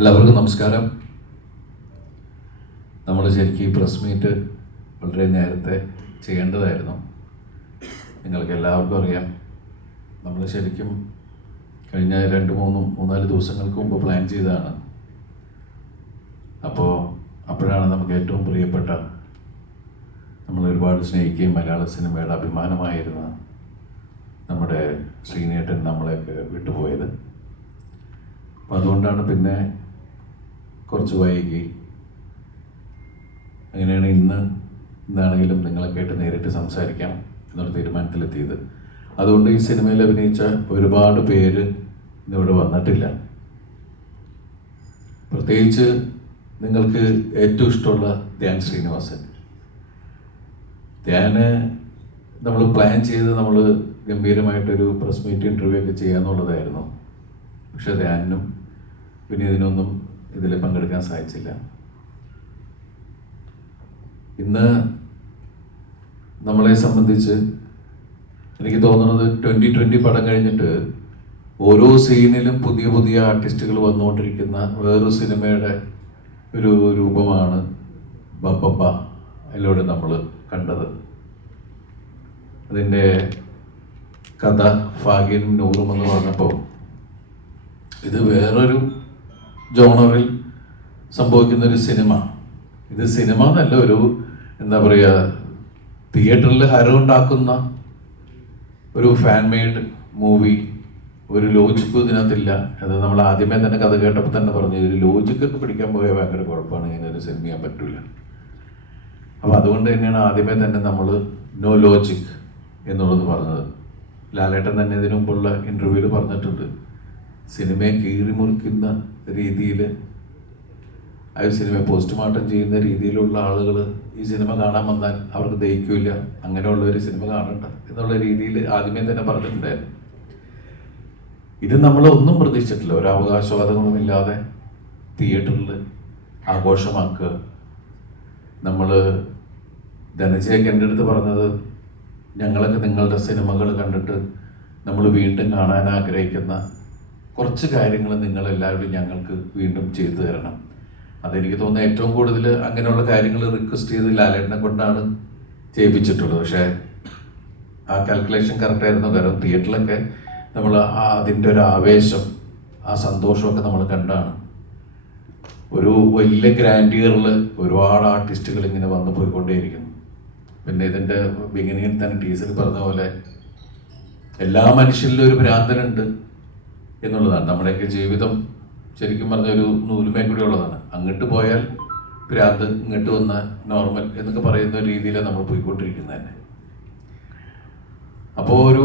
എല്ലാവർക്കും നമസ്കാരം. നമ്മൾ ശരിക്കും ഈ പ്രസ് മീറ്റ് വളരെ നേരത്തെ ചെയ്യേണ്ടതായിരുന്നു. നിങ്ങൾക്ക് എല്ലാവർക്കും അറിയാം, നമ്മൾ ശരിക്കും കഴിഞ്ഞ 2-3-4 ദിവസങ്ങൾക്ക് മുമ്പ് പ്ലാൻ ചെയ്തതാണ്. അപ്പോഴാണ് നമുക്ക് ഏറ്റവും പ്രിയപ്പെട്ട, നമ്മൾ ഒരുപാട് സ്നേഹിക്കുകയും മലയാള സിനിമയുടെ അഭിമാനമായിരുന്ന നമ്മുടെ ശ്രീനേട്ടൻ നമ്മളെയൊക്കെ വിട്ടുപോയത്. അപ്പം അതുകൊണ്ടാണ് പിന്നെ കുറച്ച് വൈകി. അങ്ങനെയാണ് ഇന്നാണെങ്കിലും നിങ്ങളൊക്കെ ആയിട്ട് നേരിട്ട് സംസാരിക്കാം എന്നുള്ള തീരുമാനത്തിലെത്തിയത്. അതുകൊണ്ട് ഈ സിനിമയിൽ അഭിനയിച്ച ഒരുപാട് പേര് ഇന്നിവിടെ വന്നിട്ടില്ല. പ്രത്യേകിച്ച് നിങ്ങൾക്ക് ഏറ്റവും ഇഷ്ടമുള്ള ധ്യാൻ ശ്രീനിവാസൻ. ധ്യാന് നമ്മൾ പ്ലാൻ ചെയ്ത് നമ്മൾ ഗംഭീരമായിട്ടൊരു പ്രസ് മീറ്റ് ഇൻ്റർവ്യൂ ഒക്കെ ചെയ്യാന്നുള്ളതായിരുന്നു. പക്ഷെ ധ്യാനും പിന്നെ ഇതിനൊന്നും ഇതിൽ പങ്കെടുക്കാൻ സാധിച്ചില്ല. ഇന്ന് നമ്മളെ സംബന്ധിച്ച് എനിക്ക് തോന്നുന്നത് 2020 പടം കഴിഞ്ഞിട്ട് ഓരോ സീനിലും പുതിയ പുതിയ ആർട്ടിസ്റ്റുകൾ വന്നുകൊണ്ടിരിക്കുന്ന വേറൊരു സിനിമയുടെ ഒരു രൂപമാണ് ബബ്ബ അതിലൂടെ നമ്മൾ കണ്ടത്. അതിൻ്റെ കഥ ഭാഗ്യനും നൂറും എന്ന് പറഞ്ഞപ്പോൾ ഇത് വേറൊരു ജോണറിൽ സംഭവിക്കുന്നൊരു സിനിമ. ഇത് സിനിമ എന്നല്ല, ഒരു എന്താ പറയുക, തിയേറ്ററിൽ ഹരമുണ്ടാക്കുന്ന ഒരു ഫാൻ മെയ്ഡ് മൂവി. ഒരു ലോജിക്കും ഇതിനകത്തില്ല. അത് നമ്മൾ ആദ്യമേ തന്നെ കഥ കേട്ടപ്പോൾ തന്നെ പറഞ്ഞു, ഒരു ലോജിക്കൊക്കെ പിടിക്കാൻ പോയാൽ ഭയങ്കര കുഴപ്പമാണ്, ഇങ്ങനെ ഒരു സിനിമ ചെയ്യാൻ പറ്റില്ല. അപ്പോൾ അതുകൊണ്ട് തന്നെയാണ് ആദ്യമേ തന്നെ നമ്മൾ നോ ലോജിക് എന്നുള്ളത് പറഞ്ഞത്. ലാലേട്ടൻ തന്നെ ഇതിനു മുമ്പുള്ള ഇൻ്റർവ്യൂവിൽ പറഞ്ഞിട്ടുണ്ട്, സിനിമയെ കീറിമുറിക്കുന്ന രീതിയിൽ, ആ സിനിമയെ പോസ്റ്റ്മോർട്ടം ചെയ്യുന്ന രീതിയിലുള്ള ആളുകൾ ഈ സിനിമ കാണാൻ വന്നാൽ അവർക്ക് ദഹിക്കില്ല, അങ്ങനെയുള്ള ഒരു സിനിമ കാണണ്ട എന്നുള്ള രീതിയിൽ ആദ്യമേ തന്നെ പറഞ്ഞിട്ടുണ്ടായിരുന്നു. ഇത് നമ്മളൊന്നും പ്രതീക്ഷിച്ചിട്ടില്ല. ഒരു അവകാശവാദങ്ങളുമില്ലാതെ തിയേറ്ററിൽ ആഘോഷമാക്കുക. നമ്മൾ ധനജയൊക്കെ എൻ്റെ അടുത്ത് പറഞ്ഞത്, ഞങ്ങളൊക്കെ നിങ്ങളുടെ സിനിമകൾ കണ്ടിട്ട് നമ്മൾ വീണ്ടും കാണാൻ ആഗ്രഹിക്കുന്ന കുറച്ച് കാര്യങ്ങൾ നിങ്ങളെല്ലാവരും ഞങ്ങൾക്ക് വീണ്ടും ചെയ്തു തരണം. അതെനിക്ക് തോന്നുന്നത് ഏറ്റവും കൂടുതൽ അങ്ങനെയുള്ള കാര്യങ്ങൾ റിക്വസ്റ്റ് ചെയ്ത് ലാലേട്ടനെ കൊണ്ടാണ് ചെയ്യിപ്പിച്ചിട്ടുള്ളത്. പക്ഷേ ആ കാൽക്കുലേഷൻ കറക്റ്റായിരുന്നു. കാരണം തിയേറ്ററിലൊക്കെ നമ്മൾ അതിൻ്റെ ഒരു ആവേശം, ആ സന്തോഷമൊക്കെ നമ്മൾ കണ്ടാണ്. ഒരു വലിയ ഗ്രാൻഡിയറിൽ ഒരുപാട് ആർട്ടിസ്റ്റുകൾ ഇങ്ങനെ വന്നു പോയിക്കൊണ്ടേയിരിക്കുന്നു. പിന്നെ ഇതിൻ്റെ ബിഗിനിങ്ങിൽ തന്നെ ടീച്ചർ പറഞ്ഞ പോലെ എല്ലാ മനുഷ്യരിലും ഒരു ഭ്രാന്തനുണ്ട് എന്നുള്ളതാണ്. നമ്മുടെയൊക്കെ ജീവിതം ശരിക്കും പറഞ്ഞ ഒരു നൂലുമേ കൂടി ഉള്ളതാണ്. അങ്ങോട്ട് പോയാൽ ഭ്രാന്ത്, ഇങ്ങോട്ട് വന്ന നോർമൽ എന്നൊക്കെ പറയുന്ന രീതിയിലാണ് നമ്മൾ പോയിക്കൊണ്ടിരിക്കുന്നത് തന്നെ. അപ്പോൾ ഒരു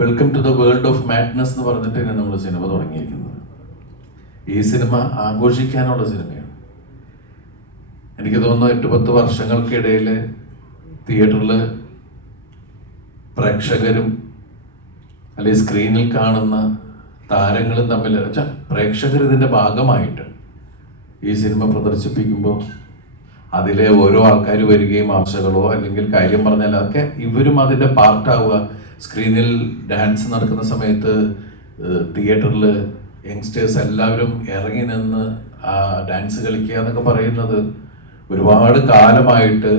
welcome to the world of madness എന്ന് പറഞ്ഞിട്ട് തന്നെ നമ്മൾ സിനിമ തുടങ്ങിയിരിക്കുന്നത്. ഈ സിനിമ ആഘോഷിക്കാനുള്ള സിനിമയാണ്. എനിക്ക് തോന്നുന്നു 8-10 വർഷങ്ങൾക്കിടയിൽ തിയേറ്ററിൽ പ്രേക്ഷകരും അല്ലെങ്കിൽ സ്ക്രീനിൽ കാണുന്ന താരങ്ങളും തമ്മിൽ പ്രേക്ഷകർ ഇതിൻ്റെ ഭാഗമായിട്ട് ഈ സിനിമ പ്രദർശിപ്പിക്കുമ്പോൾ അതിലെ ഓരോ ആൾക്കാർ വരികയും ആശകളോ അല്ലെങ്കിൽ കാര്യം പറഞ്ഞാൽ അതൊക്കെ ഇവരും അതിൻ്റെ പാർട്ടാവുക. സ്ക്രീനിൽ ഡാൻസ് നടക്കുന്ന സമയത്ത് തിയേറ്ററിൽ യങ്സ്റ്റേഴ്സ് എല്ലാവരും ഇറങ്ങി നിന്ന് ആ ഡാൻസ് കളിക്കുക എന്നൊക്കെ പറയുന്നത് ഒരുപാട് കാലമായിട്ട്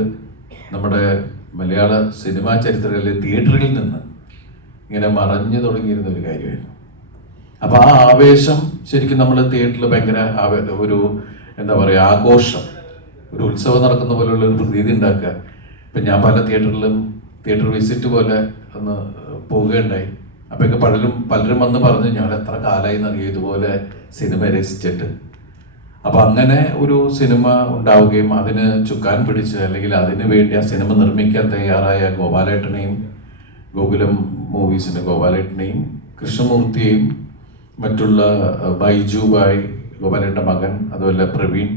നമ്മുടെ മലയാള സിനിമാ ചരിത്രത്തിലെ തിയേറ്ററിൽ നിന്ന് ഇങ്ങനെ മറഞ്ഞു തുടങ്ങിയിരുന്ന ഒരു കാര്യമായിരുന്നു. അപ്പോൾ ആ ആവേശം ശരിക്കും നമ്മൾ തിയേറ്ററിൽ ഭയങ്കര ഒരു എന്താ പറയുക, ആഘോഷം, ഒരു ഉത്സവം നടക്കുന്ന പോലെയുള്ള ഒരു പ്രതീതി ഉണ്ടാക്കുക. ഇപ്പം ഞാൻ പല തിയേറ്ററിലും തിയേറ്റർ വിസിറ്റ് പോലെ ഒന്ന് പോവുകയുണ്ടായി. അപ്പോഴൊക്കെ പലരും വന്ന് പറഞ്ഞു, ഞാൻ എത്ര കാലമായി എന്നറിയാം ഇതുപോലെ സിനിമ രസിച്ചിട്ട്. അപ്പം അങ്ങനെ ഒരു സിനിമ ഉണ്ടാവുകയും അതിന് ചുക്കാൻ പിടിച്ച് അല്ലെങ്കിൽ അതിന് വേണ്ടി ആ സിനിമ നിർമ്മിക്കാൻ തയ്യാറായ ഗോപാലേട്ടനെയും, ഗോകുലം മൂവീസിൻ്റെ ഗോപാലേട്ടനെയും, കൃഷ്ണമൂർത്തിയെയും, മറ്റുള്ള ബൈജു ബായ്, ഗോപാലേട്ടൻ്റെ മകൻ, അതുപോലെ പ്രവീൺ,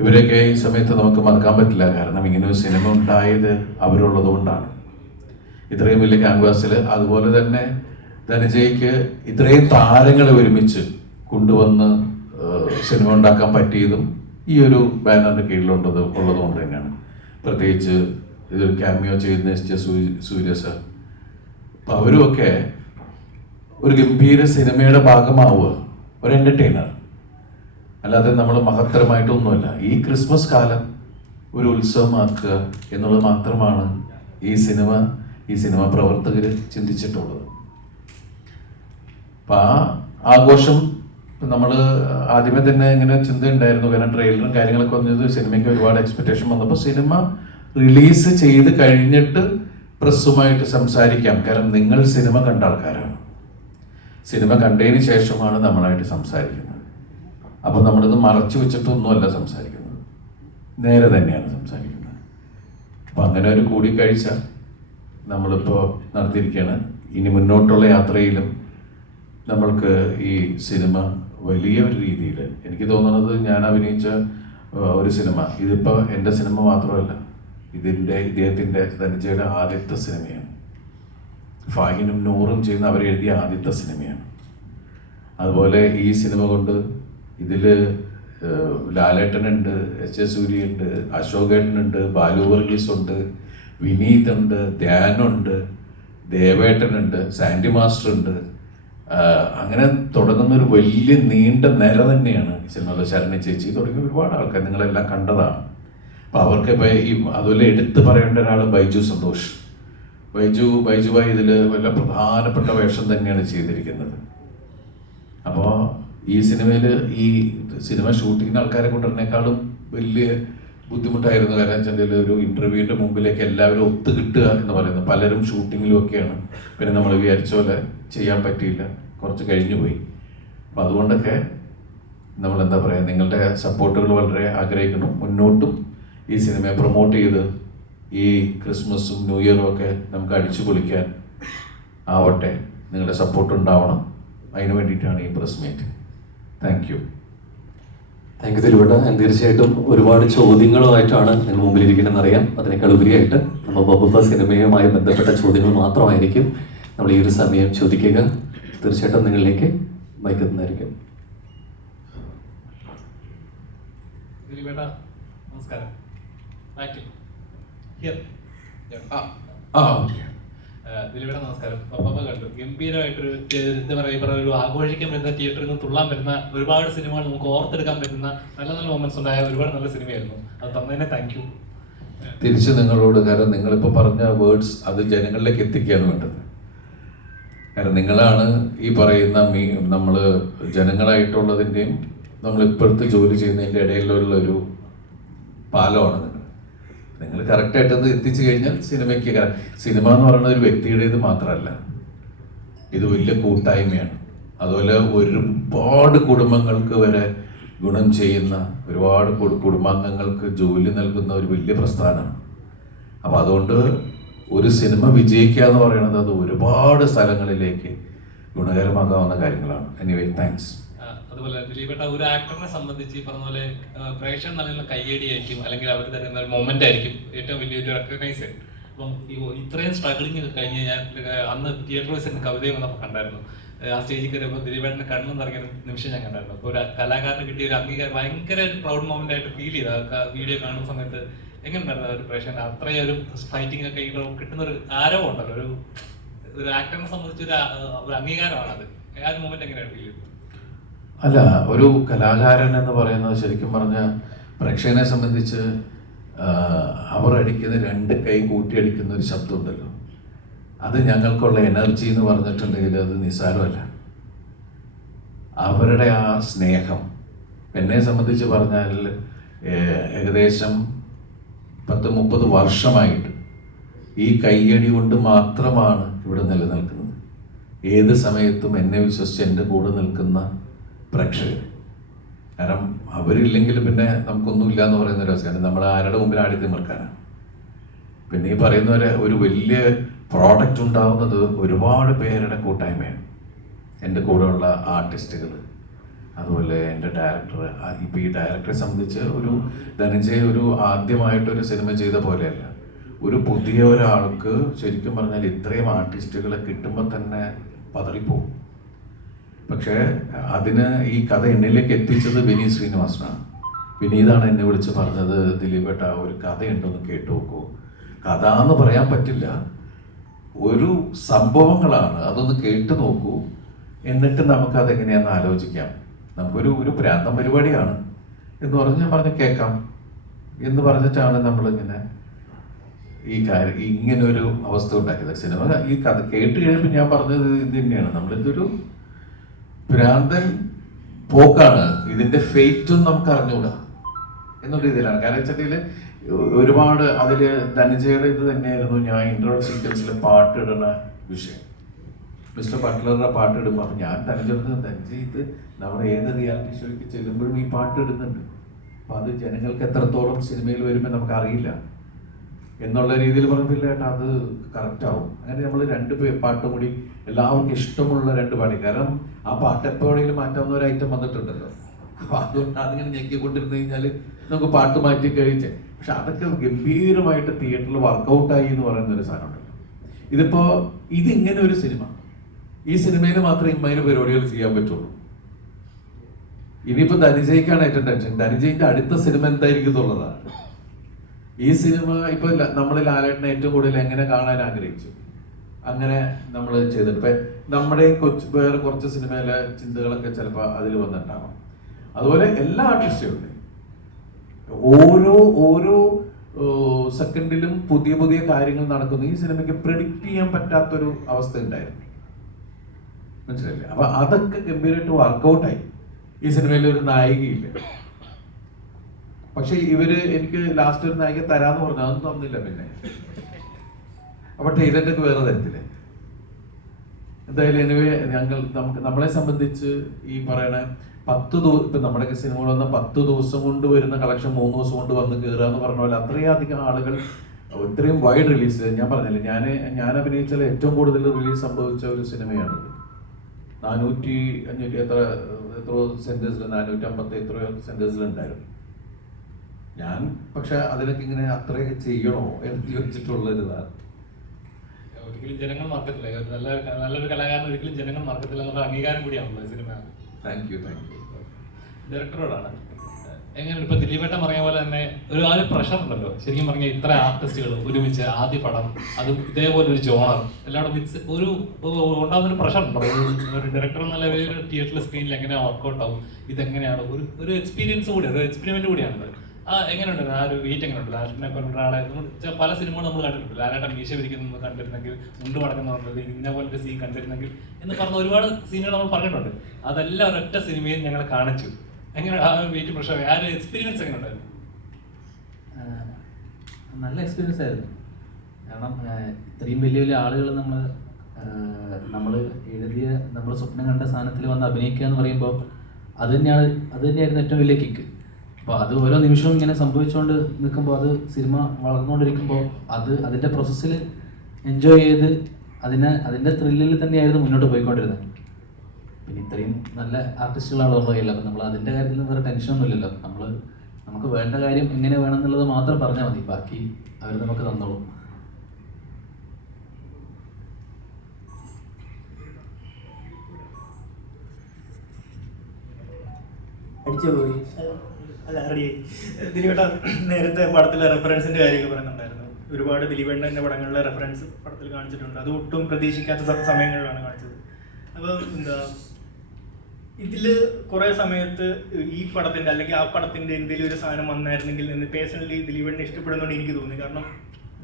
ഇവരെയൊക്കെ ഈ സമയത്ത് നമുക്ക് മറക്കാൻ പറ്റില്ല. കാരണം ഇങ്ങനെ ഒരു സിനിമ ഉണ്ടായത് അവരുള്ളത് കൊണ്ടാണ്. ഇത്രയും വലിയ ക്യാൻവാസിൽ, അതുപോലെ തന്നെ ധനജയ്ക്ക് ഇത്രയും താരങ്ങളെ ഒരുമിച്ച് കൊണ്ടുവന്ന് സിനിമ ഉണ്ടാക്കാൻ പറ്റിയതും ഈ ഒരു ബാനറിൻ്റെ കീഴിലുള്ളത് കൊണ്ട് തന്നെയാണ്. പ്രത്യേകിച്ച് ഇതൊരു ക്യാമിയോ ചെയ്യുന്ന സൂര്യ സർ. അപ്പം അവരുമൊക്കെ ഒരു ഗംഭീര സിനിമയുടെ ഭാഗമാവുക, ഒരു എൻ്റർടൈനർ. അല്ലാതെ നമ്മൾ മഹത്തരമായിട്ടൊന്നുമല്ല. ഈ ക്രിസ്മസ് കാലം ഒരു ഉത്സവമാക്കുക എന്നുള്ളത് മാത്രമാണ് ഈ സിനിമ പ്രവർത്തകർ ചിന്തിച്ചിട്ടുള്ളത്. അപ്പം ആ ആഘോഷം നമ്മൾ ആദ്യമേ തന്നെ ഇങ്ങനെ ചിന്തയുണ്ടായിരുന്നു. കാരണം ട്രെയിലറും കാര്യങ്ങളൊക്കെ വന്നത് സിനിമയ്ക്ക് ഒരുപാട് എക്സ്പെക്റ്റേഷൻ വന്നപ്പോൾ സിനിമ റിലീസ് ചെയ്ത് കഴിഞ്ഞിട്ട് പ്രസ്സുമായിട്ട് സംസാരിക്കാം. കാരണം നിങ്ങൾ സിനിമ കണ്ട ആൾക്കാരാണ്, സിനിമ കണ്ടതിന് ശേഷമാണ് നമ്മളായിട്ട് സംസാരിക്കുന്നത്. അപ്പം നമ്മളിത് മറച്ചു വെച്ചിട്ടൊന്നുമല്ല സംസാരിക്കുന്നത്, നേരെ തന്നെയാണ് സംസാരിക്കുന്നത്. അപ്പം അങ്ങനെ ഒരു കൂടിക്കാഴ്ച നമ്മളിപ്പോൾ നടത്തിയിരിക്കുകയാണ്. ഇനി മുന്നോട്ടുള്ള യാത്രയിലും നമ്മൾക്ക് ഈ സിനിമ വലിയൊരു രീതിയിൽ, എനിക്ക് തോന്നുന്നത് ഞാൻ അഭിനയിച്ച ഒരു സിനിമ, ഇതിപ്പോൾ എൻ്റെ സിനിമ മാത്രമല്ല, ഇദ്ദേഹത്തിൻ്റെ ധനഞ്ജയുടെ ആദ്യത്തെ സിനിമയാണ്. ഫാഹിനും നൂറും ചെയ്യുന്ന അവരെഴുതിയ ആദ്യത്തെ സിനിമയാണ്. അതുപോലെ ഈ സിനിമ കൊണ്ട് ഇതിൽ ലാലേട്ടനുണ്ട്, എച്ച് എസ് സൂര്യയുണ്ട്, അശോകേട്ടനുണ്ട്, ബാലു വർഗീസ് ഉണ്ട്, വിനീത് ഉണ്ട്, ധ്യാനുണ്ട്, ദേവേട്ടനുണ്ട്, സാൻഡി മാസ്റ്റർ ഉണ്ട്. അങ്ങനെ തുടങ്ങുന്ന ഒരു വലിയ നീണ്ട നിര തന്നെയാണ് ഈ സിനിമയിൽ. ശരണി ചേച്ചി തുടങ്ങിയ ഒരുപാട് ആൾക്കാർ നിങ്ങളെല്ലാം കണ്ടതാണ്. അപ്പോൾ അവർക്ക് ഇപ്പോൾ ഈ അതുപോലെ എടുത്തു പറയേണ്ട ഒരാൾ ബൈജു സന്തോഷ്. ബൈജുബായി ഇതിൽ വല്ല പ്രധാനപ്പെട്ട വേഷം തന്നെയാണ് ചെയ്തിരിക്കുന്നത്. അപ്പോൾ ഈ സിനിമയിൽ ഈ സിനിമ ഷൂട്ടിങ്ങിന് ആൾക്കാരെ കൊണ്ടുവരുന്നേക്കാളും വലിയ ബുദ്ധിമുട്ടായിരുന്നു. കാരണം വെച്ചാൽ ഒരു ഇൻ്റർവ്യൂവിൻ്റെ മുമ്പിലേക്ക് എല്ലാവരും ഒത്തു കിട്ടുക എന്ന് പറയുന്നത്. പലരും ഷൂട്ടിങ്ങിലും ഒക്കെയാണ്. പിന്നെ നമ്മൾ വിചാരിച്ച പോലെ ചെയ്യാൻ പറ്റിയില്ല, കുറച്ച് കഴിഞ്ഞു പോയി. അപ്പം അതുകൊണ്ടൊക്കെ നമ്മൾ എന്താ പറയുക, നിങ്ങളുടെ സപ്പോർട്ടുകൾ വളരെ ആഗ്രഹിക്കണം. മുന്നോട്ടും ഈ സിനിമയെ പ്രൊമോട്ട് ചെയ്ത് ഈ ക്രിസ്മസും ന്യൂ ഇയറും ഒക്കെ നമുക്ക് അടിച്ചു പൊളിക്കാൻ ആവട്ടെ. നിങ്ങളുടെ സപ്പോർട്ട് ഉണ്ടാവണം. അതിന് വേണ്ടിയിട്ടാണ് ഈ പ്രസ് മീറ്റ്. താങ്ക് യു ദിലീപേട്ട. തീർച്ചയായിട്ടും ഒരുപാട് ചോദ്യങ്ങളുമായിട്ടാണ് നിങ്ങൾ മുമ്പിലിരിക്കണമെന്ന് അറിയാം. അതിനേക്കാൾ ഉപരിയായിട്ട് നമ്മൾ ബബുബ സിനിമയുമായി ബന്ധപ്പെട്ട ചോദ്യങ്ങൾ മാത്രമായിരിക്കും നമ്മൾ ഈ ഒരു സമയം ചോദിക്കുക. തീർച്ചയായിട്ടും നിങ്ങളിലേക്ക് വൈകുന്നതായിരിക്കും. ദിലീപേട്ട നമസ്കാരം. ദിലീപേട്ട നമസ്കാരം. പപ്പ കണ്ടു ഗംഭീരമായിട്ടൊരു എന്താ പറയുക, ഒരു ആഘോഷിക്കാൻ പറ്റുന്ന, തിയേറ്ററിൽ നിന്ന് തുള്ളാൻ പറ്റുന്ന ഒരുപാട് സിനിമകൾ നമുക്ക് ഓർത്തെടുക്കാൻ പറ്റുന്ന നല്ല നല്ല മൊമെന്റ്സ് ഉണ്ടായ ഒരുപാട് നല്ല സിനിമയായിരുന്നു. അത് തന്നതിനെ താങ്ക് യു. തിരിച്ച് നിങ്ങളോട്, കാരണം നിങ്ങളിപ്പോൾ പറഞ്ഞ വേർഡ്സ് അത് ജനങ്ങളിലേക്ക് എത്തിക്കുകയാണ് വേണ്ടത്. കാരണം നിങ്ങളാണ് ഈ പറയുന്ന നമ്മൾ ജനങ്ങളായിട്ടുള്ളതിൻ്റെയും നമ്മളിപ്പോഴത്തെ ജോലി ചെയ്യുന്നതിൻ്റെ ഇടയിലുള്ള ഒരു പാലമാണ് നിങ്ങൾ കറക്റ്റായിട്ടത് എത്തിച്ചു കഴിഞ്ഞാൽ സിനിമയ്ക്ക്. സിനിമ എന്ന് പറയുന്നത് ഒരു വ്യക്തിയുടേത് മാത്രമല്ല, ഇത് വലിയ കൂട്ടായ്മയാണ്. അതുപോലെ ഒരുപാട് കുടുംബങ്ങൾക്ക് വരെ ഗുണം ചെയ്യുന്ന, ഒരുപാട് കുടുംബാംഗങ്ങൾക്ക് ജോലി നൽകുന്ന ഒരു വലിയ പ്രസ്ഥാനമാണ്. അപ്പോൾ അതുകൊണ്ട് ഒരു സിനിമ വിജയിക്കുക എന്ന് പറയുന്നത് അത് ഒരുപാട് സ്ഥലങ്ങളിലേക്ക് ഗുണകരമാകാവുന്ന കാര്യങ്ങളാണ്. Anyway thanks. അതുപോലെ ദിലീപേട്ട, ഒരു ആക്ടറിനെ സംബന്ധിച്ച് പറഞ്ഞ പോലെ പ്രേക്ഷകർ നൽകുന്ന കയ്യടിയായിരിക്കും, അല്ലെങ്കിൽ അവർ തരുന്ന ഒരു മൊമെന്റ് ആയിരിക്കും ഏറ്റവും വലിയൊരു റെക്കഗ്നൈസ്. അപ്പം ഇത്രയും സ്ട്രഗിളിങ് ഒക്കെ കഴിഞ്ഞ് ഞാൻ അന്ന് തിയേറ്റർ വൈസ് കവിതയും വന്നപ്പോൾ കണ്ടായിരുന്നു. ആ സ്റ്റേജിൽ കയറിയപ്പോൾ ദിലീപേട്ടന് കണ്ണിൽ നിറങ്ങിയ നിമിഷം ഞാൻ കണ്ടായിരുന്നു. അപ്പോൾ ഒരു കലാകാരന് കിട്ടിയ ഒരു അംഗീകാരം ഭയങ്കര ഒരു പ്രൗഡ് മൊമെന്റ് ആയിട്ട് ഫീൽ ചെയ്തു. വീഡിയോ കാണുന്ന സമയത്ത് എങ്ങനെ ഉണ്ടായിരുന്നു ഒരു പ്രേക്ഷകൻ അത്രയും ഒരു ഫൈറ്റിംഗ് ഒക്കെ കിട്ടുന്ന ഒരു ആരവം ഉണ്ടല്ലോ, ഒരു ആക്ടറിനെ സംബന്ധിച്ച് ഒരു അംഗീകാരമാണ് അത്. ആ ഒരു മൊമെന്റ് എങ്ങനെയാണ് ഫീൽ ചെയ്തത്? അല്ല, ഒരു കലാകാരൻ എന്ന് പറയുന്നത് ശരിക്കും പറഞ്ഞാൽ പ്രേക്ഷകനെ സംബന്ധിച്ച് അവർ അടിക്കുന്ന രണ്ട് കൈ കൂട്ടിയടിക്കുന്ന ഒരു ശബ്ദമുണ്ടല്ലോ, അത് ഞങ്ങൾക്കുള്ള എനർജി എന്ന് പറഞ്ഞിട്ടുണ്ടെങ്കിൽ അത് നിസ്സാരമല്ല. അവരുടെ ആ സ്നേഹം എന്നെ സംബന്ധിച്ച് പറഞ്ഞാൽ ഏകദേശം 10-30 വർഷമായിട്ട് ഈ കയ്യടി കൊണ്ട് മാത്രമാണ് ഇവിടെ നിലനിൽക്കുന്നത്. ഏത് സമയത്തും എന്നെ വിശ്വസിച്ച് എൻ്റെ കൂടെ നിൽക്കുന്ന പ്രേക്ഷകർ. കാരണം അവരില്ലെങ്കിൽ പിന്നെ നമുക്കൊന്നുമില്ല എന്ന് പറയുന്ന ഒരു അവസ്ഥയാണ്. നമ്മൾ ആരുടെ മുമ്പിൽ ആടി തിമിർക്കാനാണ്. പിന്നെ ഈ പറയുന്നവരെ ഒരു വലിയ പ്രോഡക്റ്റ് ഉണ്ടാവുന്നത് ഒരുപാട് പേരുടെ കൂട്ടായ്മയാണ്. എൻ്റെ കൂടെയുള്ള ആർട്ടിസ്റ്റുകൾ, അതുപോലെ എൻ്റെ ഡയറക്ടർ. ഇപ്പോൾ ഈ ഡയറക്ടറെ സംബന്ധിച്ച് ഒരു ധനഞ്ജയ് ഒരു ആദ്യമായിട്ടൊരു സിനിമ ചെയ്ത പോലെയല്ല. ഒരു പുതിയ ഒരാൾക്ക് ശരിക്കും പറഞ്ഞാൽ ഇത്രയും ആർട്ടിസ്റ്റുകളെ കിട്ടുമ്പോൾ തന്നെ പതറിപ്പോവും. പക്ഷേ അതിന് ഈ കഥ എന്നിലേക്ക് എത്തിച്ചത് വിനീത് ശ്രീനിവാസനാണ്. വിനീതാണ് എന്നെ വിളിച്ച് പറഞ്ഞത്, ദിലീപേട്ട ഒരു കഥയുണ്ടെന്ന് കേട്ടു നോക്കൂ. കഥ എന്ന് പറയാൻ പറ്റില്ല, ഒരു സംഭവങ്ങളാണ്, അതൊന്ന് കേട്ടു നോക്കൂ, എന്നിട്ട് നമുക്കതെങ്ങനെയാണെന്ന് ആലോചിക്കാം. നമുക്കൊരു പ്രാന്തം പരിപാടിയാണ് എന്ന് പറഞ്ഞ് ഞാൻ പറഞ്ഞ് കേൾക്കാം എന്ന് പറഞ്ഞിട്ടാണ് നമ്മളിങ്ങനെ ഈ കാര്യം ഇങ്ങനൊരു അവസ്ഥ ഉണ്ടാക്കിയത്. സിനിമ ഈ കഥ കേട്ട് കഴിയുമ്പോൾ ഞാൻ പറഞ്ഞത് ഇത് തന്നെയാണ്, നമ്മളിതൊരു ഭ്രാന്തൻ പോക്കാണ്, ഇതിന്റെ ഫേറ്റും നമുക്ക് അറിഞ്ഞുകൂടാ എന്നുള്ള രീതിയിലാണ്. കാരണം വെച്ചിട്ടുണ്ടെങ്കിൽ ഒരുപാട് അതില് ധനജയുടെ ഇത് തന്നെയായിരുന്നു ഞാൻ ഇന്റർവൽ സീക്വൻസിൽ പാട്ടിടുന്ന വിഷയം. മിസ്റ്റർ ബട്ട്ലറുടെ പാട്ട് ഇടുമ്പോൾ അപ്പം ഞാൻ ധനജ ഇത് നമ്മൾ ഏത് റിയാലിറ്റി ഷോയ്ക്ക് ചെല്ലുമ്പോഴും ഈ പാട്ട് ഇടുന്നുണ്ട്. അപ്പം അത് ജനങ്ങൾക്ക് എത്രത്തോളം സിനിമയിൽ വരുമ്പോൾ നമുക്കറിയില്ല എന്നുള്ള രീതിയിൽ പറഞ്ഞില്ല ഏട്ടാ, അത് കറക്റ്റാവും. അങ്ങനെ നമ്മൾ രണ്ട് പാട്ടും കൂടി എല്ലാവർക്കും ഇഷ്ടമുള്ള രണ്ട് പാടി, കാരണം ആ പാട്ട് എപ്പോഴെങ്കിലും മാറ്റാവുന്ന ഒരു ഐറ്റം വന്നിട്ടുണ്ടല്ലോ. അപ്പൊ അതുകൊണ്ട് അതിങ്ങനെ ഞെക്കിക്കൊണ്ടിരുന്നു കഴിഞ്ഞാൽ നമുക്ക് പാട്ട് മാറ്റി കഴിച്ചേ. പക്ഷെ അതൊക്കെ ഗംഭീരമായിട്ട് തിയേറ്ററിൽ വർക്കൗട്ടായി എന്ന് പറയുന്ന ഒരു സാധനമുണ്ടല്ലോ. ഇതിപ്പോ ഇതിങ്ങനെ ഒരു സിനിമ, ഈ സിനിമയിൽ മാത്രമേ ഇമ്മയിലെ പരിപാടികൾ ചെയ്യാൻ പറ്റുള്ളൂ. ഇനിയിപ്പോ ധനജയ്ക്കാണ് ഏറ്റവും ടെൻഷൻ. ധനജയ്ക്ക് അടുത്ത സിനിമ എന്തായിരിക്കും എന്നുള്ളതാണ്. ഈ സിനിമ ഇപ്പൊ നമ്മൾ ലാലേട്ടനെ ഏറ്റവും കൂടുതൽ എങ്ങനെ കാണാൻ ആഗ്രഹിച്ചു, അങ്ങനെ നമ്മൾ ചെയ്തിട്ട് ഇപ്പൊ നമ്മുടെ വേറെ കുറച്ച് സിനിമയിലെ ചിന്തകളൊക്കെ ചിലപ്പോൾ അതിൽ വന്നിട്ടുണ്ടാവാം. അതുപോലെ എല്ലാ ആർട്ടിസ്റ്റുകളുടെയും ഓരോ സെക്കൻഡിലും പുതിയ പുതിയ കാര്യങ്ങൾ നടക്കുന്നു. ഈ സിനിമയ്ക്ക് പ്രെഡിക്റ്റ് ചെയ്യാൻ പറ്റാത്തൊരു അവസ്ഥ ഉണ്ടായിരുന്നു, മനസ്സിലായില്ലേ? അപ്പൊ അതൊക്കെ ഗംഭീരമായിട്ട് വർക്കൗട്ടായി. ഈ സിനിമയിൽ ഒരു നായികയില്ല, പക്ഷെ ഇവര് എനിക്ക് ലാസ്റ്റ് ഒരു നായിക തരാന്ന് പറഞ്ഞു, അതൊന്നും തന്നില്ല. പിന്നെ അപ്പൊ ടൈലന്റൊക്കെ വേറെ തരത്തില്ലേ. എന്തായാലും എനിവേ നമ്മളെ സംബന്ധിച്ച് ഈ പറയണ 10 ദിവസം ഇപ്പൊ നമ്മുടെ സിനിമകൾ വന്ന 10 ദിവസം കൊണ്ട് വരുന്ന കളക്ഷൻ 3 ദിവസം കൊണ്ട് വന്ന് കയറുക എന്ന് പറഞ്ഞ പോലെ അത്രയും അധികം ആളുകൾ ഇത്രയും വൈഡ് റിലീസ്. ഞാൻ പറഞ്ഞില്ലേ, ഞാൻ അഭിനയിച്ചാൽ ഏറ്റവും കൂടുതൽ റിലീസ് സംഭവിച്ച ഒരു സിനിമയാണിത്. 450 എത്രയോ സെന്റേഴ്സിൽ 450 എത്രയോ സെന്റേഴ്സിലുണ്ടായിരുന്നു. ഞാൻ പക്ഷെ അതിനൊക്കെ ഇങ്ങനെ അത്രയൊക്കെ ചെയ്യണോ എന്ന് ചോദിച്ചിട്ടുള്ളൊരിതാണ്. ഒരിക്കലും ജനങ്ങൾ മറക്കത്തില്ല, നല്ലൊരു കലാകാരൻ ഒരിക്കലും ജനങ്ങൾ മറക്കത്തില്ല എന്നുള്ള അംഗീകാരം കൂടിയാണല്ലോ സിനിമ. Thank you. ഡയറക്ടറോടാണ് എങ്ങനെ ഇപ്പൊ ദിലീപേട്ടൻ പറഞ്ഞ പോലെ തന്നെ ആ ഒരു പ്രഷർ ഉണ്ടല്ലോ. ശരിക്കും പറഞ്ഞാൽ ഇത്ര ആർട്ടിസ്റ്റുകൾ ഒരുമിച്ച് ആദ്യ പടം, അതും ഇതേപോലെ ഒരു ജോണർ എല്ലാവരും മിക്സ് ഉണ്ടാകുന്നൊരു പ്രഷർ ഉണ്ടോ ഒരു ഡയറക്ടർ എന്നുള്ള തിയേറ്ററിൽ സ്ക്രീനിൽ എങ്ങനെയാണ് വർക്കൗട്ട് ആവും, ഇതെങ്ങനെയാണ് ഒരു എക്സ്പീരിയൻസ് കൂടിയാണ്, ഒരു എക്സ്പെരിമെന്റ് കൂടിയാണ്. എങ്ങനെയുണ്ട് ആ ഒരു വെയിറ്റ് എങ്ങനെയുണ്ട്? ലാലേട്ടനെ പോലെ ഒരാളെ പല സിനിമകളും നമ്മൾ കണ്ടിട്ടുണ്ട്. ലാലേട്ടൻ മീശ വിരിക്കുന്നത് കണ്ടിരുന്നെങ്കിൽ, മുണ്ട് മടക്കുന്നത് ഇന്ന പോലത്തെ സീൻ കണ്ടിരുന്നെങ്കിൽ എന്ന് പറഞ്ഞ ഒരുപാട് സീനുകൾ നമ്മൾ പറഞ്ഞിട്ടുണ്ട്. അതെല്ലാം ഒരൊറ്റ സിനിമയിൽ ഞങ്ങൾ കാണിച്ചു. എങ്ങനെ ആ വെയിറ്റ് പ്രഷർ, ആ ഒരു എക്സ്പീരിയൻസ് എങ്ങനെ ഉണ്ടായിരുന്നു? നല്ല എക്സ്പീരിയൻസ് ആയിരുന്നു. കാരണം ഇത്രയും വലിയ വലിയ ആളുകൾ നമ്മൾ എഴുതിയ, നമ്മൾ സ്വപ്നം കണ്ട സാധനത്തിൽ വന്ന് അഭിനയിക്കുക എന്ന് പറയുമ്പോൾ അത് തന്നെയായിരുന്നു ഏറ്റവും വലിയ കിക്ക്. അപ്പോൾ അത് ഓരോ നിമിഷവും ഇങ്ങനെ സംഭവിച്ചുകൊണ്ട് നിൽക്കുമ്പോൾ, അത് സിനിമ വളർന്നുകൊണ്ടിരിക്കുമ്പോൾ അതിൻ്റെ പ്രോസസ്സിൽ എൻജോയ് ചെയ്ത് അതിൻ്റെ ത്രില്ലിൽ തന്നെയായിരുന്നു മുന്നോട്ട് പോയിക്കൊണ്ടിരുന്നത്. പിന്നെ ഇത്രയും നല്ല ആർട്ടിസ്റ്റുകളാണ് ഉള്ള കയ്യിൽ. അപ്പം നമ്മൾ അതിൻ്റെ കാര്യത്തിൽ വേറെ ടെൻഷനൊന്നുമില്ലല്ലോ. നമുക്ക് വേണ്ട കാര്യം എങ്ങനെ വേണം എന്നുള്ളത് മാത്രം പറഞ്ഞാൽ മതി, ബാക്കി അവർ നമുക്ക് തന്നോളും. അടിച്ചുപോയി അല്ല റെഡി. ദിലീപേട്ട നേരത്തെ പടത്തിലെ റെഫറൻസിന്റെ കാര്യമൊക്കെ പറയുന്നുണ്ടായിരുന്നു. ഒരുപാട് ദിലീപേട്ടൻ്റെ പടങ്ങളിലെ റെഫറൻസ് പടത്തിൽ കാണിച്ചിട്ടുണ്ട്. അത് ഒട്ടും പ്രതീക്ഷിക്കാത്ത സമയങ്ങളിലാണ് കാണിച്ചത്. അപ്പം ഇതില് കുറെ സമയത്ത് ഈ പടത്തിന്റെ അല്ലെങ്കിൽ ആ പടത്തിന്റെ എന്തെങ്കിലും ഒരു സാധനം വന്നായിരുന്നെങ്കിൽ എന്ന് പേഴ്സണലി ദിലീപേട്ടനെ ഇഷ്ടപ്പെടുന്നതുകൊണ്ട് എനിക്ക് തോന്നി. കാരണം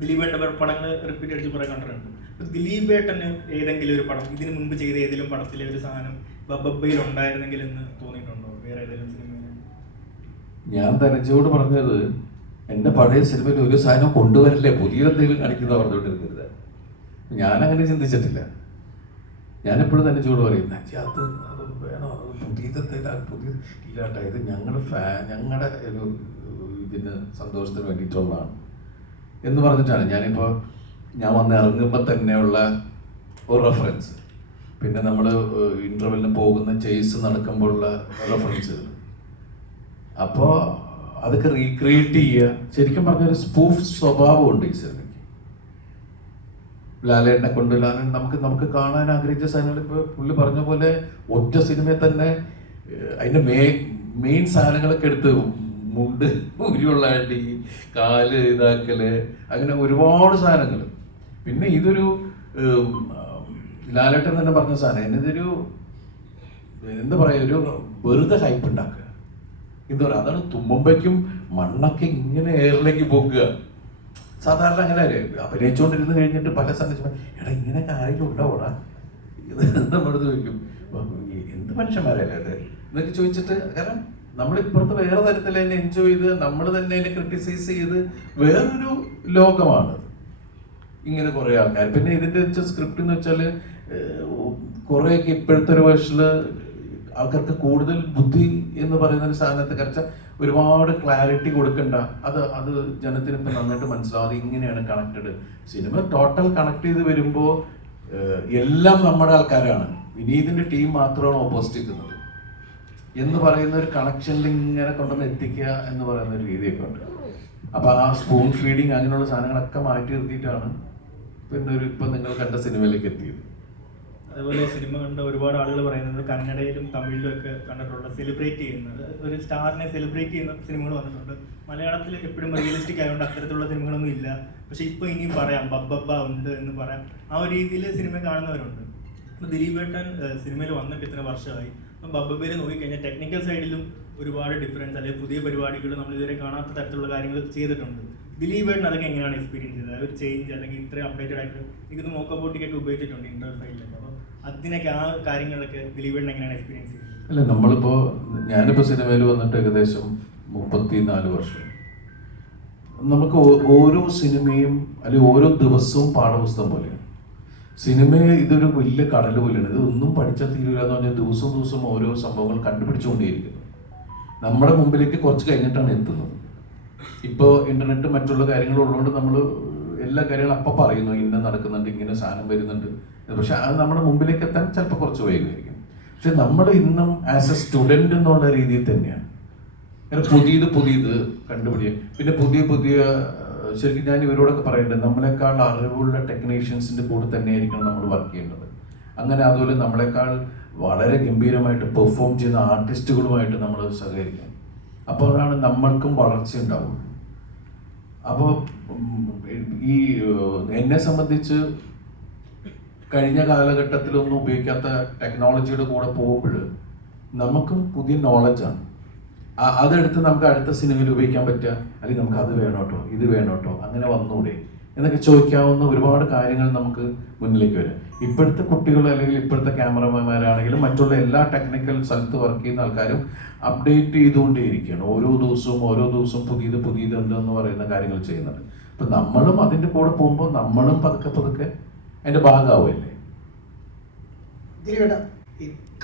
ദിലീപേട്ടൻ്റെ പടങ്ങൾ റിപ്പീറ്റ് അടിച്ച് കുറെ കണ്ടിട്ടുണ്ട്. അപ്പൊ ദിലീപേട്ടന് ഏതെങ്കിലും ഒരു പടം ഇതിനു മുമ്പ് ചെയ്ത ഏതെങ്കിലും പടത്തിലെ ഒരു സാധനം ബബ്ബയിൽ ഉണ്ടായിരുന്നെങ്കിൽ എന്ന് തോന്നിയിട്ടുണ്ടോ വേറെ ഏതെങ്കിലും സിനിമയിൽ? ഞാൻ ധനജയോട് പറഞ്ഞത്, എൻ്റെ പഴയ സിനിമയിൽ ഒരു സാധനം കൊണ്ടുവരല്ലേ, പുതിയതെന്തെങ്കിലും കാണിക്കുന്ന പറഞ്ഞുകൊണ്ടിരിക്കരുത്. ഞാനങ്ങനെ ചിന്തിച്ചിട്ടില്ല. ഞാനെപ്പോഴും ധനജയോട് പറയും, അത് വേണോ, പുതിയ ഇല്ലാട്ട, ഇത് ഞങ്ങളുടെ ഒരു ഇതിന് സന്തോഷത്തിന് വേണ്ടിയിട്ടുള്ളതാണ് എന്ന് പറഞ്ഞിട്ടാണ്. ഞാൻ വന്ന് ഇറങ്ങുമ്പോൾ തന്നെയുള്ള ഒരു റെഫറൻസ്, പിന്നെ നമ്മൾ ഇൻ്റർവെല്ലിന് പോകുന്ന ചേസ് നടക്കുമ്പോഴുള്ള റെഫറൻസുകൾ, അപ്പോൾ അതൊക്കെ റീക്രിയേറ്റ് ചെയ്യുക. ശരിക്കും പറഞ്ഞൊരു സ്പൂഫ് സ്വഭാവമുണ്ട് ഈ സിനിമയ്ക്ക്. ലാലേട്ടനെ കൊണ്ട് നമുക്ക് കാണാൻ ആഗ്രഹിച്ച സാധനങ്ങൾ ഇപ്പോൾ പുള്ളി പറഞ്ഞ പോലെ ഒറ്റ സിനിമയിൽ തന്നെ അതിൻ്റെ മെയിൻ സാധനങ്ങളൊക്കെ എടുത്ത് മുണ്ട് ഉരിയുള്ള അടി, കാല് ഇതാക്കല്, അങ്ങനെ ഒരുപാട് സാധനങ്ങൾ. പിന്നെ ഇതൊരു ലാലേട്ടൻ തന്നെ പറഞ്ഞ സാധനം, ഇതൊരു എന്താ പറയുക, ഒരു വെറുതെ ഹൈപ്പ് ഉണ്ടാക്കുക എന്താ പറയുക. അതാണ് തുമ്മുമ്പയ്ക്കും മണ്ണൊക്കെ ഇങ്ങനെ എയറിലേക്ക് പോകുക. സാധാരണ അങ്ങനെ അഭിനയിച്ചുകൊണ്ടിരുന്ന് കഴിഞ്ഞിട്ട് പല സന്ദേശം, എടാ ഇങ്ങനെയൊക്കെ ആരെങ്കിലും ഉണ്ടാവൂടാ, ഇത് നമ്മളത് ചോദിക്കും, എന്ത് മനുഷ്യന്മാരല്ലേ അത് എന്നൊക്കെ ചോദിച്ചിട്ട്. കാരണം നമ്മളിപ്പുറത്ത് വേറെ തരത്തിൽ അതിനെ എൻജോയ് ചെയ്ത് നമ്മൾ തന്നെ അതിനെ ക്രിട്ടിസൈസ് ചെയ്ത് വേറൊരു ലോകമാണ് ഇങ്ങനെ കുറേ ആൾക്കാർ. പിന്നെ ഇതിൻ്റെ സ്ക്രിപ്റ്റ് എന്ന് വെച്ചാൽ കുറേയൊക്കെ ഇപ്പോഴത്തെ ഒരു വേർഷനിൽ ആൾക്കാർക്ക് കൂടുതൽ ബുദ്ധി എന്ന് പറയുന്ന ഒരു സാധനത്തെ കറിച്ച ഒരുപാട് ക്ലാരിറ്റി കൊടുക്കണ്ട. അത് ജനത്തിന് ഇപ്പം നന്നായിട്ട് മനസ്സിലാവാതെ ഇങ്ങനെയാണ് കണക്റ്റഡ്. സിനിമ ടോട്ടൽ കണക്ട് ചെയ്ത് വരുമ്പോൾ എല്ലാം നമ്മുടെ ആൾക്കാരാണ്, വിനീതിൻ്റെ ടീം മാത്രമാണ് ഓപ്പോസിറ്റ് നിൽക്കുന്നത് എന്ന് പറയുന്ന ഒരു കണക്ഷനിൽ ഇങ്ങനെ കൊണ്ടുവന്ന് എത്തിക്കുക എന്ന് പറയുന്ന ഒരു രീതിയൊക്കെ ഉണ്ട്. അപ്പോൾ ആ സ്പൂൺ ഫീഡിങ് അങ്ങനെയുള്ള സാധനങ്ങളൊക്കെ മാറ്റി നിർത്തിയിട്ടാണ് പിന്നെ ഇപ്പം നിങ്ങൾ കണ്ട സിനിമയിലേക്ക് എത്തിയത്. അതുപോലെ സിനിമ കണ്ട ഒരുപാട് ആളുകൾ പറയുന്നത് കന്നഡയിലും തമിഴിലും ഒക്കെ കണ്ടിട്ടുള്ള സെലിബ്രേറ്റ് ചെയ്യുന്നത്, ഒരു സ്റ്റാറിനെ സെലിബ്രേറ്റ് ചെയ്യുന്ന സിനിമകൾ വന്നിട്ടുണ്ട്. മലയാളത്തിൽ എപ്പോഴും റിയലിസ്റ്റിക് ആയതുകൊണ്ട് അത്തരത്തിലുള്ള സിനിമകളൊന്നും ഇല്ല. പക്ഷെ ഇപ്പോൾ ഇനിയും പറയാം ബബ്ബബ്ബ ഉണ്ട് എന്ന് പറയാം, ആ ഒരു രീതിയിൽ സിനിമ കാണുന്നവരുണ്ട്. ഇപ്പോൾ ദിലീപേട്ടൻ സിനിമയിൽ വന്നിട്ട് ഇത്ര വർഷമായി. അപ്പം ബബ്ബബ്ബയിൽ നോക്കിക്കഴിഞ്ഞാൽ ടെക്നിക്കൽ സൈഡിലും ഒരുപാട് ഡിഫറൻസ് അല്ലെങ്കിൽ പുതിയ പരിപാടികൾ നമ്മൾ ഇതുവരെ കാണാത്ത തരത്തിലുള്ള കാര്യങ്ങൾ ചെയ്തിട്ടുണ്ട്. ദിലീപേട്ടൻ അതൊക്കെ എങ്ങനെയാണ് എക്സ്പീരിയൻസ് ചെയ്തത്? ഒരു ചേഞ്ച് അല്ലെങ്കിൽ ഇത്രയും അപ്ഡേറ്റഡ് ആയിട്ട് എനിക്കൊന്ന് മോക്കബോട്ടിക്കൊക്കെ ഉപയോഗിച്ചിട്ടുണ്ട് ഇന്റർവ്യൂ ഫൈലിലൊക്കെ. അപ്പോൾ അതിനൊക്കെ ആ കാര്യങ്ങളൊക്കെ ദിലീപേട്ടൻ എങ്ങനെയാണ് എക്സ്പീരിയൻസ് ചെയ്തത്? അല്ല, നമ്മളിപ്പോൾ ഞാനിപ്പോൾ സിനിമയിൽ വന്നിട്ട് ഏകദേശം 34 വർഷം. നമുക്ക് ഓരോ സിനിമയും അല്ലെങ്കിൽ ഓരോ ദിവസവും പാഠപുസ്തകം പോലെയാണ്. സിനിമ ഇതൊരു വലിയ കടൽ പോലെയാണ്. ഇതൊന്നും പഠിച്ചാൽ തീരുക എന്ന് പറഞ്ഞാൽ ദിവസം ഓരോ സംഭവങ്ങൾ കണ്ടുപിടിച്ചുകൊണ്ടേയിരിക്കുന്നു. നമ്മുടെ മുമ്പിലേക്ക് കുറച്ച് കഴിഞ്ഞിട്ടാണ് എത്തുന്നത്. ഇപ്പോൾ ഇൻ്റർനെറ്റ് മറ്റുള്ള കാര്യങ്ങളുള്ളതുകൊണ്ട് നമ്മൾ എല്ലാ കാര്യങ്ങളും അപ്പം പറയുന്നു, ഇന്ന നടക്കുന്നുണ്ട്, ഇങ്ങനെ സാധനം വരുന്നുണ്ട്. പക്ഷെ അത് നമ്മുടെ മുമ്പിലേക്ക് എത്താൻ ചിലപ്പോൾ കുറച്ച് വൈകുമായിരിക്കും. പക്ഷെ നമ്മൾ ഇന്നും ആസ് എ സ്റ്റുഡൻറ് എന്നുള്ള രീതിയിൽ തന്നെയാണ്. അങ്ങനെ പുതിയത് കണ്ടുപിടിക്കുക. പിന്നെ പുതിയ ശരിക്കും ഞാൻ ഇവരോടൊക്കെ പറയേണ്ടത്, നമ്മളെക്കാൾ അറിവുള്ള ടെക്നീഷ്യൻസിൻ്റെ കൂടെ തന്നെയായിരിക്കണം നമ്മൾ വർക്ക് ചെയ്യേണ്ടത്. അങ്ങനെ അതുപോലെ നമ്മളെക്കാൾ വളരെ ഗംഭീരമായിട്ട് പെർഫോം ചെയ്യുന്ന ആർട്ടിസ്റ്റുകളുമായിട്ട് നമ്മൾ സഹകരിക്കണം. അപ്പോഴാണ് നമ്മൾക്കും വളർച്ച ഉണ്ടാവുള്ളൂ. അപ്പോൾ ഈ എന്നെ സംബന്ധിച്ച് കഴിഞ്ഞ കാലഘട്ടത്തിലൊന്നും ഉപയോഗിക്കാത്ത ടെക്നോളജിയുടെ കൂടെ പോകുമ്പോൾ നമുക്കും പുതിയ നോളജാണ്. അതെടുത്ത് നമുക്ക് അടുത്ത സിനിമയിൽ ഉപയോഗിക്കാൻ പറ്റുക, അല്ലെങ്കിൽ നമുക്ക് അത് വേണോട്ടോ ഇത് വേണോട്ടോ അങ്ങനെ വന്നൂടെ എന്നൊക്കെ ചോദിക്കാവുന്ന ഒരുപാട് കാര്യങ്ങൾ നമുക്ക് മുന്നിലേക്ക് വരും. ഇപ്പോഴത്തെ കുട്ടികൾ അല്ലെങ്കിൽ ഇപ്പോഴത്തെ ക്യാമറമാന്മാരാണെങ്കിലും മറ്റുള്ള എല്ലാ ടെക്നിക്കൽ സ്ഥലത്ത് വർക്ക് ചെയ്യുന്ന ആൾക്കാരും അപ്ഡേറ്റ് ചെയ്തുകൊണ്ടേയിരിക്കുകയാണ്. ഓരോ ദിവസവും പുതിയത് എന്തെന്ന് പറയുന്ന കാര്യങ്ങൾ ചെയ്യുന്നുണ്ട്. അപ്പം നമ്മളും അതിൻ്റെ കൂടെ പോകുമ്പോൾ നമ്മളും പതുക്കെ അതിൻ്റെ ഭാഗമാവുമല്ലേ.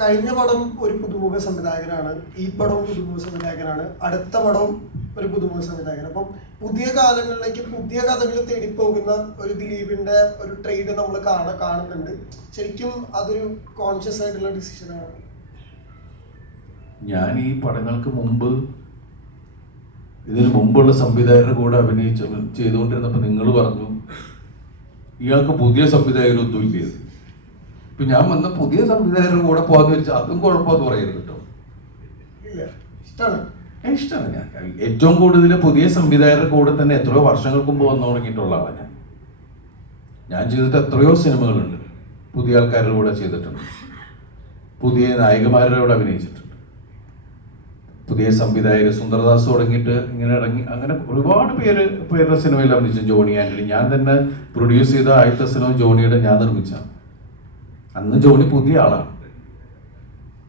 കഴിഞ്ഞ പടം ഒരു പുതുമുഖ സംവിധായകനാണ്, ഈ പടവും പുതുമുഖ സംവിധായകനാണ്, അടുത്ത പടവും ഒരു പുതുമുഖ സംവിധായകൻ. അപ്പം പുതിയ കാലങ്ങളിലേക്ക് പുതിയ കഥകൾ തേടിപ്പോകുന്ന ഒരു ദിലീപിന്റെ ഒരു ട്രേഡ് നമ്മൾ കാണുന്നുണ്ട്. ശരിക്കും അതൊരു കോൺഷ്യസ് ആയിട്ടുള്ള ഡിസിഷനാണ്. ഞാൻ ഈ പടങ്ങൾക്ക് മുമ്പ് ഇതിന് മുമ്പുള്ള സംവിധായകരുടെ കൂടെ ചെയ്തുകൊണ്ടിരുന്നപ്പോൾ നിങ്ങൾ പറഞ്ഞു ഇയാൾക്ക് പുതിയ സംവിധായകരൊന്നും ഇല്ല. ഇപ്പം ഞാൻ വന്ന പുതിയ സംവിധായകരുടെ കൂടെ പോകാന്ന് വെച്ചാൽ അതും കുഴപ്പമെന്ന് പറയരുത് കേട്ടോ. ഇഷ്ടമാണ്. ഞാൻ ഏറ്റവും കൂടുതൽ പുതിയ സംവിധായകരുടെ കൂടെ തന്നെ എത്രയോ വർഷങ്ങൾക്ക് മുമ്പ് വന്നു തുടങ്ങിയിട്ടുള്ള ആളാണ് ഞാൻ ചെയ്തിട്ട് എത്രയോ സിനിമകളുണ്ട്. പുതിയ ആൾക്കാരുടെ കൂടെ ചെയ്തിട്ടുണ്ട്, പുതിയ നായികമാരുടെ കൂടെ അഭിനയിച്ചിട്ടുണ്ട്, പുതിയ സംവിധായകർ സുന്ദർദാസ് തുടങ്ങിയിട്ട് ഇങ്ങനെ ഇറങ്ങി അങ്ങനെ ഒരുപാട് പേരുടെ സിനിമയിൽ അഭിനയിച്ചു. ജോണി ആൻ്റണി ഞാൻ തന്നെ പ്രൊഡ്യൂസ് ചെയ്ത ആദ്യത്തെ സിനിമ ജോണിയുടെ ഞാൻ നിർമ്മിച്ചാണ്. അന്ന് ജോണി പുതിയ ആളാണ്.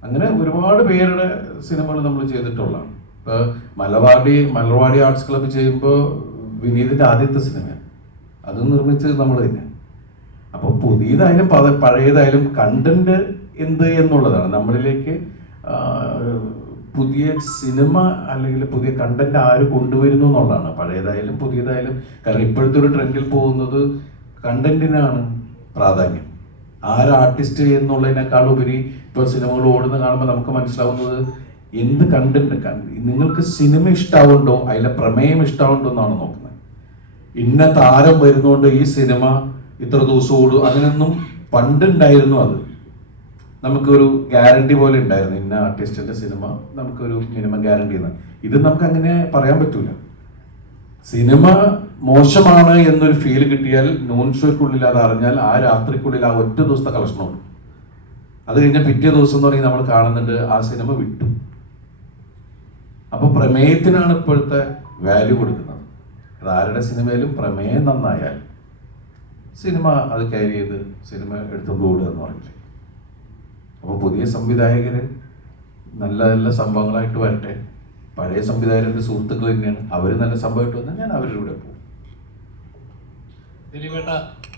അങ്ങനെ ഒരുപാട് പേരുടെ സിനിമകൾ നമ്മൾ ചെയ്തിട്ടുള്ളതാണ്. ഇപ്പോൾ മലർവാടി ആർട്സ് ക്ലബ്ബ് ചെയ്യുമ്പോൾ വിനീതിൻ്റെ ആദ്യത്തെ സിനിമയാണ്, അത് നിർമ്മിച്ചത് നമ്മൾ തന്നെ. അപ്പോൾ പുതിയതായാലും പഴയതായാലും കണ്ടന്റ് എന്ത് എന്നുള്ളതാണ് നമ്മളിലേക്ക് പുതിയ സിനിമ അല്ലെങ്കിൽ പുതിയ കണ്ടന്റ് ആര് കൊണ്ടുവരുന്നു എന്നുള്ളതാണ്. പഴയതായാലും പുതിയതായാലും. കാരണം ഇപ്പോഴത്തെ ഒരു ട്രെൻഡിൽ പോകുന്നത് കണ്ടന്റിനാണ് പ്രാധാന്യം. ആർട്ടിസ്റ്റ് എന്നുള്ളതിനേക്കാൾ ഉപരി ഇപ്പോൾ സിനിമകൾ ഓടുന്ന കാണുമ്പോൾ നമുക്ക് മനസ്സിലാവുന്നത് എന്ത് കണ്ടന്റ്. നിങ്ങൾക്ക് സിനിമ ഇഷ്ടമാവുണ്ടോ, അതിലെ പ്രമേയം ഇഷ്ടമാവുണ്ടോ എന്നാണ് നോക്കുന്നത്. ഇന്ന താരം വരുന്നതുകൊണ്ട് ഈ സിനിമ ഇത്ര ദിവസം ഓടും അങ്ങനെയൊന്നും പണ്ടുണ്ടായിരുന്നു. അത് നമുക്കൊരു ഗ്യാരണ്ടി പോലെ ഉണ്ടായിരുന്നു. ഇന്ന ആർട്ടിസ്റ്റിന്റെ സിനിമ നമുക്കൊരു മിനിമം ഗ്യാരണ്ടി എന്ന്. ഇത് നമുക്ക് അങ്ങനെ പറയാൻ പറ്റൂല. സിനിമ മോശമാണ് എന്നൊരു ഫീൽ കിട്ടിയാൽ നോൺ ഷോയ്ക്കുള്ളിൽ അത് അറിഞ്ഞാൽ ആ രാത്രിക്കുള്ളിൽ ആ ഒറ്റ ദിവസത്തെ കളക്ഷനുള്ളൂ. അത് കഴിഞ്ഞ പിറ്റേ ദിവസം എന്ന് പറഞ്ഞാൽ നമ്മൾ കാണുന്നുണ്ട് ആ സിനിമ വിട്ടു. അപ്പൊ പ്രമേയത്തിനാണ് ഇപ്പോഴത്തെ വാല്യൂ കൊടുക്കുന്നത്. അത് ആരുടെ സിനിമയിലും പ്രമേയം നന്നായാൽ സിനിമ അത് ക്യാരി ചെയ്ത് സിനിമ എടുത്തുകൊണ്ട് ഓടുക എന്ന് പറയില്ലേ. അപ്പോൾ പുതിയ സംവിധായകര് നല്ല നല്ല സംഭവങ്ങളായിട്ട് വരട്ടെ. പഴയ സംവിധായകരുടെ സുഹൃത്തുക്കൾ തന്നെയാണ്, അവർ നല്ല സംഭവമായിട്ട് വന്നാൽ ഞാൻ അവരുടെ കൂടെ പോകും. ദിലീപേട്ട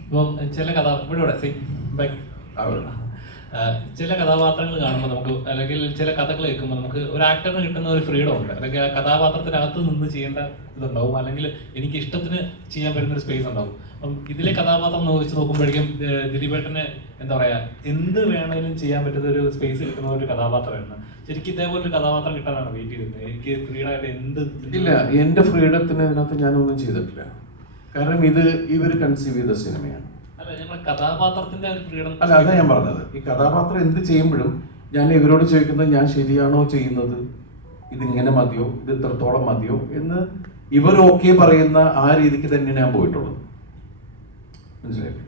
ഇപ്പം ചില ചില കഥാപാത്രങ്ങൾ കാണുമ്പോൾ നമുക്ക്, അല്ലെങ്കിൽ ചില കഥകൾ കേൾക്കുമ്പോൾ നമുക്ക് ഒരു ആക്ടറിന് കിട്ടുന്ന ഒരു ഫ്രീഡം ഉണ്ട്, അല്ലെങ്കിൽ ആ കഥാപാത്രത്തിനകത്ത് നിന്ന് ചെയ്യേണ്ട ഇതുണ്ടാവും, അല്ലെങ്കിൽ എനിക്ക് ഇഷ്ടത്തിന് ചെയ്യാൻ പറ്റുന്ന ഒരു സ്പേസ് ഉണ്ടാവും. അപ്പം ഇതിലെ കഥാപാത്രം വെച്ച് നോക്കുമ്പോഴേക്കും ദിലീപേട്ടന് എന്താ പറയാ, എന്ത് വേണമെങ്കിലും ചെയ്യാൻ പറ്റുന്ന ഒരു സ്പേസ് കിട്ടുന്ന ഒരു കഥാപാത്രമാണ്. ശരിക്കും ഇതേപോലെ ഒരു കഥാപാത്രം കിട്ടാനാണ് വെയിറ്റ് ചെയ്തത്. എനിക്ക് ഫ്രീഡമായിട്ട് എന്ത് ഇല്ല, എൻ്റെ ഫ്രീഡത്തിന് ഇതിനകത്ത് ഞാനൊന്നും ചെയ്തിട്ടില്ല. കാരണം ഇത് ഇവർ കൺസീവ് ചെയ്ത സിനിമയാണ്. അല്ല, ഞങ്ങൾ കഥാപാത്രത്തിന്റെ ഒരു ഫ്രീഡം അല്ല, അതാ ഞാൻ പറഞ്ഞത്. ഈ കഥാപാത്രം എന്ത് ചെയ്യുമ്പോഴും ഞാൻ ഇവരോട് ചോദിക്കുന്നത് ഞാൻ ശരിയാണോ ചെയ്യുന്നത്, ഇതിങ്ങനെ മതിയോ, ഇത് ഇത്രത്തോളം മതിയോ എന്ന് ഇവർ ഓക്കെ പറയുന്ന ആ രീതിക്ക് തന്നെയാണ് ഞാൻ പോയിട്ടുള്ളത്. മനസ്സിലായില്ലേ?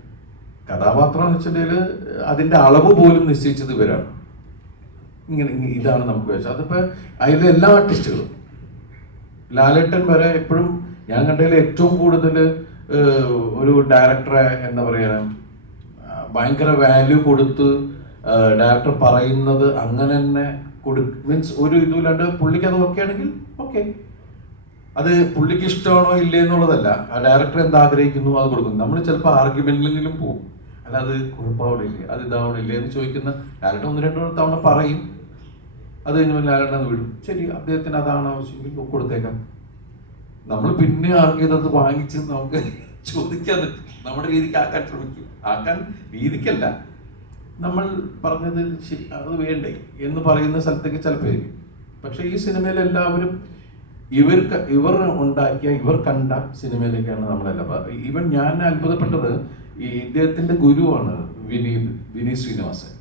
കഥാപാത്രം എന്ന് വെച്ചിട്ടുണ്ടെങ്കിൽ അതിൻ്റെ അളവ് പോലും നിശ്ചയിച്ചത് ഇവരാണ്. ഇങ്ങനെ ഇതാണ് നമുക്ക് വെച്ചാൽ അതിപ്പോൾ അതിലെ എല്ലാ ആർട്ടിസ്റ്റുകളും, ലാലേട്ടൻ വരെ എപ്പോഴും ഞാൻ കണ്ടതിൽ ഏറ്റവും കൂടുതൽ ഒരു ഡയറക്ടറെ എന്താ പറയുക, ഭയങ്കര വാല്യൂ കൊടുത്ത് ഡയറക്ടർ പറയുന്നത് അങ്ങനെ തന്നെ മീൻസ് ഒരു ഇതുമില്ലാണ്ട് പുള്ളിക്ക് അത് ഓക്കെ ആണെങ്കിൽ ഓക്കെ, അത് പുള്ളിക്ക് ഇഷ്ടമാണോ ഇല്ലേ എന്നുള്ളതല്ല, ആ ഡയറക്ടർ എന്താ ആഗ്രഹിക്കുന്നു അത് കൊടുക്കുന്നു. നമ്മൾ ചിലപ്പോൾ ആർഗ്യുമെന്റിലെങ്കിലും പോകും, അല്ല അത് കുഴപ്പമാവണില്ലേ, അത് ഇതാവണില്ലേ എന്ന് ചോദിക്കുന്ന ലാലേട്ടൻ 1-2 തവണ പറയും. അത് കഴിഞ്ഞ് ലാലേട്ടൻ അത് വിടും. ശരി, അദ്ദേഹത്തിന് അതാണ് ആവശ്യമെങ്കിൽ കൊടുത്തേക്കാം. നമ്മൾ പിന്നെ ആർക്കിയത് വാങ്ങിച്ച് നമുക്ക് ചോദിക്കാതെ നമ്മുടെ രീതിക്ക് ആക്കാൻ ശ്രമിക്കും. ആക്കാൻ രീതിക്കല്ല, നമ്മൾ പറഞ്ഞത് അത് വേണ്ടേ എന്ന് പറയുന്ന സ്ഥലത്തേക്ക് ചിലപ്പോൾ. പക്ഷെ ഈ സിനിമയിൽ എല്ലാവരും ഇവർ ഉണ്ടാക്കിയ ഇവർ കണ്ട സിനിമയിലേക്കാണ് നമ്മളെല്ലാം. ഈവൻ ഞാൻ അത്ഭുതപ്പെട്ടത് ഈ ഇദ്ദേഹത്തിന്റെ ഗുരുവാണ് വിനീത് ശ്രീനിവാസൻ.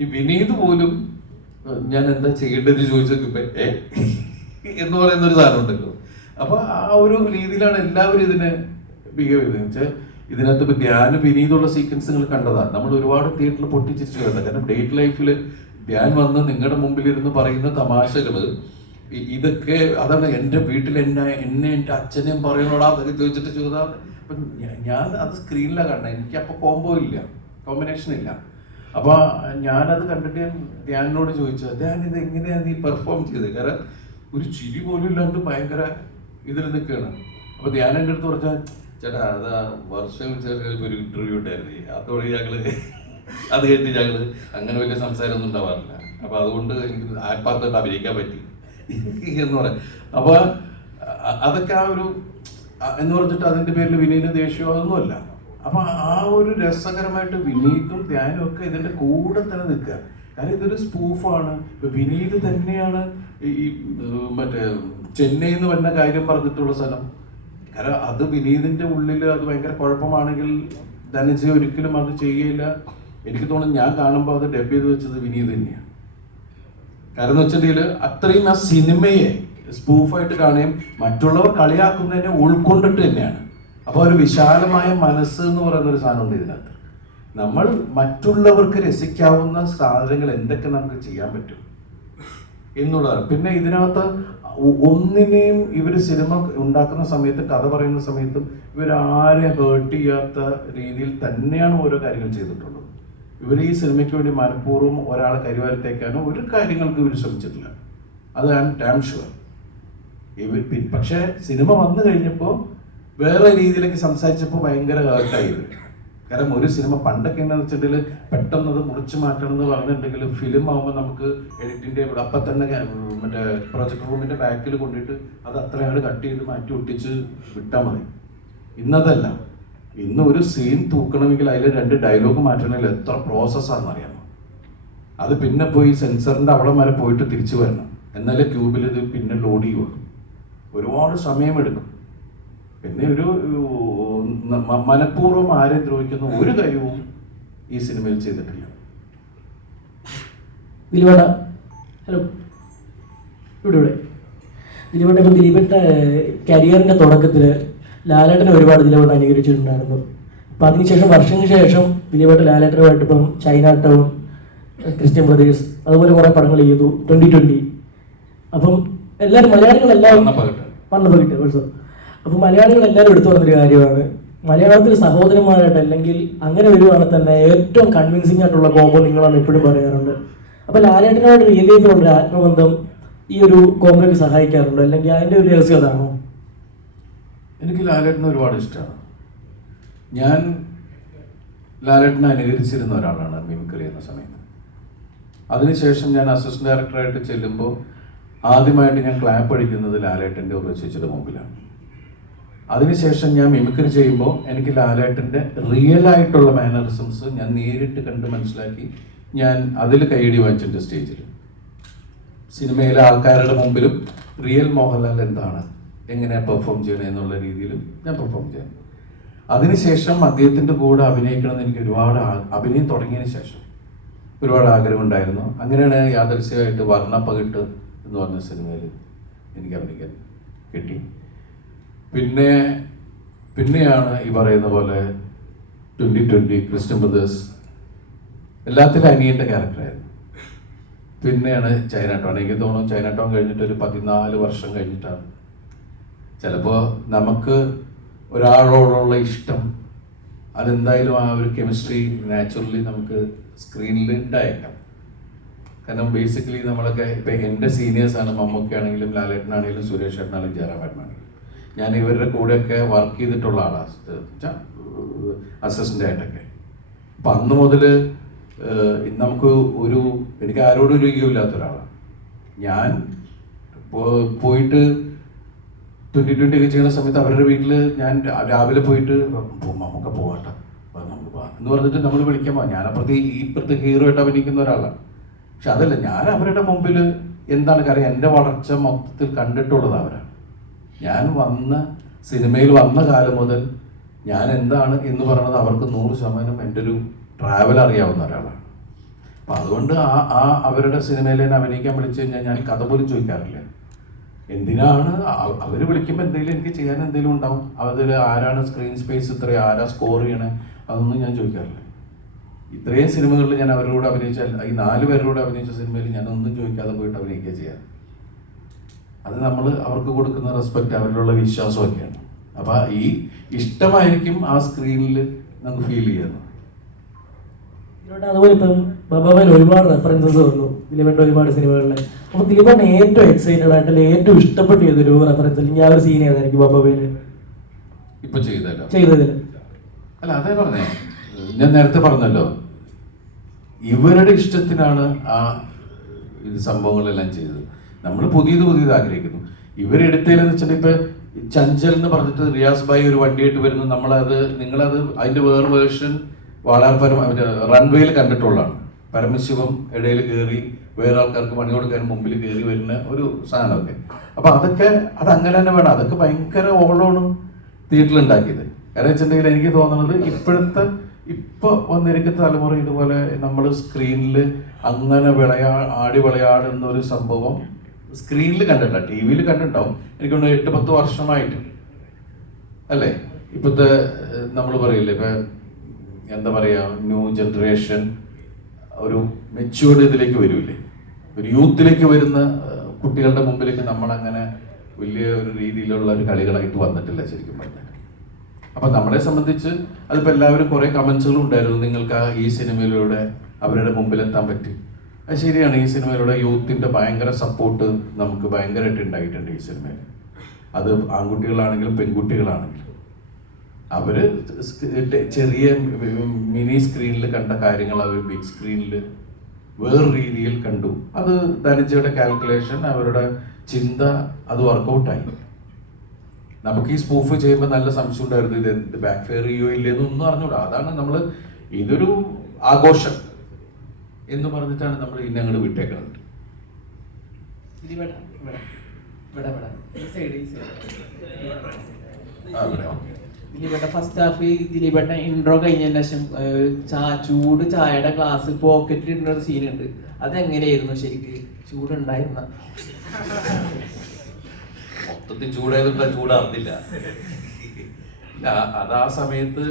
ഈ വിനീത് പോലും ഞാൻ എന്താ ചെയ്യേണ്ടത് ചോദിച്ചപ്പോ എന്ന് പറയുന്ന ഒരു സാധനം ഉണ്ടല്ലോ. അപ്പൊ ആ ഒരു രീതിയിലാണ് എല്ലാവരും ഇതിനെ ബിഹേവ് ചെയ്തതെന്ന് വെച്ചാൽ ഇതിനകത്ത് ഇപ്പൊ ധ്യാൻ വിനീതുള്ള സീക്വൻസുകൾ കണ്ടതാണ്. നമ്മൾ ഒരുപാട് തിയേറ്ററിൽ പൊട്ടിച്ചിരിച്ചു കണ്ടത്. കാരണം ഡേറ്റ് ലൈഫിൽ ധ്യാൻ വന്ന് നിങ്ങളുടെ മുമ്പിലിരുന്ന് പറയുന്ന തമാശകള് ഇതൊക്കെ അതാണ്. എൻ്റെ വീട്ടിൽ എന്നെ എൻ്റെ അച്ഛനെയും പറയണോടാ അതൊക്കെ ചോദിച്ചിട്ട് ചോദിച്ചാൽ അപ്പം ഞാൻ അത് സ്ക്രീനിലാണ് കണ്ടത്. എനിക്ക് അപ്പോൾ കോമ്പിനേഷൻ ഇല്ല. അപ്പോൾ ഞാനത് കണ്ടിട്ട് ധ്യാനോട് ചോദിച്ചു, ധ്യാൻ ഇത് എങ്ങനെയാണ് നീ പെർഫോം ചെയ്തത്? കാരണം ഒരു ചിരി പോലും ഇല്ലാണ്ട് ഭയങ്കര ഇതിൽ നിൽക്കുകയാണ്. അപ്പോൾ ധ്യാൻ എൻ്റെ അടുത്ത് പറഞ്ഞാൽ, ചേട്ടാ അതാ വർഷം ഒരു ഇന്റർവ്യൂ ഉണ്ടായിരുന്നു, അതോടെ അത് കഴിഞ്ഞ് ഞങ്ങള് അങ്ങനെ വലിയ സംസാരമൊന്നും ഉണ്ടാവാറില്ല. അപ്പോൾ അതുകൊണ്ട് എനിക്ക് ആത്മാർത്ഥമായിട്ട് അഭിനയിക്കാൻ പറ്റി എന്ന് പറയാം. അപ്പോൾ അതൊക്കെ ആ ഒരു എന്ന് പറഞ്ഞിട്ട് അതിൻ്റെ പേരിൽ വിനീത് ദേഷ്യമോ അതൊന്നുമല്ല. അപ്പൊ ആ ഒരു രസകരമായിട്ട് വിനീതും ധ്യാനും ഒക്കെ ഇതിന്റെ കൂടെ തന്നെ നിൽക്കുക. കാരണം ഇതൊരു സ്പൂഫാണ്. വിനീത് തന്നെയാണ് ഈ മറ്റേ ചെന്നൈ എന്ന് പറഞ്ഞ കാര്യം പറഞ്ഞിട്ടുള്ള സ്ഥലം. കാരണം അത് വിനീതിന്റെ ഉള്ളിൽ അത് ഭയങ്കര കുഴപ്പമാണെങ്കിൽ ധനഞ്ജയ് ഒരിക്കലും അത് ചെയ്യില്ല. എനിക്ക് തോന്നുന്നു ഞാൻ കാണുമ്പോൾ അത് ഡബ് ചെയ്ത് വെച്ചത് വിനീത് തന്നെയാണ്. കാരണം എന്ന് വെച്ചിട്ടുണ്ടെങ്കിൽ അത്രയും ആ സിനിമയെ സ്പൂഫായിട്ട് കാണുകയും മറ്റുള്ളവർ കളിയാക്കുന്നതിനെ ഉൾക്കൊണ്ടിട്ട് തന്നെയാണ്. അപ്പോൾ ഒരു വിശാലമായ മനസ്സ് എന്ന് പറയുന്ന ഒരു സാധനമുണ്ട് ഇതിനകത്ത്. നമ്മൾ മറ്റുള്ളവർക്ക് രസിക്കാവുന്ന സാധനങ്ങൾ എന്തൊക്കെ നമുക്ക് ചെയ്യാൻ പറ്റും എന്നുള്ളതാണ്. പിന്നെ ഇതിനകത്ത് ഒന്നിനെയും ഇവർ സിനിമ ഉണ്ടാക്കുന്ന സമയത്ത്, കഥ പറയുന്ന സമയത്തും ഇവരാരെ ഹേർട്ട് ചെയ്യാത്ത രീതിയിൽ തന്നെയാണ് ഓരോ കാര്യങ്ങൾ ചെയ്തിട്ടുള്ളത്. ഇവർ ഈ സിനിമയ്ക്ക് വേണ്ടി മനഃപൂർവ്വം ഒരാളെ കരിവാരത്തേക്കാനോ ഒരു കാര്യങ്ങൾക്ക് ഇവർ ശ്രമിച്ചിട്ടില്ല. അത് ഐ ആം ഡാം ഷുവർ. പക്ഷേ സിനിമ വന്നു കഴിഞ്ഞപ്പോൾ വേറെ രീതിയിലേക്ക് സംസാരിച്ചപ്പോൾ ഭയങ്കര ഹേർട്ടായി ഇവർ. കാരണം ഒരു സിനിമ പണ്ടൊക്കെ എന്താണെന്ന് വെച്ചിട്ടുണ്ടെങ്കിൽ പെട്ടെന്ന് അത് മുറിച്ച് മാറ്റണം എന്ന് പറഞ്ഞിട്ടുണ്ടെങ്കിൽ ഫിലിം ആകുമ്പോൾ നമുക്ക് എഡിറ്റിൻ്റെ അപ്പം തന്നെ മറ്റേ പ്രൊജക്ട് റൂമിൻ്റെ ബാക്കിൽ കൊണ്ടിട്ട് അത് അത്രയാണ് കട്ട് ചെയ്ത് മാറ്റി ഒട്ടിച്ച് വിട്ടാൽ മതി. ഇന്നതല്ല. ഇന്ന് ഒരു സീൻ തൂക്കണമെങ്കിൽ അതിൽ 2 ഡയലോഗ് മാറ്റണമെങ്കിൽ എത്ര പ്രോസസ്സാണെന്ന് അറിയാമോ? അത് പിന്നെ പോയി സെൻസറിൻ്റെ അവിടെ വരെ പോയിട്ട് തിരിച്ചു വരണം, എന്നാലേ ക്യൂബിൽ ഇത് പിന്നെ ലോഡ് ചെയ്യുള്ളൂ. ഒരുപാട് സമയമെടുക്കും. പിന്നെ ഒരു മനഃപൂർവ്വം ആരെയും ദ്രോഹിക്കുന്ന ഒരു കാര്യവും ഈ സിനിമയിൽ ചെയ്തിട്ടില്ല. ദിലീപേട്ട, ഹലോ, ഇവിടെ ദിലീപേട്ട, ഇപ്പം ദിലീപേട്ട കരിയറിൻ്റെ തുടക്കത്തിൽ ലാലേട്ടനെ ഒരുപാട് ദിലീപേട്ട അനുകരിച്ചിട്ടുണ്ടായിരുന്നു. അപ്പം അതിനുശേഷം വർഷങ്ങൾക്ക് ശേഷം ദിലീപേട്ട ലാലേട്ടനുമായിട്ട് ഇപ്പം ചൈന ടൗൺ, ക്രിസ്ത്യൻ ബ്രദേഴ്സ്, അതുപോലെ കുറേ പടങ്ങൾ ചെയ്തു, 2020. അപ്പം എല്ലാവരും മലയാളികളെല്ലാം വന്നപ്പോൾ ഓൾസോ. അപ്പം മലയാളികളെല്ലാവരും എടുത്തു പറഞ്ഞൊരു കാര്യമാണ്, മലയാളത്തിൽ സഹോദരന്മാരായിട്ട് അല്ലെങ്കിൽ അങ്ങനെ വരുവാണെങ്കിൽ തന്നെ ഏറ്റവും കൺവിൻസിംഗ് ആയിട്ടുള്ള കോംബോ നിങ്ങളാണ് എപ്പോഴും പറയാറുണ്ട്. അപ്പോൾ ലാലേട്ടനായിട്ട് റിയൽ ലൈഫിലുള്ള ആത്മബന്ധം ഈ ഒരു കോംബോയ്ക്ക് സഹായിക്കാറുണ്ട്, അല്ലെങ്കിൽ അതിൻ്റെ ഒരു രഹസ്യം അതാണോ? എനിക്ക് ലാലേട്ടനെ ഒരുപാട് ഇഷ്ടമാണ്. ഞാൻ ലാലേട്ടനെ അനുകരിച്ചിരുന്ന ഒരാളാണ് മിമിക്രി എന്ന സമയത്ത്. അതിനുശേഷം ഞാൻ അസിസ്റ്റന്റ് ഡയറക്ടറായിട്ട് ചെല്ലുമ്പോൾ ആദ്യമായിട്ട് ഞാൻ ക്ലാപ്പ് അടിക്കുന്നത് ലാലേട്ടൻ്റെ ഉറച്ചിച്ചിയുടെ മുമ്പിലാണ്. അതിനുശേഷം ഞാൻ മിമിക്രി ചെയ്യുമ്പോൾ എനിക്ക് ലാലേട്ടൻ്റെ റിയൽ ആയിട്ടുള്ള മാനറിസംസ് ഞാൻ നേരിട്ട് കണ്ട് മനസ്സിലാക്കി ഞാൻ അതിൽ കൈയടി വാങ്ങിച്ചിട്ടുണ്ട് സ്റ്റേജിൽ. സിനിമയിലെ ആൾക്കാരുടെ മുമ്പിലും റിയൽ മോഹൻലാൽ എന്താണ്, എങ്ങനെയാണ് പെർഫോം ചെയ്യണത് എന്നുള്ള രീതിയിലും ഞാൻ പെർഫോം ചെയ്യാം. അതിനുശേഷം അദ്ദേഹത്തിൻ്റെ കൂടെ അഭിനയിക്കണമെന്ന് എനിക്ക് ഒരുപാട് അഭിനയം തുടങ്ങിയതിന് ശേഷം ഒരുപാട് ആഗ്രഹമുണ്ടായിരുന്നു. അങ്ങനെയാണ് യാദൃശ്യമായിട്ട് വർണ്ണപ്പകിട്ട് എന്ന് പറഞ്ഞ സിനിമയിൽ എനിക്ക് അഭിനയിക്കാൻ കിട്ടി. പിന്നെയാണ് ഈ പറയുന്ന പോലെ 2020 ക്രിസ്ത്യൻ ബ്രദേഴ്സ് എല്ലാത്തിലും അനിയൻ്റെ ക്യാരക്ടറായിരുന്നു. പിന്നെയാണ് ചൈന ടൗൺ. എനിക്ക് തോന്നുന്നു ചൈന ടൗൺ കഴിഞ്ഞിട്ട് ഒരു 14 വർഷം കഴിഞ്ഞിട്ടാണ്. ചിലപ്പോൾ നമുക്ക് ഒരാളോടുള്ള ഇഷ്ടം അതെന്തായാലും ആ ഒരു കെമിസ്ട്രി നാച്ചുറലി നമുക്ക് സ്ക്രീനിൽ ഉണ്ടായേക്കാം. കാരണം ബേസിക്കലി നമ്മളൊക്കെ ഇപ്പം എൻ്റെ സീനിയേഴ്സാണ്, മമ്മൂക്കയാണെങ്കിലും ലാലേട്ടനാണെങ്കിലും സുരേഷ് ഏട്ടനാണെങ്കിലും ജയറാമേട്ടനാണെങ്കിലും ഞാൻ ഇവരുടെ കൂടെയൊക്കെ വർക്ക് ചെയ്തിട്ടുള്ള ആളാണ്, അസിസ്റ്റൻ്റ് ആയിട്ടൊക്കെ. അപ്പം അന്ന് മുതൽ നമുക്ക് എനിക്ക് ആരോടും ഒരു ഈഗോ ഒരാളാണ്. ഞാൻ പോയിട്ട് 2020 ഒക്കെ ചെയ്യുന്ന സമയത്ത് അവരുടെ വീട്ടിൽ ഞാൻ രാവിലെ പോയിട്ട് നമുക്ക് പോകട്ടെ നമുക്ക് പോകാം എന്ന് പറഞ്ഞിട്ട് നമ്മൾ വിളിക്കാൻ പോകാം. ഞാനപ്പുറത്ത് ഇപ്പുറത്ത് ഹീറോ ആയിട്ട് അഭിനയിക്കുന്ന ഒരാളാണ്. പക്ഷെ അതല്ല, ഞാൻ അവരുടെ മുമ്പിൽ എന്താണ് കാര്യം, എൻ്റെ വളർച്ച മൊത്തത്തിൽ കണ്ടിട്ടുള്ളത് അവരാണ്. ഞാൻ സിനിമയിൽ വന്ന കാലം മുതൽ ഞാൻ എന്താണ് എന്ന് പറയുന്നത് അവർക്ക് 100% എൻ്റെ ഒരു ട്രാവൽ അറിയാവുന്ന ഒരാളാണ്. അപ്പം അതുകൊണ്ട് അവരുടെ സിനിമയിൽ തന്നെ അഭിനയിക്കാൻ വിളിച്ചു കഴിഞ്ഞാൽ ഞാൻ കഥ പോലും ചോദിക്കാറില്ല. എന്തിനാണ് അവർ വിളിക്കുമ്പോൾ എന്തെങ്കിലും എനിക്ക് ചെയ്യാൻ എന്തെങ്കിലും ഉണ്ടാവും. അതിൽ ആരാണ് സ്ക്രീൻ സ്പേസ് ഇത്രയും, ആരാ സ്കോർ ചെയ്യണേ, അതൊന്നും ഞാൻ ചോദിക്കാറില്ല. ഇത്രയും സിനിമകളിൽ ഞാൻ അവരുടെ കൂടെ അഭിനയിച്ച ഈ 4 പേരുടെ കൂടെ അഭിനയിച്ച സിനിമയിൽ ഞാനൊന്നും ചോദിക്കാതെ പോയിട്ട് അഭിനയിക്കുക ചെയ്യാം. അത് നമ്മൾ അവർക്ക് കൊടുക്കുന്ന റെസ്പെക്റ്റ്, അവരിലുള്ള വിശ്വാസമൊക്കെയാണ്. അപ്പം ഈ ഇഷ്ടമായിരിക്കും ആ സ്ക്രീനിൽ നമുക്ക് ഫീൽ ചെയ്യുന്നത്. അതുപോലെ ഇപ്പം ബബാബയിൽ ഒരുപാട് റെഫറൻസസ് വന്നു ദിലീപേട്ടൻ്റെ ഒരുപാട് സിനിമകളിൽ. അപ്പോൾ ദിലീപേട്ടൻ ഏറ്റവും എക്സൈറ്റഡ് ആയിട്ട് അല്ലെങ്കിൽ ഏറ്റവും ഇഷ്ടപ്പെട്ട ചെയ്തൊരു റെഫറൻസ് അല്ലെങ്കിൽ ആ ഒരു സീൻ ഏതായിരിക്കും ബബാബയിൽ ഇപ്പൊ ചെയ്തതിൽ? അല്ല, അതേ പറഞ്ഞേ, ഞാൻ നേരത്തെ പറഞ്ഞല്ലോ, ഇവരുടെ ഇഷ്ടത്തിനാണ് ആ സംഭവങ്ങളെല്ലാം ചെയ്തത്. നമ്മൾ പുതിയത് ആഗ്രഹിക്കുന്നു. ഇവരെടുത്തതിലെന്ന് വെച്ചിട്ടുണ്ടെങ്കിൽ ഇപ്പൊ ചഞ്ചൽ എന്ന് പറഞ്ഞിട്ട് റിയാസ് ഭായി ഒരു വണ്ടിയായിട്ട് വരുന്നു. നിങ്ങളത് അതിന്റെ വേറെ വേർഷൻ വാളാർപരം റൺവേയിൽ കണ്ടിട്ടുള്ളതാണ്. പരമശിവം ഇടയിൽ കയറി വേറെ ആൾക്കാർക്ക് പണി കൊടുക്കാൻ മുമ്പിൽ കയറി വരുന്ന ഒരു സാധനമൊക്കെ. അപ്പൊ അതങ്ങനെ തന്നെ വേണം. അതൊക്കെ ഭയങ്കര ഓളമാണ് തിയേറ്ററിൽ ഉണ്ടാക്കിയത്. കാരണം വെച്ചിട്ടുണ്ടെങ്കിൽ എനിക്ക് തോന്നുന്നത് ഇപ്പൊ വന്നിരിക്കുന്ന തലമുറ ഇതുപോലെ നമ്മൾ സ്ക്രീനിൽ അങ്ങനെ ആടി വിളയാടുന്ന ഒരു സംഭവം സ്ക്രീനിൽ കണ്ടിട്ടില്ല, ടി വിയിൽ കണ്ടിട്ടുണ്ടാവും. എനിക്കൊന്ന് 8-10 വർഷമായിട്ട് അല്ലേ. ഇപ്പോഴത്തെ നമ്മൾ പറയില്ലേ, ഇപ്പൊ എന്താ പറയാ, ന്യൂ ജനറേഷൻ ഒരു മെച്യൂർഡ് ഇതിലേക്ക് വരില്ലേ, ഒരു യൂത്തിലേക്ക് വരുന്ന കുട്ടികളുടെ മുമ്പിലേക്ക് നമ്മളങ്ങനെ വലിയ ഒരു രീതിയിലുള്ള ഒരു കളികളായിട്ട് വന്നിട്ടില്ല ശരിക്കും പറഞ്ഞാൽ. അപ്പൊ നമ്മളെ സംബന്ധിച്ച് അതിപ്പോ എല്ലാവരും കുറെ കമന്റ്സുകളും ഉണ്ടായിരുന്നു, നിങ്ങൾക്ക് ഈ സിനിമയിലൂടെ അവരുടെ മുമ്പിലെത്താൻ പറ്റി. അത് ശരിയാണ്. ഈ സിനിമയിലൂടെ യൂത്തിന്റെ ഭയങ്കര സപ്പോർട്ട് നമുക്ക് ഭയങ്കരമായിട്ട് ഉണ്ടായിട്ടുണ്ട് ഈ സിനിമയിൽ. അത് ആൺകുട്ടികളാണെങ്കിലും പെൺകുട്ടികളാണെങ്കിലും അവര് ചെറിയ മിനി സ്ക്രീനിൽ കണ്ട കാര്യങ്ങൾ അവർ ബിഗ് സ്ക്രീനിൽ വേറെ രീതിയിൽ കണ്ടു. അത് ധനജയുടെ കാൽക്കുലേഷൻ, അവരുടെ ചിന്ത, അത് വർക്കൗട്ടായി. നമുക്ക് ഈ സ്പൂഫ് ചെയ്യുമ്പോൾ നല്ല സംശയം ഉണ്ടായിരുന്നു, ഇത് ബാക്ക് ഫെയർ ചെയ്യോ ഇല്ലെന്നൊന്നും അറിഞ്ഞൂടാ. അതാണ് ഇതൊരു ആഘോഷം എന്ന് പറഞ്ഞിട്ടാണ് നമ്മൾ ഇനി അങ്ങോട്ട് വിട്ടേക്കുന്നത്. ദിലീപേട്ട ഫസ്റ്റ് ഹാഫ് ദിലീപേട്ട ഇൻട്രോ കഴിഞ്ഞതിന് ശേഷം ചൂട് ചായയുടെ ഗ്ലാസ് പോക്കറ്റിൽ ഇടുന്ന ഒരു സീനുണ്ട്. അതെങ്ങനെയായിരുന്നു ശരിക്ക്? ചൂടുണ്ടായിരുന്ന മൊത്തത്തിൽ ചൂടായതുകൊണ്ട് ചൂടാർന്നില്ല. അത് ആ സമയത്ത്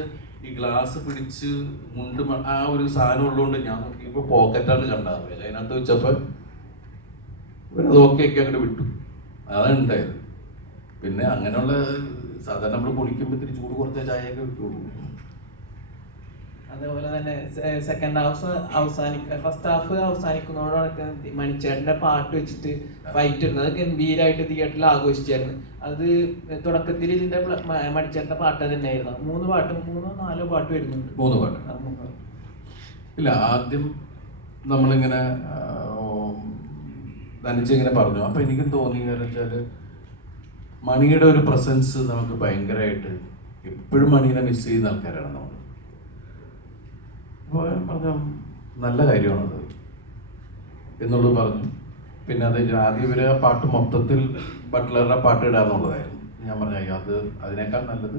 ഈ ഗ്ലാസ് പിടിച്ച് ആ ഒരു സാധനം ഉള്ളതുകൊണ്ട് ഞാൻ നോക്കിയപ്പോൾ പോക്കറ്റാണ് കണ്ടത്. അതിനകത്ത് വെച്ചപ്പോൾ ഇവരത് ഓക്കെ ആക്കി അങ്ങോട്ട് വിട്ടു. അതാണ് ഉണ്ടായത്. പിന്നെ അങ്ങനെയുള്ള സാധാരണ നമ്മൾ കുടിക്കുമ്പോൾ ഇത്തിരി ചൂട് കുറച്ച ചായയൊക്കെ വിട്ടുള്ളൂ. അതേപോലെ തന്നെ സെക്കൻഡ് ഹാഫ് ഫസ്റ്റ് ഹാഫ് അവസാനിക്കുന്നതോടൊക്കെ മണിച്ചേട്ടന്റെ പാട്ട് വെച്ചിട്ട് ഫൈറ്റ് ഇടുന്നത് അത് ഗംഭീരമായിട്ട് തിയേറ്ററിൽ ആഘോഷിച്ചായിരുന്നു. അത് തുടക്കത്തിൽ ഇതിന്റെ മണിച്ചേട്ടന്റെ പാട്ട് തന്നെയായിരുന്നു. 3 4 പാട്ട് വരുന്നുണ്ട്. 3 പാട്ട് ഇല്ല. ആദ്യം നമ്മളിങ്ങനെ ധനിച്ചിങ്ങനെ പറഞ്ഞു. അപ്പൊ എനിക്കും തോന്നി കാരണം വെച്ചാല് മണിയുടെ ഒരു പ്രസൻസ് നമുക്ക് ഭയങ്കരമായിട്ട് എപ്പോഴും മണീനെ മിസ് ചെയ്യുന്ന ആൾക്കാരാണ് നമ്മൾ. അപ്പോൾ പറഞ്ഞു നല്ല കാര്യമാണത് എന്നുള്ളത് പറഞ്ഞു. പിന്നെ അത് ആദ്യം ഇവര് ആ പാട്ട് മൊത്തത്തിൽ ബട്ട്ലറുടെ പാട്ട് ഇടാന്നുള്ളതായിരുന്നു. ഞാൻ പറഞ്ഞു അത് അതിനേക്കാൾ നല്ലത്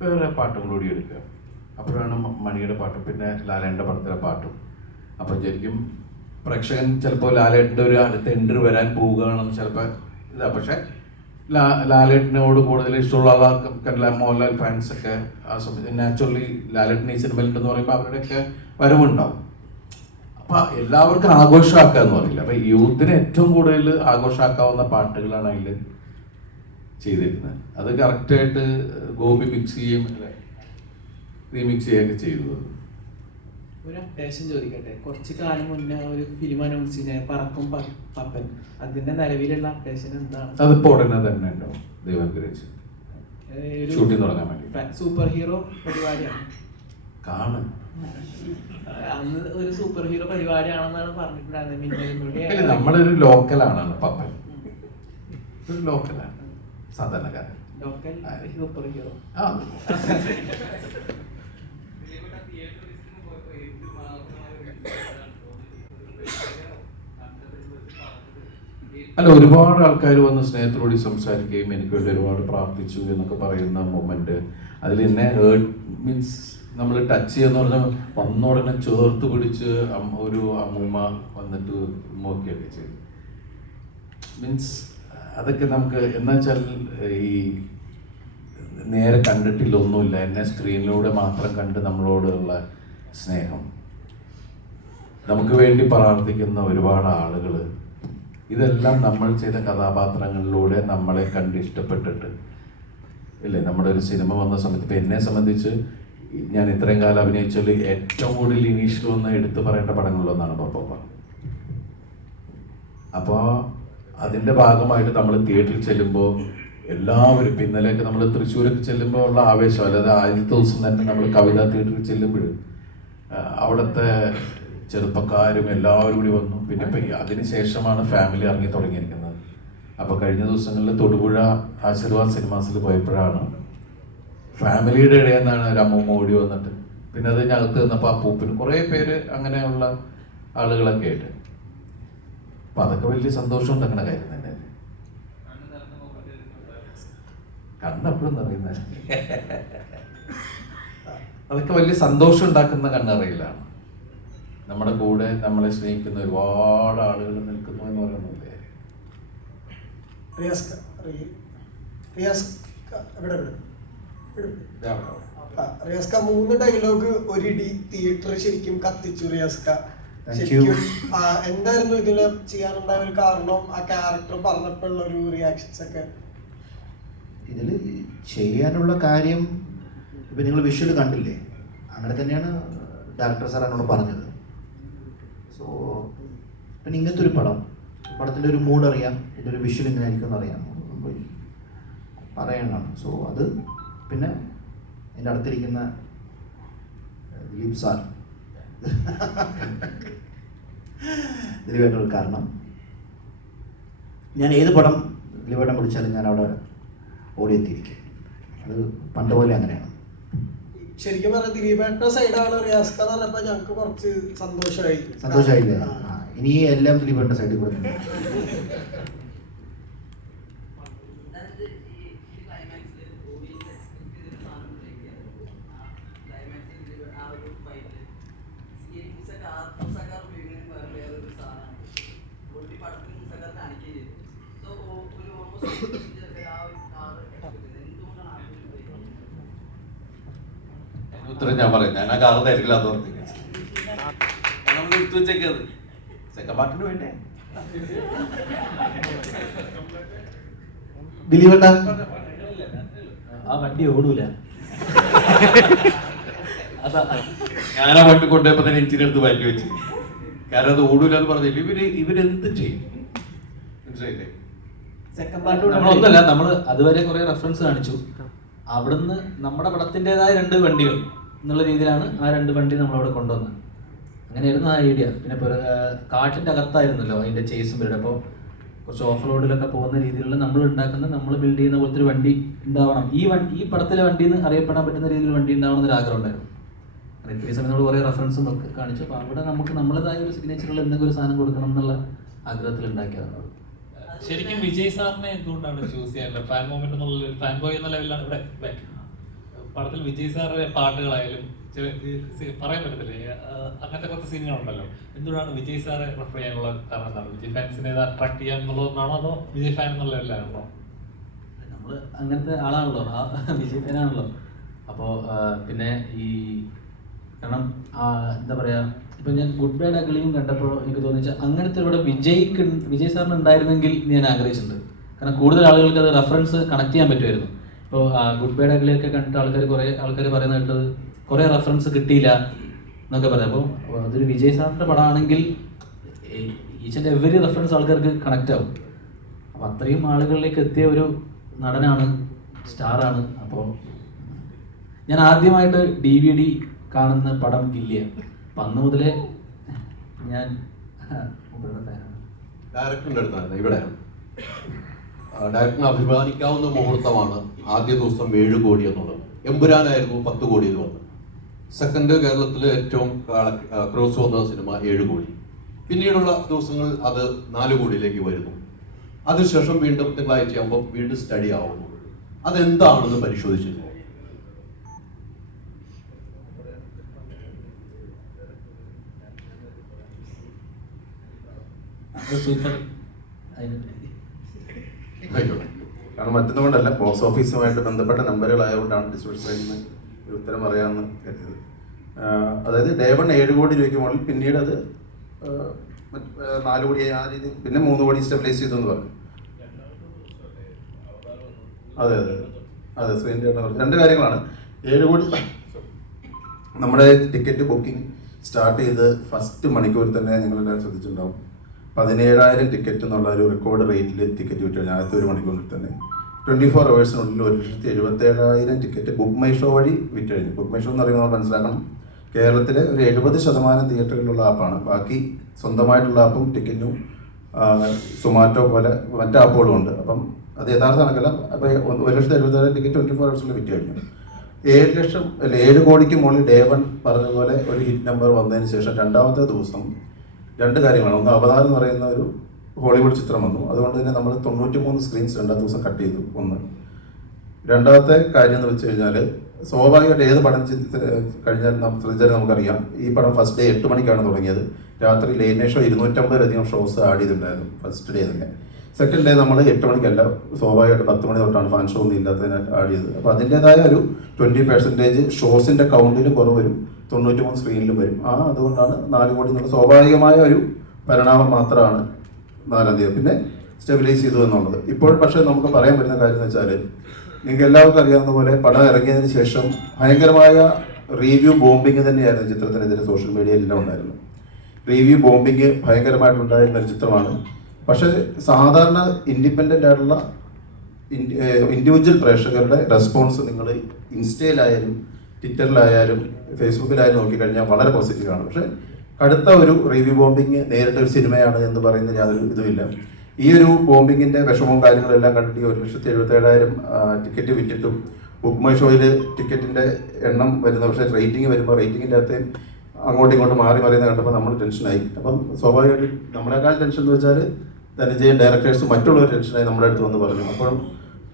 വേറെ പാട്ടും കൂടി എടുക്കുക. അപ്പോഴാണ് മണിയുടെ പാട്ടും പിന്നെ ലാലേട്ടൻ്റെ പടത്തിലെ പാട്ടും. അപ്പോൾ ശരിക്കും പ്രേക്ഷകൻ ചിലപ്പോൾ ലാലേട്ടൻ്റെ ഒരു അടുത്ത എൻട്രി വരാൻ പോവുകയാണെന്ന് ചിലപ്പോൾ ഇതാ. പക്ഷെ ലാലേട്ടനോട് കൂടുതൽ ഇഷ്ടമുള്ള ആൾക്കാർ മോഹൻലാൽ ഫാൻസൊക്കെ ആ സമയത്ത് നാച്ചുറലി ലാലേട്ടൻ ഈ സിനിമയിലുണ്ടെന്ന് പറയുമ്പോൾ അവരുടെയൊക്കെ വരവുണ്ടാവും. അപ്പം എല്ലാവർക്കും ആഘോഷമാക്കുക എന്ന് പറയില്ല. അപ്പം യൂത്തിന് ഏറ്റവും കൂടുതൽ ആഘോഷമാക്കാവുന്ന പാട്ടുകളാണ് അതിൽ ചെയ്തിരുന്നത്. അത് കറക്റ്റായിട്ട് ഗോപി മിക്സ് ചെയ്യും റീമിക്സ് ചെയ്യുകയൊക്കെ ചെയ്തത്. ഒരു അപ്ഡേഷൻ ചോദിക്കട്ടെ. കുറച്ച് കാലം മുന്നേ ഒരു ഫിലിം അനൗൺസ് ചെയ്ത പറക്കും പപ്പൻ, അതിന്റെ നിലവിലുള്ള അപ്ഡേഷൻ എന്താണ്? അതിപ്പോ ഉടനെ തന്നെ ഉണ്ടാവും. ദൈവാനുഗ്രഹിച്ച് ഷൂട്ടിംഗ് തുടങ്ങാൻ വേണ്ടി സൂപ്പർ ഹീറോ പരിപാടിയാണ്. കാണും. അന്ന് ഒരു സൂപ്പർ ഹീറോ പരിപാടിയാണെന്നാണ് പറഞ്ഞിട്ടുണ്ടായിരുന്നത്. നമ്മുടെ ഒരു ലോക്കലാണ് പപ്പൻ. ഒരു ലോക്കലാണ്, സാധാരണക്കാരൻ. Local super hero. അല്ല, ഒരുപാട് ആൾക്കാർ വന്ന് സ്നേഹത്തോടെ സംസാരിക്കുകയും എനിക്ക് വേണ്ടി ഒരുപാട് പ്രാർത്ഥിച്ചു എന്നൊക്കെ പറയുന്ന മൊമെന്റ് അതിൽ എന്നെ ഹേർട്ട് മീൻസ് നമ്മൾ ടച്ച് ചെയ്യാന്ന് പറഞ്ഞാൽ വന്നോടനെ ചേർത്ത് പിടിച്ച് ഒരു അമ്മൂമ്മ വന്നിട്ട് നോക്കിയൊക്കെ ചെയ്തു. മീൻസ് അതൊക്കെ നമുക്ക് എന്താ വെച്ചാൽ ഈ നേരെ കണ്ടിട്ടില്ല, ഒന്നുമില്ല, എന്നെ സ്ക്രീനിലൂടെ മാത്രം കണ്ട് നമ്മളോടുള്ള സ്നേഹം, നമുക്ക് വേണ്ടി പ്രാർത്ഥിക്കുന്ന ഒരുപാട് ആളുകൾ, ഇതെല്ലാം നമ്മൾ ചെയ്ത കഥാപാത്രങ്ങളിലൂടെ നമ്മളെ കണ്ട് ഇഷ്ടപ്പെട്ടിട്ട് ഇല്ലേ നമ്മുടെ ഒരു സിനിമ വന്ന സമയത്ത്. ഇപ്പം എന്നെ സംബന്ധിച്ച് ഞാൻ ഇത്രയും കാലം അഭിനയിച്ചാൽ ഏറ്റവും കൂടുതൽ ഇനീഷ്യൽ ഒന്ന് എടുത്തു പറയേണ്ട പടങ്ങളിലൊന്നാണ് പപ്പ. അപ്പോൾ അതിൻ്റെ ഭാഗമായിട്ട് നമ്മൾ തിയേറ്ററിൽ ചെല്ലുമ്പോൾ എല്ലാവരും ഇന്നലെയൊക്കെ നമ്മൾ തൃശ്ശൂരൊക്കെ ചെല്ലുമ്പോൾ ഉള്ള ആവേശം, അല്ലാതെ ആദ്യത്തെ ദിവസം തന്നെ നമ്മൾ കവിതാ തിയേറ്ററിൽ ചെല്ലുമ്പോൾ അവിടുത്തെ ചെറുപ്പക്കാരും എല്ലാവരും കൂടി വന്നു. പിന്നെ ഇപ്പം അതിനുശേഷമാണ് ഫാമിലി ഇറങ്ങി തുടങ്ങിയിരിക്കുന്നത്. അപ്പോൾ കഴിഞ്ഞ ദിവസങ്ങളിൽ തൊടുപുഴ ആശീർവാദ് സിനിമാസിൽ പോയപ്പോഴാണ് ഫാമിലിയുടെ ഇടയിൽ നിന്നാണ് ഒരു അമ്മൂമ്മ ഓടി വന്നിട്ട്, പിന്നെ അത് ഞകത്ത് നിന്നപ്പോൾ ആ പൂപ്പിന് കുറേ പേര് അങ്ങനെയുള്ള ആളുകളൊക്കെ ആയിട്ട്. അപ്പം അതൊക്കെ വലിയ സന്തോഷം ഉണ്ടാക്കുന്ന കാര്യം തന്നെ. കണ്ണെപ്പോഴും നിറയുന്നത് അതൊക്കെ വലിയ സന്തോഷം ഉണ്ടാക്കുന്ന കണ്ണറിയിലാണ്. നമ്മുടെ കൂടെ നമ്മളെ സ്നേഹിക്കുന്ന ഒരുപാട് ആളുകൾ നിൽക്കുന്നു എന്ന് പറയുന്നത്. റിയാസ്ക 3 ഡയലോഗ് ഒരിടി തിയേറ്റർ ശരിക്കും കത്തിച്ചു. റിയാസ്ക ശരിക്കും എന്തായിരുന്നു ഇതില് ചെയ്യാനുണ്ടായ ഒരു കാരണം? ആ ക്യാരക്ടർ പറഞ്ഞപ്പോഴുള്ള ഒരു റിയാക്ഷൻസ് ഒക്കെ? ഇതിൽ ചെയ്യാനുള്ള കാര്യം ഇപ്പം നിങ്ങൾ വിഷ്വൽ കണ്ടില്ലേ, അങ്ങനെ തന്നെയാണ് ഡയറക്ടർ സാർ എന്നോട് പറഞ്ഞത്. സോ പിന്നെ ഇങ്ങനത്തെ ഒരു പടത്തിൻ്റെ ഒരു മൂഡ് അറിയാം, ഇതിൻ്റെ ഒരു വിഷ്വൽ ഇങ്ങനെ ആയിരിക്കും എന്നറിയാം, പറയണം. സോ അത് പിന്നെ എൻ്റെ അടുത്തിരിക്കുന്ന ദിലീപ് സാർ ദിലീപേട്ടൊരു കാരണം. ഞാൻ ഏത് പടം ദിലീപേട്ടൻ വിളിച്ചാലും ഞാൻ അവിടെ ഓടിയെത്തിയിരിക്കും. അത് പണ്ട് പോലെ അങ്ങനെയാണ്. ശരിക്കും പറഞ്ഞാൽ ദിലീപേട്ടൻ്റെ സൈഡാണ് റിയാസ്ക എന്ന് പറഞ്ഞപ്പോൾ ഞങ്ങൾക്ക് കുറച്ച് സന്തോഷമായില്ലേ? ഇനി എല്ലാം ദിലീപേട്ടൻ്റെ സൈഡിൽ കൂടെ. ഇത്രയും ഞാൻ പറയാം. ഞാൻ ആ കാറ് തരില്ല എന്ന് പറഞ്ഞു. നമ്മൾ എടുത്തു വെച്ചേക്കത് സെക്കൻഡ് പാർട്ടിന് വേണ്ടേ. ദിലീപേട്ടാ, ആ വണ്ടി ഓടൂല. അതാ ഞാൻ ആ വണ്ടി കൊണ്ടുപോയപ്പോ തന്നെ ഇഞ്ചിന്റെ അടുത്ത് മാറ്റി വെച്ച്. കാരണം അത് ഓടൂല എന്ന് പറഞ്ഞില്ല. ഇവരെന്ത് ചെയ്യും മനസ്സിലായില്ലേ? സെക്കൻഡ് പാർട്ട് നമ്മളൊന്നല്ല, നമ്മൾ അതുവരെ കുറെ റെഫറൻസ് കാണിച്ചു. അവിടുന്ന് നമ്മുടെ പടത്തിൻ്റെതായ 2 വണ്ടികൾ എന്നുള്ള രീതിയിലാണ് ആ 2 വണ്ടി നമ്മളവിടെ കൊണ്ടുവന്നത്. അങ്ങനെയായിരുന്നു ആ ഐഡിയ. പിന്നെ കാട്ടിൻ്റെ അകത്തായിരുന്നല്ലോ അതിൻ്റെ ചേസും പീരീഡ്. അപ്പോൾ കുറച്ച് ഓഫ് റോഡിലൊക്കെ പോകുന്ന രീതിയിലുള്ള നമ്മൾ ഉണ്ടാക്കുന്ന, നമ്മൾ ബിൽഡ് ചെയ്യുന്ന പോലത്തെ ഒരു വണ്ടി ഉണ്ടാവണം. ഈ പടത്തിലെ വണ്ടി എന്ന് അറിയപ്പെടാൻ പറ്റുന്ന രീതിയിൽ വണ്ടി ഉണ്ടാവണം എന്നൊരു ആഗ്രഹം ഉണ്ടായിരുന്നു. അങ്ങനെ ഇത്രയും സമയം നമ്മൾ കുറേ റെഫറൻസും ഒക്കെ കാണിച്ചു. അപ്പോൾ അവിടെ നമുക്ക് നമ്മുടേതായ ഒരു സിഗ്നേച്ചറുള്ള എന്തെങ്കിലും ഒരു സാധനം കൊടുക്കണം എന്നുള്ള ആഗ്രഹത്തിൽ ഉണ്ടാക്കിയതാണ്. ശരിക്കും വിജയ് സാറിനെ എന്തുകൊണ്ടാണ് ചൂസ് ചെയ്യാനുള്ളത്? ഫാൻ മൊമെന്റ് എന്നുള്ള ഫാൻ ബോയ് എന്ന ലെവലിലാണ് ഇവിടെ പടത്തിൽ വിജയ് സാറിന്റെ പാട്ടുകളായാലും പറയാൻ പറ്റത്തില്ലേ, അങ്ങനത്തെ കുറച്ച് സീനുകളുണ്ടല്ലോ. എന്തുകൊണ്ടാണ് വിജയ് സാറെ റെഫർ ചെയ്യാനുള്ള കാരണം എന്താണ്? വിജയ് ഫാൻസിനെ അട്രാക്ട് ചെയ്യാൻ എന്നുള്ളതാണോ അതോ വിജയ് ഫാൻ എന്നുള്ള ലെവലിലാണോ? നമ്മൾ അങ്ങനത്തെ ആളാണല്ലോ, വിജയ് ഫാനാണല്ലോ. അപ്പോൾ പിന്നെ ഈ കാരണം എന്താ പറയുക, ഇപ്പം ഞാൻ ഗുഡ് ബൈ അഗളിയും കണ്ടപ്പോൾ എനിക്ക് തോന്നിച്ചാൽ അങ്ങനത്തെ ഇവിടെ വിജയ് സാറിന് ഉണ്ടായിരുന്നെങ്കിൽ ഞാൻ ആഗ്രഹിച്ചിട്ടുണ്ട്. കാരണം കൂടുതൽ ആളുകൾക്ക് അത് റെഫറൻസ് കണക്ട് ചെയ്യാൻ പറ്റുമായിരുന്നു. ഇപ്പോൾ ഗുഡ് ബൈ അഗളിയൊക്കെ കണ്ടിട്ട് കുറേ ആൾക്കാർ പറയുന്നത് കേട്ടത് കുറേ റെഫറൻസ് കിട്ടിയില്ല എന്നൊക്കെ പറയാം. അപ്പോൾ അതൊരു വിജയ് സാറിൻ്റെ പടമാണെങ്കിൽ ഈച്ച് ആൻഡ് എവരി റെഫറൻസ് ആൾക്കാർക്ക് കണക്റ്റ് ആവും. അപ്പോൾ അത്രയും ആളുകളിലേക്ക് എത്തിയ ഒരു നടനാണ്, സ്റ്റാറാണ്. അപ്പോൾ ഞാൻ ആദ്യമായിട്ട് DVD കാണുന്ന പടം ഗില്ലിയാണ്. അപ്പം അന്ന് മുതലേ ഞാൻ ഫാനാണ്. ഡയറക്ടറിൻ്റെ അടുത്താണ് ഇവിടെ. ഡയറക്ടറിന് അഭിമാനിക്കാവുന്ന മുഹൂർത്തമാണ് ആദ്യ ദിവസം 7 കോടി എന്നുള്ളത്. എമ്പുരാനായിരുന്നു 10 കോടിയിൽ വന്നത്. സെക്കൻഡ് കേരളത്തിൽ ഏറ്റവും ക്രോസ് വന്ന സിനിമ 7 കോടി. പിന്നീടുള്ള ദിവസങ്ങൾ അത് 4 കോടിയിലേക്ക് വരുന്നു. അതിനുശേഷം വീണ്ടും തിങ്കളാഴ്ച ആകുമ്പോൾ വീണ്ടും സ്റ്റഡി ആവുന്നു. അതെന്താണെന്ന് പരിശോധിച്ചിരുന്നു. കാരണം മറ്റൊന്നുകൊണ്ടല്ല, ബോക്സ് ഓഫീസുമായിട്ട് ബന്ധപ്പെട്ട നമ്പറുകളായതുകൊണ്ടാണ് ഡിസ്ട്രിബ്യൂഷൻ സൈഡിൽ നിന്ന് ഒരു ഉത്തരം പറയാമെന്ന് കരുതിയത്. അതായത് ഡേ 1 7 കോടി രൂപയ്ക്ക് മുകളിൽ, പിന്നീട് അത് 4 കോടി ആ രീതി, പിന്നെ 3 കോടി സ്റ്റെബിലൈസ് ചെയ്തു എന്ന് പറഞ്ഞു. അതെ അതെ അതെ സ്ക്രീനിൻ്റെ 2 കാര്യങ്ങളാണ്. 7 കോടി നമ്മുടെ ടിക്കറ്റ് ബുക്കിംഗ് സ്റ്റാർട്ട് ചെയ്ത് ഫസ്റ്റ് മണിക്കൂർ തന്നെ നിങ്ങളെല്ലാം ശ്രദ്ധിച്ചിട്ടുണ്ടാവും. 17,000 ടിക്കറ്റ് എന്നുള്ള ഒരു റെക്കോർഡ് റേറ്റിൽ ടിക്കറ്റ് വിറ്റ് കഴിഞ്ഞാൽ ആദ്യത്തെ 1 മണിക്കൂറിൽ തന്നെ 24 അവേഴ്സിനുള്ളിൽ 1,77,000 ടിക്കറ്റ് ബുക്ക് മൈ ഷോ വഴി വിറ്റ് കഴിഞ്ഞു. ബുക്ക് മൈ ഷോ എന്ന് പറയുമ്പോൾ നമ്മൾ മനസ്സിലാക്കണം, കേരളത്തിലെ ഒരു 70% തിയേറ്ററുകളിലുള്ള ആപ്പാണ്. ബാക്കി സ്വന്തമായിട്ടുള്ള ആപ്പും ടിക്കറ്റും സൊമാറ്റോ പോലെ മറ്റ് ആപ്പുകളും ഉണ്ട്. അപ്പം അത് യഥാർത്ഥ കണക്കല്ല. അപ്പോൾ 1,70,000 ടിക്കറ്റ് 24 അവേഴ്സിൽ വിറ്റ് കഴിഞ്ഞു. 7 കോടിക്ക് മുകളിൽ ഡേ 1 പറഞ്ഞതുപോലെ ഒരു ഹിറ്റ് നമ്പർ വന്നതിന് ശേഷം രണ്ടാമത്തെ ദിവസം 2 കാര്യങ്ങളാണ്. ഒന്ന്, അവതാർ എന്ന് പറയുന്ന ഒരു ഹോളിവുഡ് ചിത്രം വന്നു. അതുകൊണ്ട് തന്നെ നമ്മൾ 93 സ്ക്രീൻസ് 2 ദിവസം കട്ട് ചെയ്തു. ഒന്ന്. രണ്ടാമത്തെ കാര്യം എന്ന് വെച്ച് കഴിഞ്ഞാൽ, സ്വാഭാവികമായിട്ട് ഏത് പടം കഴിഞ്ഞാൽ ശ്രദ്ധിച്ചാൽ നമുക്കറിയാം, ഈ പടം ഫസ്റ്റ് ഡേ 8 മണിക്കാണ് തുടങ്ങിയത്. രാത്രി ലേറ്റ് നൈറ്റ് ഷോ 250-ലധികം ഷോസ് ആഡ് ചെയ്തിട്ടുണ്ടായിരുന്നു ഫസ്റ്റ് ഡേ തന്നെ. സെക്കൻഡ് ഡേ നമ്മൾ 8 മണിക്കല്ല, സ്വാഭാവികമായിട്ട് 10 മണി തൊട്ടാണ് ഫാൻ ഷോ ഒന്നും ഇല്ലാത്തതിനാൽ ആഡ് ചെയ്തത്. അപ്പോൾ അതിൻ്റെതായ ഒരു 20% ഷോസിൻ്റെ കൗണ്ടിലും കുറവ് വരും, 93 സ്ക്രീനിലും വരും. അതുകൊണ്ടാണ് 4 കോടി എന്നുള്ള സ്വാഭാവികമായ ഒരു പരിണാമം മാത്രമാണ് 4-ാം തീയതി പിന്നെ സ്റ്റെബിലൈസ് ചെയ്തു എന്നുള്ളത്. ഇപ്പോൾ പക്ഷേ നമുക്ക് പറയാൻ പറ്റുന്ന കാര്യം എന്ന് വെച്ചാൽ, നിങ്ങൾക്ക് എല്ലാവർക്കും അറിയാവുന്ന പോലെ പടം ഇറങ്ങിയതിന് ശേഷം ഭയങ്കരമായ റിവ്യൂ ബോംബിങ് തന്നെയായിരുന്നു ചിത്രത്തിനെതിരെ സോഷ്യൽ മീഡിയയിലെല്ലാം ഉണ്ടായിരുന്നു. റിവ്യൂ ബോംബിങ് ഭയങ്കരമായിട്ടുണ്ടായിരുന്ന ഒരു ചിത്രമാണ്. പക്ഷേ സാധാരണ ഇൻഡിപെൻഡൻ്റ് ആയിട്ടുള്ള ഇൻഡിവിജ്വൽ പ്രേക്ഷകരുടെ റെസ്പോൺസ് നിങ്ങൾ ഇൻസ്റ്റയിലായാലും ട്വിറ്ററിലായാലും ഫേസ്ബുക്കിലായാലും നോക്കിക്കഴിഞ്ഞാൽ വളരെ പോസിറ്റീവാണ്. പക്ഷേ അടുത്ത ഒരു റിവ്യൂ ബോംബിങ് നേരിട്ട ഒരു സിനിമയാണ് എന്ന് പറയുന്നതിന് യാതൊരു ഇതുമില്ല. ഈ ഒരു ബോംബിങ്ങിൻ്റെ വിഷമവും കാര്യങ്ങളെല്ലാം കണ്ടിട്ട് 1,77,000 ടിക്കറ്റ് വിറ്റിട്ടും ബുക്ക് മൈ ഷോയിൽ ടിക്കറ്റിൻ്റെ എണ്ണം വരുന്ന, പക്ഷേ റേറ്റിംഗ് വരുമ്പോൾ റേറ്റിങ്ങിൻ്റെ അകത്ത് അങ്ങോട്ടും ഇങ്ങോട്ടും മാറി മറിയുന്ന കണ്ടപ്പോൾ നമ്മൾ ടെൻഷനായി. അപ്പം സ്വാഭാവികമായിട്ട് നമ്മളെക്കാൾ ടെൻഷൻ എന്ന് വെച്ചാൽ ധനഞ്ജയൻ ഡയറക്ടേഴ്സ് മറ്റുള്ളവർ ടെൻഷനായി നമ്മുടെ അടുത്ത് വന്ന് പറഞ്ഞു. അപ്പോഴും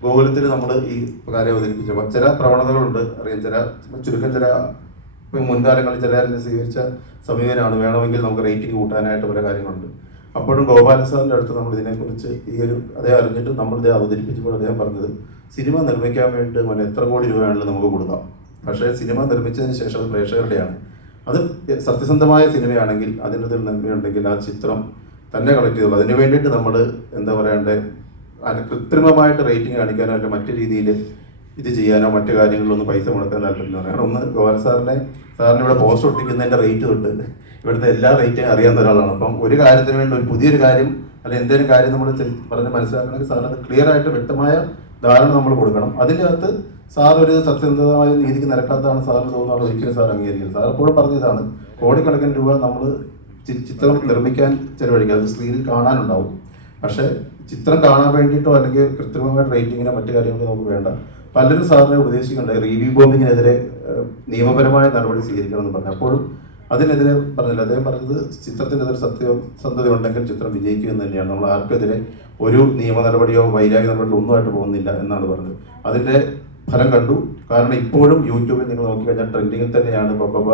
ഗോകുലത്തിൽ നമ്മൾ ഈ കാര്യം അവതരിപ്പിച്ചപ്പോൾ ചില പ്രവണതകളുണ്ട്, അറിയാം, ചുരുക്കം ചില മുൻകാലങ്ങളിൽ ചിലരെ സ്വീകരിച്ച സമീപനമാണ്, വേണമെങ്കിൽ നമുക്ക് റേറ്റിംഗ് കൂട്ടാനായിട്ട് പല കാര്യങ്ങളുണ്ട്. അപ്പോഴും ഗോപാലൻ സാറിൻ്റെ അടുത്ത് നമ്മൾ ഇതിനെക്കുറിച്ച് അദ്ദേഹം അറിഞ്ഞിട്ട് നമ്മളിത് അവതരിപ്പിച്ചപ്പോൾ അദ്ദേഹം പറഞ്ഞത്, സിനിമ നിർമ്മിക്കാൻ വേണ്ടി എത്ര കോടി രൂപയാണെങ്കിലും നമുക്ക് കൊടുക്കാം, പക്ഷേ സിനിമ നിർമ്മിച്ചതിന് ശേഷം അത് പ്രേക്ഷകരുടെയാണ്. അത് സത്യസന്ധമായ സിനിമയാണെങ്കിൽ അതിനൊരു നന്മയുണ്ടെങ്കിൽ ആ ചിത്രം തന്നെ കളക്ട് ചെയ്തോളൂ. അതിന് വേണ്ടിയിട്ട് നമ്മൾ എന്താ പറയണ്ടേ, കൃത്രിമമായിട്ട് റേറ്റിംഗ് കാണിക്കാനോ അല്ല മറ്റു രീതിയിൽ ഇത് ചെയ്യാനോ മറ്റു കാര്യങ്ങളിലൊന്നും പൈസ മുടക്കാൻ താല്പര്യമില്ല. കാരണം ഒന്ന് ഗോപാൽ സാറിന് ഇവിടെ പോസ്റ്റ് ഒട്ടിക്കുന്നതിൻ്റെ റേറ്റ് തൊട്ട് ഇവിടുത്തെ എല്ലാ റേറ്റും അറിയാവുന്ന ഒരാളാണ്. അപ്പം ഒരു കാര്യത്തിന് വേണ്ടി ഒരു പുതിയൊരു കാര്യം അല്ലെങ്കിൽ എന്തെങ്കിലും കാര്യം നമ്മൾ പറഞ്ഞ് മനസ്സിലാക്കണമെങ്കിൽ സാറിന് അത് ക്ലിയർ ആയിട്ട് വ്യക്തമായ ധാരണ നമ്മൾ കൊടുക്കണം. അതിൻ്റെ അകത്ത് സാർ ഒരു സത്യസന്ധമായ നീതിക്ക് നിരക്കാത്തതാണ് സാറിന് തോന്നുന്നത് ഒരിക്കലും സാർ അംഗീകരിക്കുന്നത്. സാർ എപ്പോഴും പറഞ്ഞതാണ് കോടിക്കണക്കിന് രൂപ നമ്മൾ ചിത്രം നിർമ്മിക്കാൻ ചെലവഴിക്കുക, അത് സ്ക്രീനിൽ കാണാനുണ്ടാവും. പക്ഷേ ചിത്രം കാണാൻ വേണ്ടിയിട്ടോ അല്ലെങ്കിൽ കൃത്രിമമായിട്ട് റേറ്റിങ്ങിനോ മറ്റു കാര്യങ്ങളോ നമുക്ക് വേണ്ട. പലരും സാറിനെ ഉപദേശിക്കുന്നുണ്ട് റിവ്യൂ ബോംബിങ്ങിനെതിരെ നിയമപരമായ നടപടി സ്വീകരിക്കണമെന്ന് പറഞ്ഞു. അപ്പോഴും അതിനെതിരെ പറഞ്ഞില്ല. അദ്ദേഹം പറഞ്ഞത് ചിത്രത്തിനെതിരെ സത്യസന്ധത ഉണ്ടെങ്കിൽ ചിത്രം വിജയിക്കുമെന്ന് തന്നെയാണ്. നമ്മൾ ആർക്കെതിരെ ഒരു നിയമ നടപടിയോ വൈരാഗ്യ നടപടിയോ ഒന്നുമായിട്ട് പോകുന്നില്ല എന്നാണ് പറഞ്ഞത്. അതിൻ്റെ ഫലം കണ്ടു. കാരണം ഇപ്പോഴും യൂട്യൂബിൽ നിങ്ങൾ നോക്കിക്കഴിഞ്ഞാൽ ട്രെൻഡിങ്ങിൽ തന്നെയാണ് ബബ്ബ.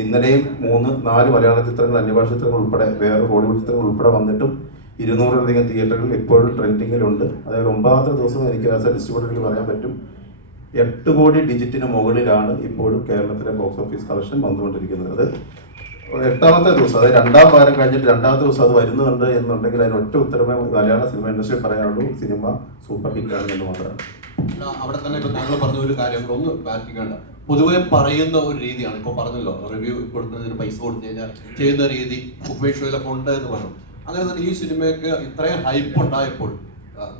ഇന്നലെയും 3-4 മലയാള ചിത്രങ്ങൾ, അന്യഭാഷ ചിത്രങ്ങൾ ഉൾപ്പെടെ വേറെ ഹോളിവുഡ് ചിത്രങ്ങൾ ഉൾപ്പെടെ വന്നിട്ടും 200-ലധികം തിയേറ്ററുകളിൽ ഇപ്പോഴും ട്രെൻഡിങ്ങിലുണ്ട്. അതായത് 9ാമത്തെ ദിവസം എനിക്ക് ആസ് എ ഡിസ്ട്രിബ്യൂട്ടറിൽ പറയാൻ പറ്റും 8 കോടി ഡിജിറ്റിന് മുകളിലാണ് ഇപ്പോഴും കേരളത്തിലെ ബോക്സ് ഓഫീസ് കളക്ഷൻ വന്നുകൊണ്ടിരിക്കുന്നത്. അത് 8ാമത്തെ ദിവസം, അതായത് 2ാം വാരം കഴിഞ്ഞിട്ട് 2ാമത്തെ ദിവസം അത് വരുന്നുണ്ട് എന്നുണ്ടെങ്കിൽ അതിന് ഒറ്റ ഉത്തരമേ മലയാള സിനിമ ഇൻഡസ്ട്രി പറയാനുള്ളൂ, സിനിമ സൂപ്പർ ഹിറ്റാണ് എന്ന് മാത്രമാണ്. അവിടെ തന്നെ ഇപ്പൊ താങ്കൾ പറഞ്ഞ ഒരു കാര്യം ഒന്ന് ബാക്കിക്കേണ്ട, പൊതുവെ പറയുന്ന ഒരു രീതിയാണ്. ഇപ്പൊ പറഞ്ഞല്ലോ റിവ്യൂ കൊടുക്കുന്നതിന് പൈസ കൊടുത്തു കഴിഞ്ഞാൽ ചെയ്യുന്ന രീതി ഉപേക്ഷയിലൊക്കെ ഉണ്ട് എന്ന് പറഞ്ഞു. അങ്ങനെ തന്നെ ഈ സിനിമയ്ക്ക് ഇത്രയും ഹൈപ്പ് ഉണ്ടായപ്പോൾ,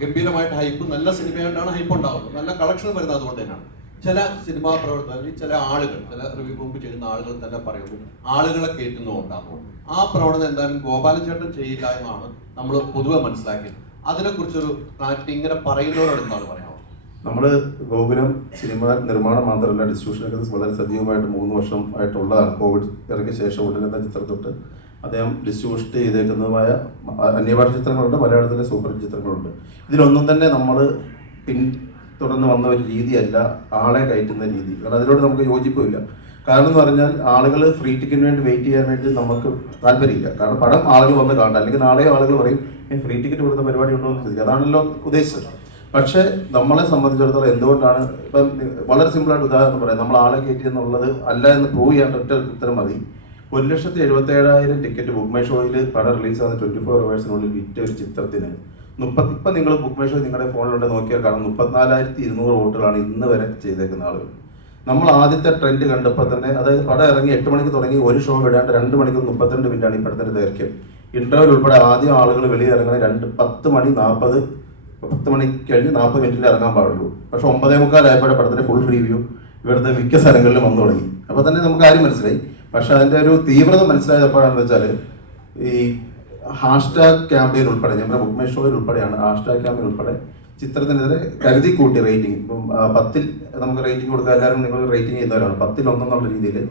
ഗംഭീരമായിട്ട് ഹൈപ്പ്, നല്ല സിനിമയായിട്ടാണ് ഹൈപ്പ് ഉണ്ടാകുന്നത്, നല്ല കളക്ഷൻ വരുന്നത് അതുകൊണ്ട് തന്നെയാണ്. ചില സിനിമാ പ്രവർത്തകർ, ചില ആളുകൾ, ചില റിവ്യൂ ബോംബ് ചെയ്യുന്ന ആളുകൾ തന്നെ പറയുന്നു ആളുകളെ കയറ്റുന്നുണ്ടാകും. ആ പ്രവണത എന്തായാലും ഗോപാലൻ ചേട്ടൻ ചെയ്യില്ല എന്നാണ് നമ്മൾ പൊതുവെ മനസ്സിലാക്കിയത്. അതിനെക്കുറിച്ചൊരു ഫ്ലാറ്റ് ഇങ്ങനെ പറയുന്നവരോട് എന്താണ് പറയാമോ? നമ്മൾ ഗോകുലം സിനിമ നിർമ്മാണം മാത്രമല്ല ഡിസ്ട്രിബ്യൂഷനൊക്കെ വളരെ സജീവമായിട്ട് 3 വർഷം ആയിട്ടുള്ളതാണ്. കോവിഡ് ഇറങ്ങിയ ശേഷം ഉടൻ എന്ന ചിത്രത്തൊട്ട് അദ്ദേഹം ഡിസ്ട്രിബ്യൂഷൻ ചെയ്തേക്കുന്നതുമായ അന്യഭാഷ ചിത്രങ്ങളുണ്ട്, മലയാളത്തിലെ സൂപ്പർ ചിത്രങ്ങളുണ്ട്. ഇതിലൊന്നും തന്നെ നമ്മൾ പിന്തുടർന്ന് വന്ന ഒരു രീതിയല്ല ആളെ കയറ്റുന്ന രീതി. കാരണം അതിനോട് നമുക്ക് യോജിപ്പില്ല. കാരണം എന്ന് പറഞ്ഞാൽ ആളുകൾ ഫ്രീ ടിക്കറ്റിന് വേണ്ടി വെയിറ്റ് ചെയ്യാൻ വേണ്ടി നമുക്ക് താല്പര്യമില്ല. കാരണം പടം ആളുകൾ വന്ന് കാണണ്ട, അല്ലെങ്കിൽ നാളെ ആളുകൾ പറയും ഫ്രീ ടിക്കറ്റ് കൊടുക്കുന്ന പരിപാടി ഉണ്ടോ എന്ന് ചോദിക്കുക. അതാണല്ലോ ഉദ്ദേശിച്ചത്. പക്ഷേ നമ്മളെ സംബന്ധിച്ചിടത്തോളം എന്തുകൊണ്ടാണ് ഇപ്പം വളരെ സിമ്പിളായിട്ട് ഉദാഹരണം പറയാം, നമ്മൾ ആളെ കയറ്റി എന്നുള്ളത് അല്ല എന്ന് പ്രൂവ് ചെയ്യാൻ ഒറ്റ ഉത്തരം മതി. 1,77,000 ടിക്കറ്റ് ബുക്ക് മൈ ഷോയിൽ പടം റിലീസാകുന്ന 24 ഹവേഴ്സിനുള്ളിൽ വിറ്റ ഒരു ചിത്രത്തിന് ഇപ്പം നിങ്ങൾ ബുക്ക് മൈ ഷോ നിങ്ങളുടെ ഫോണിലുണ്ട് നോക്കിയാൽ കാണാം 34,200 വോട്ടുകളാണ് ഇന്ന് വരെ ചെയ്തേക്കുന്ന ആളുകൾ. നമ്മൾ ആദ്യത്തെ ട്രെൻഡ് കണ്ടപ്പോൾ തന്നെ, അതായത് പടം ഇറങ്ങി 8 മണിക്ക് തുടങ്ങി ഒരു ഷോ വിടാണ്ട് 2 മണിക്കൂർ 32 മിനിറ്റാണ് ഈ പടത്തിൻ്റെ ദൈർഘ്യം. ഇന്റർവെൽ ഉൾപ്പെടെ ആദ്യം ആളുകൾ വെളിയിലിറങ്ങണ 10 മണി കഴിഞ്ഞ് 40 മിനിറ്റിൽ ഇറങ്ങാൻ പാടുള്ളൂ. പക്ഷെ 9:45 ആയപ്പോഴേ പടത്തിന്റെ ഫുൾ റിവ്യൂ ഇവിടുത്തെ മിക്ക സ്ഥലങ്ങളിലും വന്നു തുടങ്ങി. അപ്പോൾ തന്നെ നമുക്ക് കാര്യം മനസ്സിലായി. പക്ഷെ അതിൻ്റെ ഒരു തീവ്രത മനസ്സിലായത് എപ്പോഴാണെന്ന് വെച്ചാൽ ഈ ഹാഷ്ടാഗ് ക്യാമ്പയിൻ ഉൾപ്പെടെ, നമ്മുടെ ബുക്ക് മൈ ഷോയിൽ ഉൾപ്പെടെയാണ് ഹാഷ്ടാഗ് ക്യാമ്പയിൻ ഉൾപ്പെടെ ചിത്രത്തിനെതിരെ കരുതി കൂട്ടി റേറ്റിംഗ്. ഇപ്പം 10ൽ നമുക്ക് റേറ്റിംഗ് കൊടുക്കുക, എല്ലാവരും നിങ്ങൾ റേറ്റിംഗ് ചെയ്യുന്നവരാണ്. 10ൽ 1 എന്നുള്ള രീതിയിൽ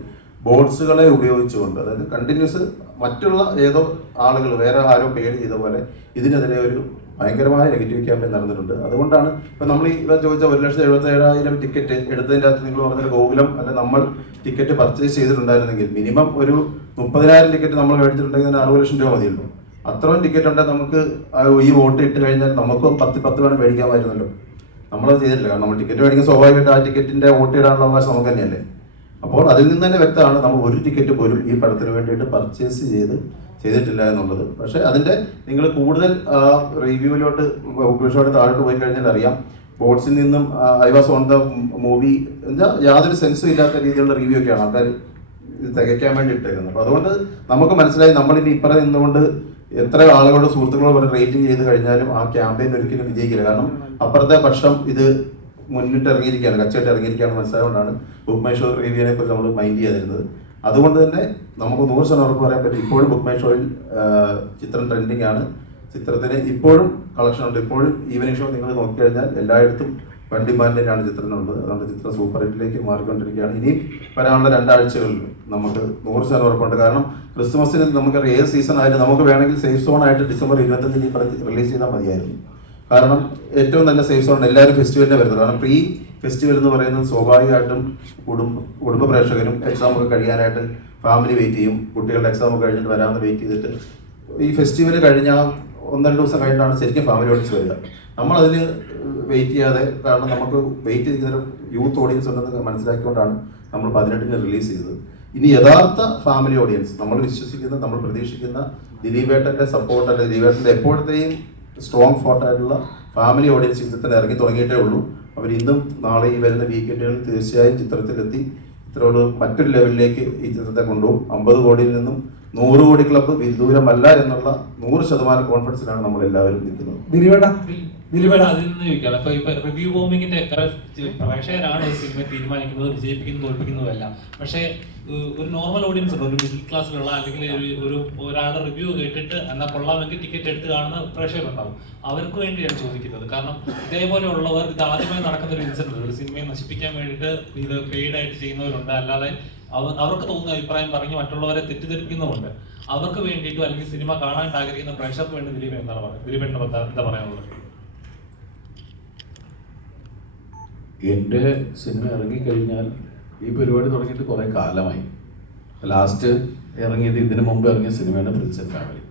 ബോർഡ്സുകളെ ഉപയോഗിച്ചുകൊണ്ട്, അതായത് കണ്ടിന്യൂസ് മറ്റുള്ള ഏതോ ആളുകൾ വേറെ ആരോ പേര് ചെയ്ത പോലെ ഇതിനെതിരെ ഒരു ഭയങ്കരമായ നെഗറ്റീവ് ക്യാമ്പയിൻ നടന്നിട്ടുണ്ട്. അതുകൊണ്ടാണ് ഇപ്പം നമ്മൾ ഇവിടെ ചോദിച്ച 1,77,000 ടിക്കറ്റ് എടുത്തതിൻ്റെ അകത്ത് നിങ്ങൾ പറഞ്ഞൊരു ഗോകുലം അല്ലെ നമ്മൾ ടിക്കറ്റ് പർച്ചേസ് ചെയ്തിട്ടുണ്ടായിരുന്നെങ്കിൽ മിനിമം ഒരു 30,000 ടിക്കറ്റ് നമ്മൾ മേടിച്ചിട്ടുണ്ടെങ്കിൽ 60 ലക്ഷം രൂപ മതിയല്ലോ. അത്രയും ടിക്കറ്റ് ഉണ്ടെങ്കിൽ നമുക്ക് ഈ വോട്ട് ഇട്ട് കഴിഞ്ഞാൽ നമുക്കും 10 വേണം മേടിക്കാമായിരുന്നല്ലോ. നമ്മളത് ചെയ്തിട്ടില്ല. കാരണം നമ്മൾ ടിക്കറ്റ് മേടിക്കാൻ സ്വാഭാവികമായിട്ട് ആ ടിക്കറ്റിൻ്റെ വോട്ട് ഇടാനുള്ള അവകാശം നമുക്ക് തന്നെയല്ലേ. അപ്പോൾ അതിൽ നിന്ന് തന്നെ വ്യക്തമാണ് നമ്മൾ ഒരു ടിക്കറ്റ് പോലും ഈ പടത്തിന് വേണ്ടിയിട്ട് പർച്ചേസ് ചെയ്തിട്ടില്ല എന്നുള്ളത്. പക്ഷേ അതിൻ്റെ നിങ്ങൾ കൂടുതൽ റിവ്യൂവിലോട്ട് ബുക്ക് താഴോട്ട് പോയി കഴിഞ്ഞാൽ അറിയാം, ബോർഡ്സിൽ നിന്നും I was on the movie എന്താ യാതൊരു സെൻസും ഇല്ലാത്ത രീതിയിലുള്ള റിവ്യൂ ഒക്കെയാണ് ആൾക്കാർ ഇത് തികയ്ക്കാൻ വേണ്ടി ഇട്ടേക്കുന്നത്. അപ്പോൾ അതുകൊണ്ട് നമുക്ക് മനസ്സിലായി നമ്മളിനി ഇപ്പുറം നിന്നുകൊണ്ട് എത്ര ആളുകളുടെ സുഹൃത്തുക്കളോട് പറഞ്ഞ് റേറ്റിംഗ് ചെയ്ത് കഴിഞ്ഞാലും ആ ക്യാമ്പയിൻ ഒരിക്കലും വിജയിക്കില്ല. കാരണം അപ്പുറത്തെ പക്ഷം ഇത് മുന്നിട്ട് ഇറങ്ങിയിരിക്കുകയാണ്, കച്ചയായിട്ട് ഇറങ്ങിയിരിക്കുകയാണ് മനസ്സിലായതുകൊണ്ടാണ് ബുക്ക് മൈ ഷോ റിവ്യൂവിനെ കുറിച്ച് നമ്മൾ മൈൻഡ് ചെയ്യാതിരുന്നത്. അതുകൊണ്ട് തന്നെ നമുക്ക് 100% ഉറപ്പ് പറയാൻ പറ്റും, ഇപ്പോഴും ബുക്ക് മൈ ഷോയിൽ ചിത്രം ട്രെൻഡിങ് ആണ്. ചിത്രത്തിന് ഇപ്പോഴും കളക്ഷൻ ഉണ്ട്. ഇപ്പോഴും ഈവനിങ് ഷോ നിങ്ങൾ നോക്കിക്കഴിഞ്ഞാൽ എല്ലായിടത്തും വൺ ഡിമാൻഡിനാണ് ചിത്രത്തിനുള്ളത്. അതുകൊണ്ട് ചിത്രം സൂപ്പർ ഹിറ്റിലേക്ക് മാറിക്കൊണ്ടിരിക്കുകയാണ്. ഇനിയും വരാനുള്ള 2 ആഴ്ചകളിൽ നമുക്ക് 100% ഉറപ്പുണ്ട്. കാരണം ക്രിസ്മസിന് നമുക്ക് ഏത് സീസൺ ആയാലും നമുക്ക് വേണമെങ്കിൽ സേഫ് സോൺ ആയിട്ട് December 25 റിലീസ് ചെയ്താൽ മതിയായിരുന്നു. കാരണം ഏറ്റവും നല്ല സേഫ് സോൺ എല്ലാവരും ഫെസ്റ്റിവലിനെ വരുന്നത്. കാരണം പ്രീ ഫെസ്റ്റിവൽ എന്ന് പറയുന്നത് സ്വാഭാവികമായിട്ടും കുടുംബ പ്രേക്ഷകരും എക്സാം ഒക്കെ കഴിയാനായിട്ട് ഫാമിലി വെയിറ്റ് ചെയ്യും. കുട്ടികളുടെ എക്സാം ഒക്കെ കഴിഞ്ഞിട്ട് വരാമെന്ന് വെയിറ്റ് ചെയ്തിട്ട് ഈ ഫെസ്റ്റിവൽ കഴിഞ്ഞാൽ 1-2 ദിവസം കഴിഞ്ഞിട്ടാണ് ശരിക്കും ഫാമിലി ഓഡിയൻസ് വരിക. നമ്മളതിന് വെയിറ്റ് ചെയ്യാതെ, കാരണം നമുക്ക് വെയിറ്റ് ചെയ്യുന്ന യൂത്ത് ഓഡിയൻസ് ഉണ്ടെന്ന് മനസ്സിലാക്കിക്കൊണ്ടാണ് നമ്മൾ 18-ന് റിലീസ് ചെയ്തത്. ഇനി യഥാർത്ഥ ഫാമിലി ഓഡിയൻസ്, നമ്മൾ വിശ്വസിക്കുന്ന, നമ്മൾ പ്രതീക്ഷിക്കുന്ന ദിലീപേട്ടൻ്റെ സപ്പോർട്ട്, അല്ലെങ്കിൽ ദിലീപേട്ടൻ്റെ എപ്പോഴത്തെയും സ്ട്രോങ് ഫോർട്ടായിട്ടുള്ള ഫാമിലി ഓഡിയൻസ് ചിത്രത്തിന് ഇറങ്ങി തുടങ്ങിയിട്ടേ ഉള്ളൂ. അവർ ഇന്നും നാളെ ഈ വരുന്ന വീക്കെൻഡുകളിൽ തീർച്ചയായും ചിത്രത്തിലെത്തി ഇത്രയോട് മറ്റൊരു ലെവലിലേക്ക് ഈ ചിത്രത്തെ കൊണ്ടുപോകും. 50 കോടിയിൽ നിന്നും 100 കോടി ക്ലബ്ബ് വിദൂരമല്ല എന്നുള്ള 100% കോൺഫിഡൻസിലാണ് നമ്മൾ എല്ലാവരും നിൽക്കുന്നത്. ദിലീപേട്ട അതിൽ നിന്ന് ചോദിക്കാം. ഇപ്പൊ റിവ്യൂ ബോംബിങ്ങിന്റെ പ്രേക്ഷകരാണ് ഒരു സിനിമ തീരുമാനിക്കുന്നത്, വിജയിപ്പിക്കുന്നത്, തോൽപ്പിക്കുന്നതല്ല. പക്ഷേ ഒരു നോർമൽ ഓഡിയൻസ് ഉണ്ട്, ഒരു മിഡിൽ ക്ലാസ്സിലുള്ള അല്ലെങ്കിൽ ഒരാളുടെ റിവ്യൂ കേട്ടിട്ട് എന്നാൽ കൊള്ളാമെങ്കിൽ ടിക്കറ്റ് എടുത്ത് കാണുന്ന പ്രേക്ഷകരുണ്ടാവും. അവർക്ക് വേണ്ടിയാണ് ചോദിക്കുന്നത്. കാരണം ഇതേപോലെയുള്ളവർ ഇത് ആദ്യമായി നടക്കുന്ന ഒരു ഇൻസിഡന്റ്, ഒരു സിനിമയെ നശിപ്പിക്കാൻ വേണ്ടിയിട്ട് ഇത് പെയ്ഡായിട്ട് ചെയ്യുന്നവരുണ്ട്. അല്ലാതെ അവർക്ക് തോന്നുന്ന അഭിപ്രായം പറഞ്ഞ് മറ്റുള്ളവരെ തെറ്റിദ്ധരിപ്പിക്കുന്നുമുണ്ട്. അവർക്ക് വേണ്ടിയിട്ടും അല്ലെങ്കിൽ സിനിമ കാണാൻ ആഗ്രഹിക്കുന്ന പ്രേക്ഷകർക്ക് വേണ്ടി ദിലീപേട്ടൻ എന്താ പറയാനുള്ളത്? എൻ്റെ സിനിമ ഇറങ്ങിക്കഴിഞ്ഞാൽ ഈ പരിപാടി തുടങ്ങിയിട്ട് കുറേ കാലമായി. ലാസ്റ്റ് ഇറങ്ങിയത്, ഇതിനു മുമ്പ് ഇറങ്ങിയ സിനിമയാണ് പ്രിൻസ് ആൻഡ് ഫാമിലി.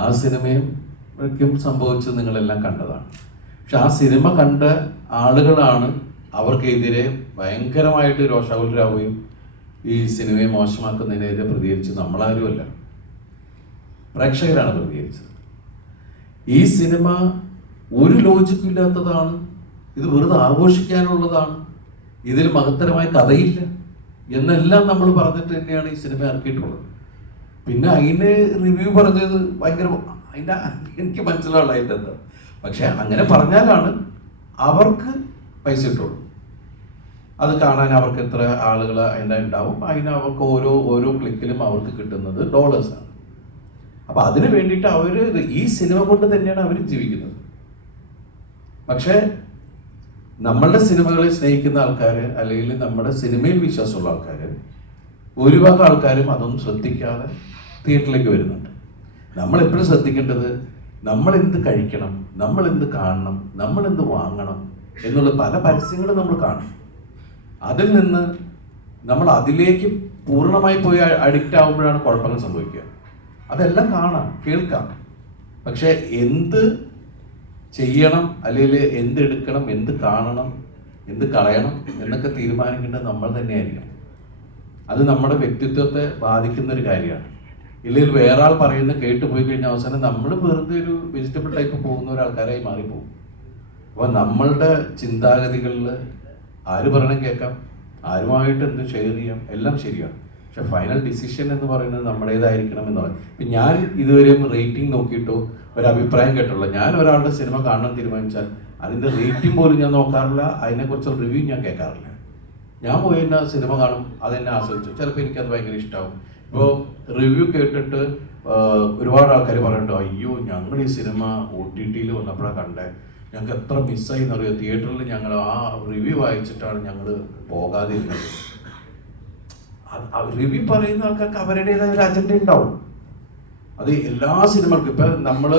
ആ സിനിമയ്ക്കും സംഭവിച്ചത് നിങ്ങളെല്ലാം കണ്ടതാണ്. പക്ഷെ ആ സിനിമ കണ്ട ആളുകളാണ് അവർക്കെതിരെ ഭയങ്കരമായിട്ട് രോഷാകുലരാവുകയും ഈ സിനിമയെ മോശമാക്കുന്നതിനെതിരെ പ്രതികരിച്ച് നമ്മളാരുമല്ല, പ്രേക്ഷകരാണ് പ്രതികരിച്ചത്. ഈ സിനിമ ഒരു ലോജിക്കില്ലാത്തതാണ്, ഇത് വെറുതെ ആഘോഷിക്കാനുള്ളതാണ്, ഇതിൽ മഹത്തരമായ കഥയില്ല എന്നെല്ലാം നമ്മൾ പറഞ്ഞിട്ട് തന്നെയാണ് ഈ സിനിമ ഇറക്കിയിട്ടുള്ളത്. പിന്നെ അതിന് റിവ്യൂ പറഞ്ഞത് ഭയങ്കര, അതിൻ്റെ എനിക്ക് മനസ്സിലാവുള്ള അതിൻ്റെ എന്താ. പക്ഷെ അങ്ങനെ പറഞ്ഞാലാണ് അവർക്ക് പൈസ കിട്ടുള്ളൂ. അത് കാണാൻ അവർക്ക് എത്ര ആളുകൾ അതിൻ്റെ ഉണ്ടാവും, അതിന് അവർക്ക് ഓരോ ക്ലിക്കിലും അവർക്ക് കിട്ടുന്നത് ഡോളേഴ്സാണ്. അപ്പം അതിന് വേണ്ടിയിട്ട് അവർ ഈ സിനിമ കൊണ്ട് തന്നെയാണ് അവർ ജീവിക്കുന്നത്. പക്ഷേ നമ്മളുടെ സിനിമകളെ സ്നേഹിക്കുന്ന ആൾക്കാർ, അല്ലെങ്കിൽ നമ്മുടെ സിനിമയിൽ വിശ്വാസമുള്ള ആൾക്കാർ, ഭൂരിഭാഗം ആൾക്കാരും അതൊന്നും ശ്രദ്ധിക്കാതെ തിയേറ്ററിലേക്ക് വരുന്നുണ്ട്. നമ്മളെപ്പോഴും ശ്രദ്ധിക്കേണ്ടത് നമ്മൾ എന്ത് കഴിക്കണം, നമ്മൾ എന്ത് കാണണം, നമ്മൾ എന്ത് വാങ്ങണം എന്നുള്ള പല പരസ്യങ്ങളും നമ്മൾ കാണും. അതിൽ നിന്ന് നമ്മൾ അതിലേക്ക് പൂർണ്ണമായി പോയി അഡിക്റ്റ് ആകുമ്പോഴാണ് കുഴപ്പങ്ങൾ സംഭവിക്കുക. അതെല്ലാം കാണാം, കേൾക്കാം, പക്ഷെ എന്ത് ചെയ്യണം, അല്ലെങ്കിൽ എന്ത് എടുക്കണം, എന്ത് കാണണം, എന്ത് കളയണം എന്നൊക്കെ തീരുമാനിക്കേണ്ടത് നമ്മൾ തന്നെയായിരിക്കണം. അത് നമ്മുടെ വ്യക്തിത്വത്തെ ബാധിക്കുന്നൊരു കാര്യമാണ്. ഇല്ലെങ്കിൽ വേറെ ആൾ പറയുന്നത് കേട്ട് പോയി കഴിഞ്ഞാൽ അവസാനം നമ്മൾ വെറുതെ ഒരു വെജിറ്റബിൾ ടൈപ്പ് പോകുന്ന ഒരാൾക്കാരായി മാറിപ്പോകും. അപ്പോൾ നമ്മളുടെ ചിന്താഗതികളിൽ ആര് പറയണം കേൾക്കാം, ആരുമായിട്ട് എന്ത് ഷെയർ ചെയ്യാം, എല്ലാം ശരിയാണ്. പക്ഷെ ഫൈനൽ ഡിസിഷൻ എന്ന് പറയുന്നത് നമ്മുടേതായിരിക്കണം എന്ന് പറയും. ഇപ്പം ഞാൻ ഇതുവരെയും റേറ്റിംഗ് നോക്കിയിട്ടോ ഒരഭിപ്രായം കേട്ടുള്ള, ഞാൻ ഒരാളുടെ സിനിമ കാണാൻ തീരുമാനിച്ചാൽ അതിൻ്റെ റേറ്റിംഗ് പോലും ഞാൻ നോക്കാറില്ല, അതിനെക്കുറിച്ചുള്ള റിവ്യൂ ഞാൻ കേൾക്കാറില്ല. ഞാൻ പോയി തന്നെ സിനിമ കാണും, അതെന്നെ ആസ്വദിച്ചു, ചിലപ്പോൾ എനിക്കത് ഭയങ്കര ഇഷ്ടമാവും. ഇപ്പോൾ റിവ്യൂ കേട്ടിട്ട് ഒരുപാട് ആൾക്കാർ പറയുന്നുണ്ട്, അയ്യോ ഞങ്ങൾ ഈ സിനിമ OTT-യിൽ വന്നപ്പോഴാണ് കണ്ടേ, ഞങ്ങൾക്ക് എത്ര മിസ്സായി എന്നറിയോ, തിയേറ്ററിൽ ഞങ്ങൾ ആ റിവ്യൂ വായിച്ചിട്ടാണ് ഞങ്ങൾ പോകാതിരുന്നത്. റിവ്യൂ പറയുന്ന ആൾക്കാർക്ക് അവരുടേതായ ഒരു അജണ്ട ഉണ്ടാവും. അത് എല്ലാ സിനിമകൾക്കും, ഇപ്പം നമ്മൾ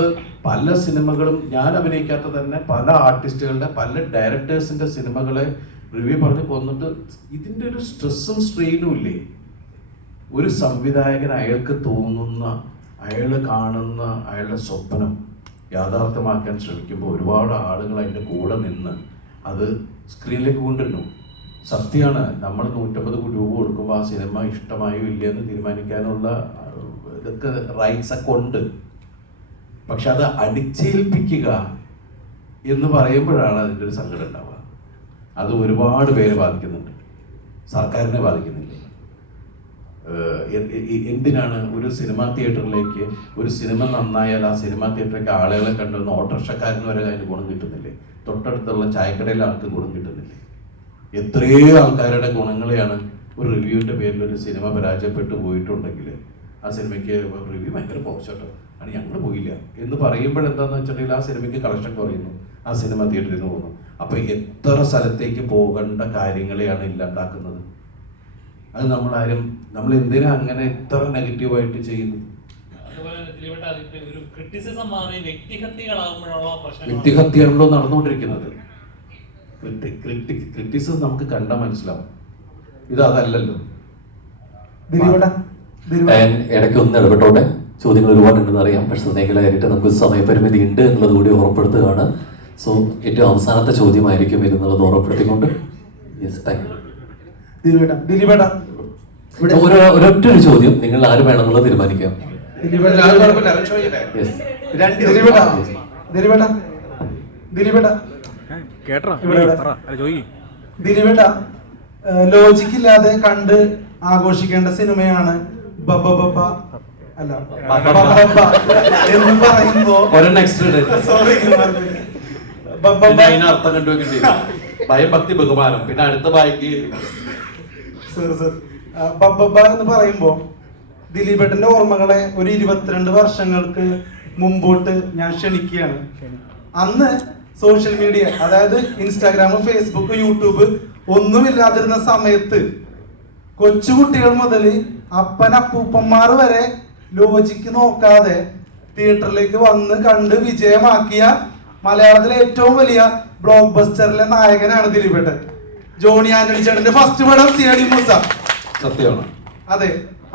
പല സിനിമകളും, ഞാൻ അഭിനയിക്കാത്ത തന്നെ പല ആർട്ടിസ്റ്റുകളുടെ, പല ഡയറക്ടേഴ്സിൻ്റെ സിനിമകളെ റിവ്യൂ പറഞ്ഞ് കൊന്നിട്ട് ഇതിൻ്റെ ഒരു സ്ട്രെസ്സും സ്ട്രെയിനും ഇല്ലേ. ഒരു സംവിധായകൻ അയാൾക്ക് തോന്നുന്ന, അയാൾ കാണുന്ന അയാളുടെ സ്വപ്നം യാഥാർത്ഥ്യമാക്കാൻ ശ്രമിക്കുമ്പോൾ ഒരുപാട് ആളുകൾ അതിൻ്റെ കൂടെ നിന്ന് അത് സ്ക്രീനിലേക്ക് കൊണ്ടുവരുന്നു. സത്യമാണ്, നമ്മൾ 150 രൂപ കൊടുക്കുമ്പോൾ ആ സിനിമ ഇഷ്ടമായോ ഇല്ലയെന്ന് തീരുമാനിക്കാനുള്ള ഇതൊക്കെ റൈറ്റ്സൊക്കെ ഉണ്ട്. പക്ഷെ അത് അടിച്ചേൽപ്പിക്കുക എന്ന് പറയുമ്പോഴാണ് അതിൻ്റെ ഒരു സങ്കടം ഉണ്ടാവുക. അത് ഒരുപാട് പേരെ ബാധിക്കുന്നുണ്ട്, സർക്കാരിനെ ബാധിക്കുന്നില്ല. എന്തിനാണ് ഒരു സിനിമാ തിയേറ്ററിലേക്ക് ഒരു സിനിമ നന്നായാൽ ആ സിനിമാ തിയേറ്ററിലേക്ക് ആളുകളെ കണ്ടുവന്ന് ഓട്ടോറിക്ഷക്കാരന് വരെ അതിന് ഗുണം കിട്ടുന്നില്ലേ, തൊട്ടടുത്തുള്ള ചായക്കടയിലെ ആൾക്ക് ഗുണം കിട്ടുന്നില്ലേ. എത്രയോ ആൾക്കാരുടെ ഗുണങ്ങളെയാണ് ഒരു റിവ്യൂവിൻ്റെ പേരിൽ ഒരു സിനിമ പരാജയപ്പെട്ടു പോയിട്ടുണ്ടെങ്കിൽ ആ സിനിമയ്ക്ക് റിവ്യൂ ഭയങ്കര പോസ്റ്റോ ആണ്, ഞങ്ങൾ പോയില്ല എന്ന് പറയുമ്പോഴെന്താണെന്ന് വെച്ചിട്ടുണ്ടെങ്കിൽ ആ സിനിമയ്ക്ക് കളക്ഷൻ കുറയുന്നു, ആ സിനിമ തിയേറ്ററിൽ നിന്ന് പോകുന്നു. അപ്പോൾ എത്ര സ്ഥലത്തേക്ക് പോകേണ്ട കാര്യങ്ങളെയാണ് ഇല്ലാണ്ടാക്കുന്നത്. അത് നമ്മൾ എന്തിനാ അങ്ങനെ ഇത്ര നെഗറ്റീവായിട്ട് ചെയ്യുന്നത്? വ്യക്തിഹത്യയാണല്ലോ നടന്നുകൊണ്ടിരിക്കുന്നത്. ക്രിറ്റിസിസം നമുക്ക് കണ്ടാൽ മനസ്സിലാവും, ഇത് അതല്ലല്ലോ. ഞാൻ ഇടയ്ക്ക് ഒന്ന് ഇടപെട്ടോട്ടെ. ചോദ്യങ്ങൾ ഒരുപാടുണ്ടെന്ന് അറിയാം, പക്ഷെ അതിനേക്കാളായിട്ട് നമുക്ക് സമയപരിമിതി ഉണ്ട് എന്നുള്ളത് കൂടി ഉറപ്പെടുത്തുകയാണ്. സോ ഏറ്റവും അവസാനത്തെ ചോദ്യമായിരിക്കും എന്നുള്ളത് ഉറപ്പെടുത്തിക്കൊണ്ട് യെസ് താങ്ക് യു. ഒരൊറ്റ ഒരു ചോദ്യം, നിങ്ങൾ ആര് വേണമെന്നുള്ളത് തീരുമാനിക്കാം. യെസ് ദിലീപേട്ട, ലോജിക് ഇല്ലാതെ കണ്ട് ആഘോഷിക്കേണ്ട സിനിമയാണ് ബബ ബബ അല്ല ബബ എന്ന് പറയുമ്പോ സോറി അർത്ഥം കണ്ടുവെക്കേണ്ടി ഭയഭക്തി ബഹുമാനം, പിന്നെ അടുത്ത ബായിക്ക് സർ ബബ എന്ന് പറയുമ്പോ ദിലീപേട്ടന്റെ ഓർമ്മകളെ ഒരു 22 വർഷങ്ങൾക്ക് മുമ്പോട്ട് ഞാൻ ക്ഷണിക്കുകയാണ്. അന്ന് സോഷ്യൽ മീഡിയ, അതായത് ഇൻസ്റ്റാഗ്രാം, ഫേസ്ബുക്ക്, യൂട്യൂബ് ഒന്നുമില്ലാതിരുന്ന സമയത്ത് കൊച്ചുകുട്ടികൾ മുതൽ അപ്പനപ്പൂപ്പന്മാർ വരെ ലോജിക്ക് നോക്കാതെ തിയേറ്ററിലേക്ക് വന്ന് കണ്ട് വിജയമാക്കിയ മലയാളത്തിലെ ഏറ്റവും വലിയ ബ്ലോക്ക് ബസ്റ്ററിലെ നായകനാണ് ദിലീപേട്ടൻ. ജോണി ആന്റണി ചേട്ടന്റെ ഫസ്റ്റ് പടം CID മൂസ. സത്യമാണ്. അതെ.